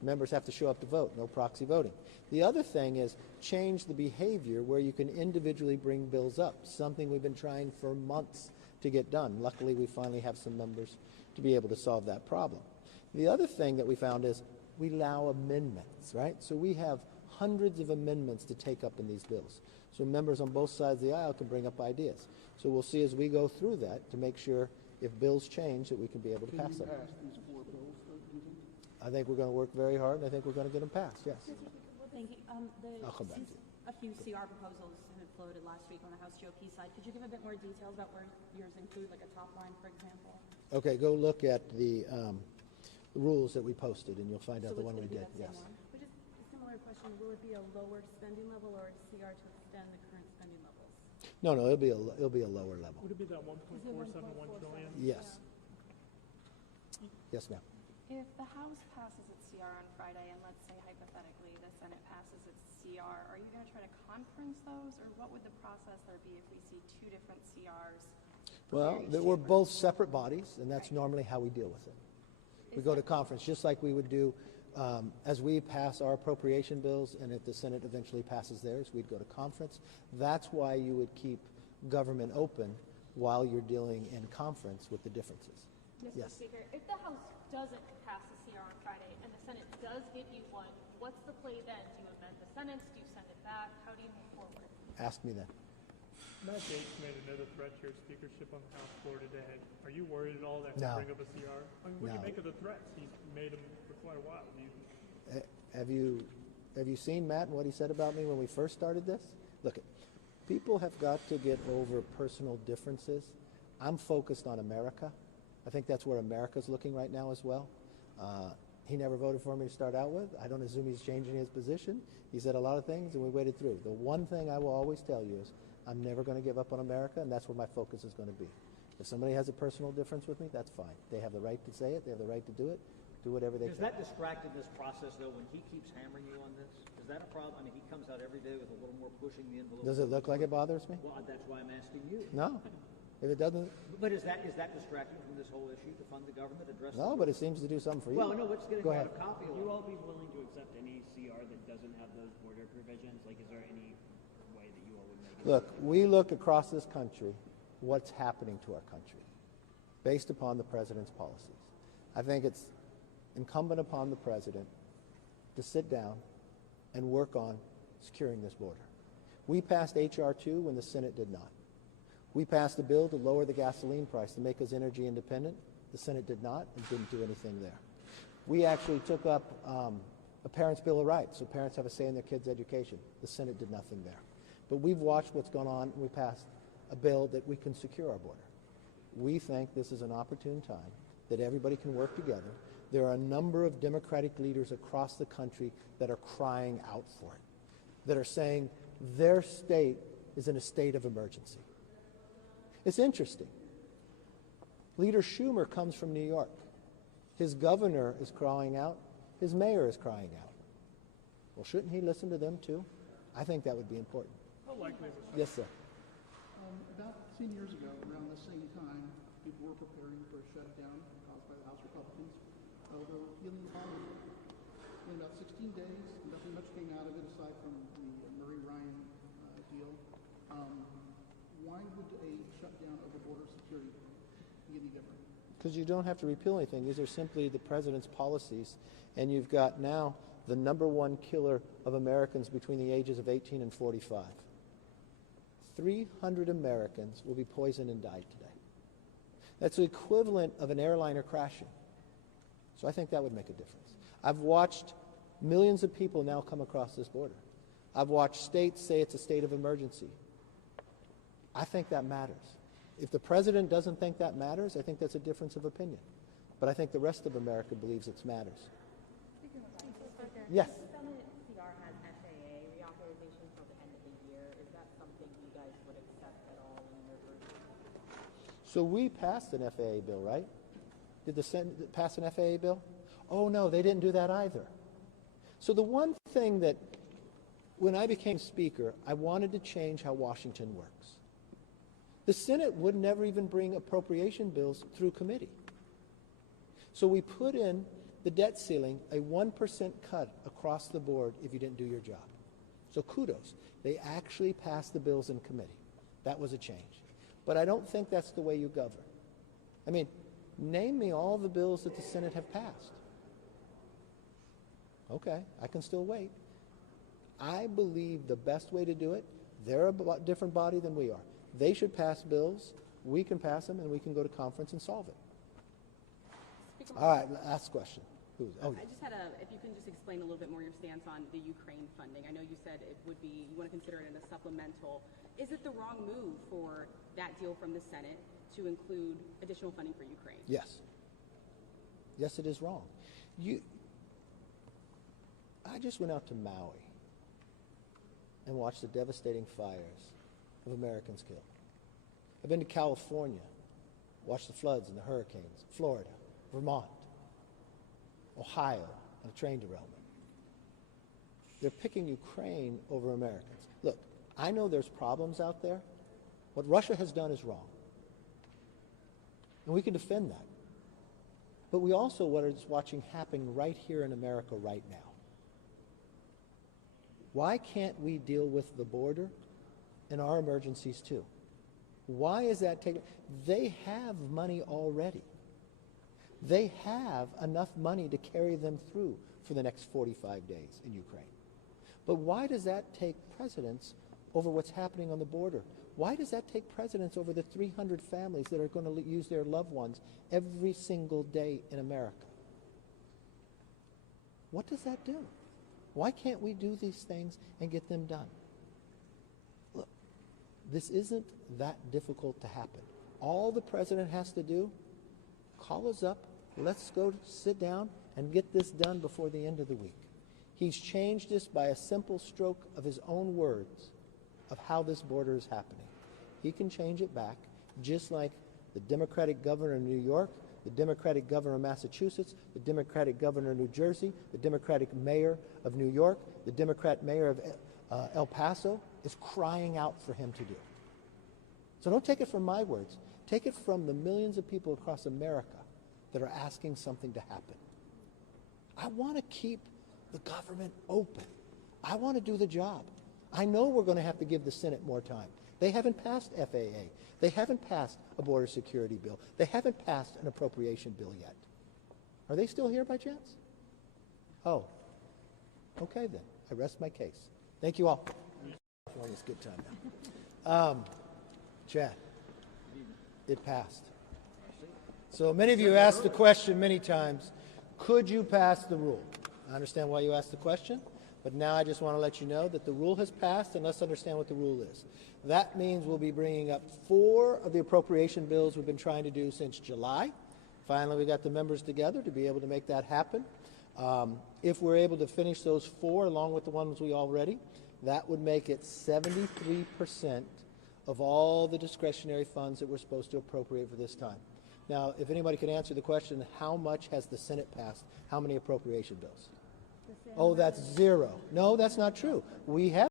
Members have to show up to vote, no proxy voting. The other thing is change the behavior where you can individually bring bills up, something we've been trying for months to get done. Luckily, we finally have some members to be able to solve that problem. The other thing that we found is we allow amendments, right? So we have hundreds of amendments to take up in these bills. So members on both sides of the aisle can bring up ideas. So we'll see as we go through that to make sure if bills change that we can be able to pass them. Can you pass these 4 bills, do you think? I think we're going to work very hard, and I think we're going to get them passed, yes. Thank you. I'll come back to you. A few CR proposals have floated last week on the House GOP side. Could you give a bit more details about where yours include, like a top line, for example? Okay, go look at the rules that we posted, and you'll find out the one we did, yes. But just a similar question, will it be a lower spending level or a CR to extend the current spending levels? No, it'll be a lower level. Would it be that 1.471 trillion? Yes. Yes, ma'am. If the House passes its CR on Friday, and let's say hypothetically the Senate passes its CR, are you going to try to conference those, or what would the process there be if we see 2 different CRs? Well, we're both separate bodies, and that's normally how we deal with it. We go to conference, just like we would do as we pass our appropriation bills, and if the Senate eventually passes theirs, we'd go to conference. That's why you would keep government open while you're dealing in conference with the differences. Mr. Yes. Speaker, if the House doesn't pass the CR on Friday and the Senate does give you one, what's the play then? Do you amend the sentence? Do you send it back? How do you move forward? Ask me then. Matt Gaetz made another threat to your speakership on the House floor today. Are you worried at all that he'll No. bring up a CR? I mean, what do you make of the threats? He's made them for quite a while. Have you seen Matt and what he said about me when we first started this? Look, people have got to get over personal differences. I'm focused on America. I think that's where America's looking right now as well. He never voted for me to start out with. I don't assume he's changing his position. He said a lot of things, and we waited through. The one thing I will always tell you is I'm never going to give up on America, and that's where my focus is going to be. If somebody has a personal difference with me, that's fine. They have the right to say it. They have the right to do it. Do whatever they Does can. that distract in this process, though, when he keeps hammering you on this? Is that a problem? I mean, he comes out every day with a little more pushing the envelope. Does it look like it bothers me? Well, that's why I'm asking you. No. If it doesn't, But is that distracting from this whole issue to fund the government, address no, but it seems to do something for you. Well, no, let's get Go a ahead. copy Would of you it. all be willing to accept any CR that doesn't have those border provisions? Like, is there any way that you all would make it? Look, we look across this country, what's happening to our country, based upon the president's policies. I think it's incumbent upon the president to sit down and work on securing this border. We passed H.R. 2 when the Senate did not. We passed a bill to lower the gasoline price to make us energy independent. The Senate did not and didn't do anything there. We actually took up a parent's Bill of Rights, so parents have a say in their kids' education. The Senate did nothing there. But we've watched what's gone on, and we passed a bill that we can secure our border. We think this is an opportune time that everybody can work together. There are a number of Democratic leaders across the country that are crying out for it, that are saying their state is in a state of emergency. It's interesting. Leader Schumer comes from New York. His governor is crying out. His mayor is crying out. Well, shouldn't he listen to them too? I think that would be important. How likely is it? Yes, sir. About 10 years ago, around the same time, people were preparing for a shutdown caused by the House Republicans over healing the bomb. In about 16 days, nothing much came out of it aside from the Murray Ryan deal. Why would a shutdown over border security be any different? Because you don't have to repeal anything. These are simply the president's policies. And you've got now the #1 killer of Americans between the ages of 18 and 45. 300 Americans will be poisoned and died today. That's the equivalent of an airliner crashing. So I think that would make a difference. I've watched millions of people now come across this border. I've watched states say it's a state of emergency. I think that matters. If the president doesn't think that matters, I think that's a difference of opinion. But I think the rest of America believes it matters. Yes. The Senate CR has FAA reauthorization till the end of the year. Is that something you guys would accept at all in your version? So we passed an FAA bill, right? Did the Senate pass an FAA bill? Oh, no, they didn't do that either. So the one thing that, when I became Speaker, I wanted to change how Washington works. The Senate would never even bring appropriation bills through committee. So we put in the debt ceiling, a 1% cut across the board if you didn't do your job. So kudos. They actually passed the bills in committee. That was a change. But I don't think that's the way you govern. I mean, name me all the bills that the Senate have passed. Okay, I can still wait. I believe the best way to do it, they're a different body than we are. They should pass bills, we can pass them, and we can go to conference and solve it. All right, last question. I just had if you can just explain a little bit more your stance on the Ukraine funding. I know you said it would be, you want to consider it in a supplemental. Is it the wrong move for that deal from the Senate to include additional funding for Ukraine? Yes. Yes, it is wrong. I just went out to Maui and watched the devastating fires of Americans killed. I've been to California, watched the floods and the hurricanes, Florida, Vermont, Ohio, and a train derailment. They're picking Ukraine over Americans. Look, I know there's problems out there. What Russia has done is wrong. And we can defend that. But we also what is watching happen right here in America right now. Why can't we deal with the border and our emergencies too? Why is that taking? They have money already. They have enough money to carry them through for the next 45 days in Ukraine. But why does that take precedence over what's happening on the border? Why does that take precedence over the 300 families that are going to use their loved ones every single day in America? What does that do? Why can't we do these things and get them done? Look, this isn't that difficult to happen. All the president has to do, call us up, let's go sit down and get this done before the end of the week. He's changed this by a simple stroke of his own words of how this border is happening. He can change it back, just like the Democratic governor of New York, the Democratic governor of Massachusetts, the Democratic governor of New Jersey, the Democratic mayor of New York, the Democrat mayor of El Paso is crying out for him to do. So don't take it from my words. Take it from the millions of people across America that are asking something to happen. I want to keep the government open. I want to do the job. I know we're going to have to give the Senate more time. They haven't passed FAA. They haven't passed a border security bill. They haven't passed an appropriation bill yet. Are they still here by chance? Oh, okay then. I rest my case. Thank you all. It's a good time now. Chad, it passed. So many of you asked the question many times, could you pass the rule? I understand why you asked the question, but now I just want to let you know that the rule has passed, and let's understand what the rule is. That means we'll be bringing up 4 of the appropriation bills we've been trying to do since July. Finally, we got the members together to be able to make that happen. If we're able to finish those 4 along with the ones we already, that would make it 73% of all the discretionary funds that we're supposed to appropriate for this time. Now, if anybody could answer the question, how much has the Senate passed? How many appropriation bills? Oh, that's 0. No, that's not true. We have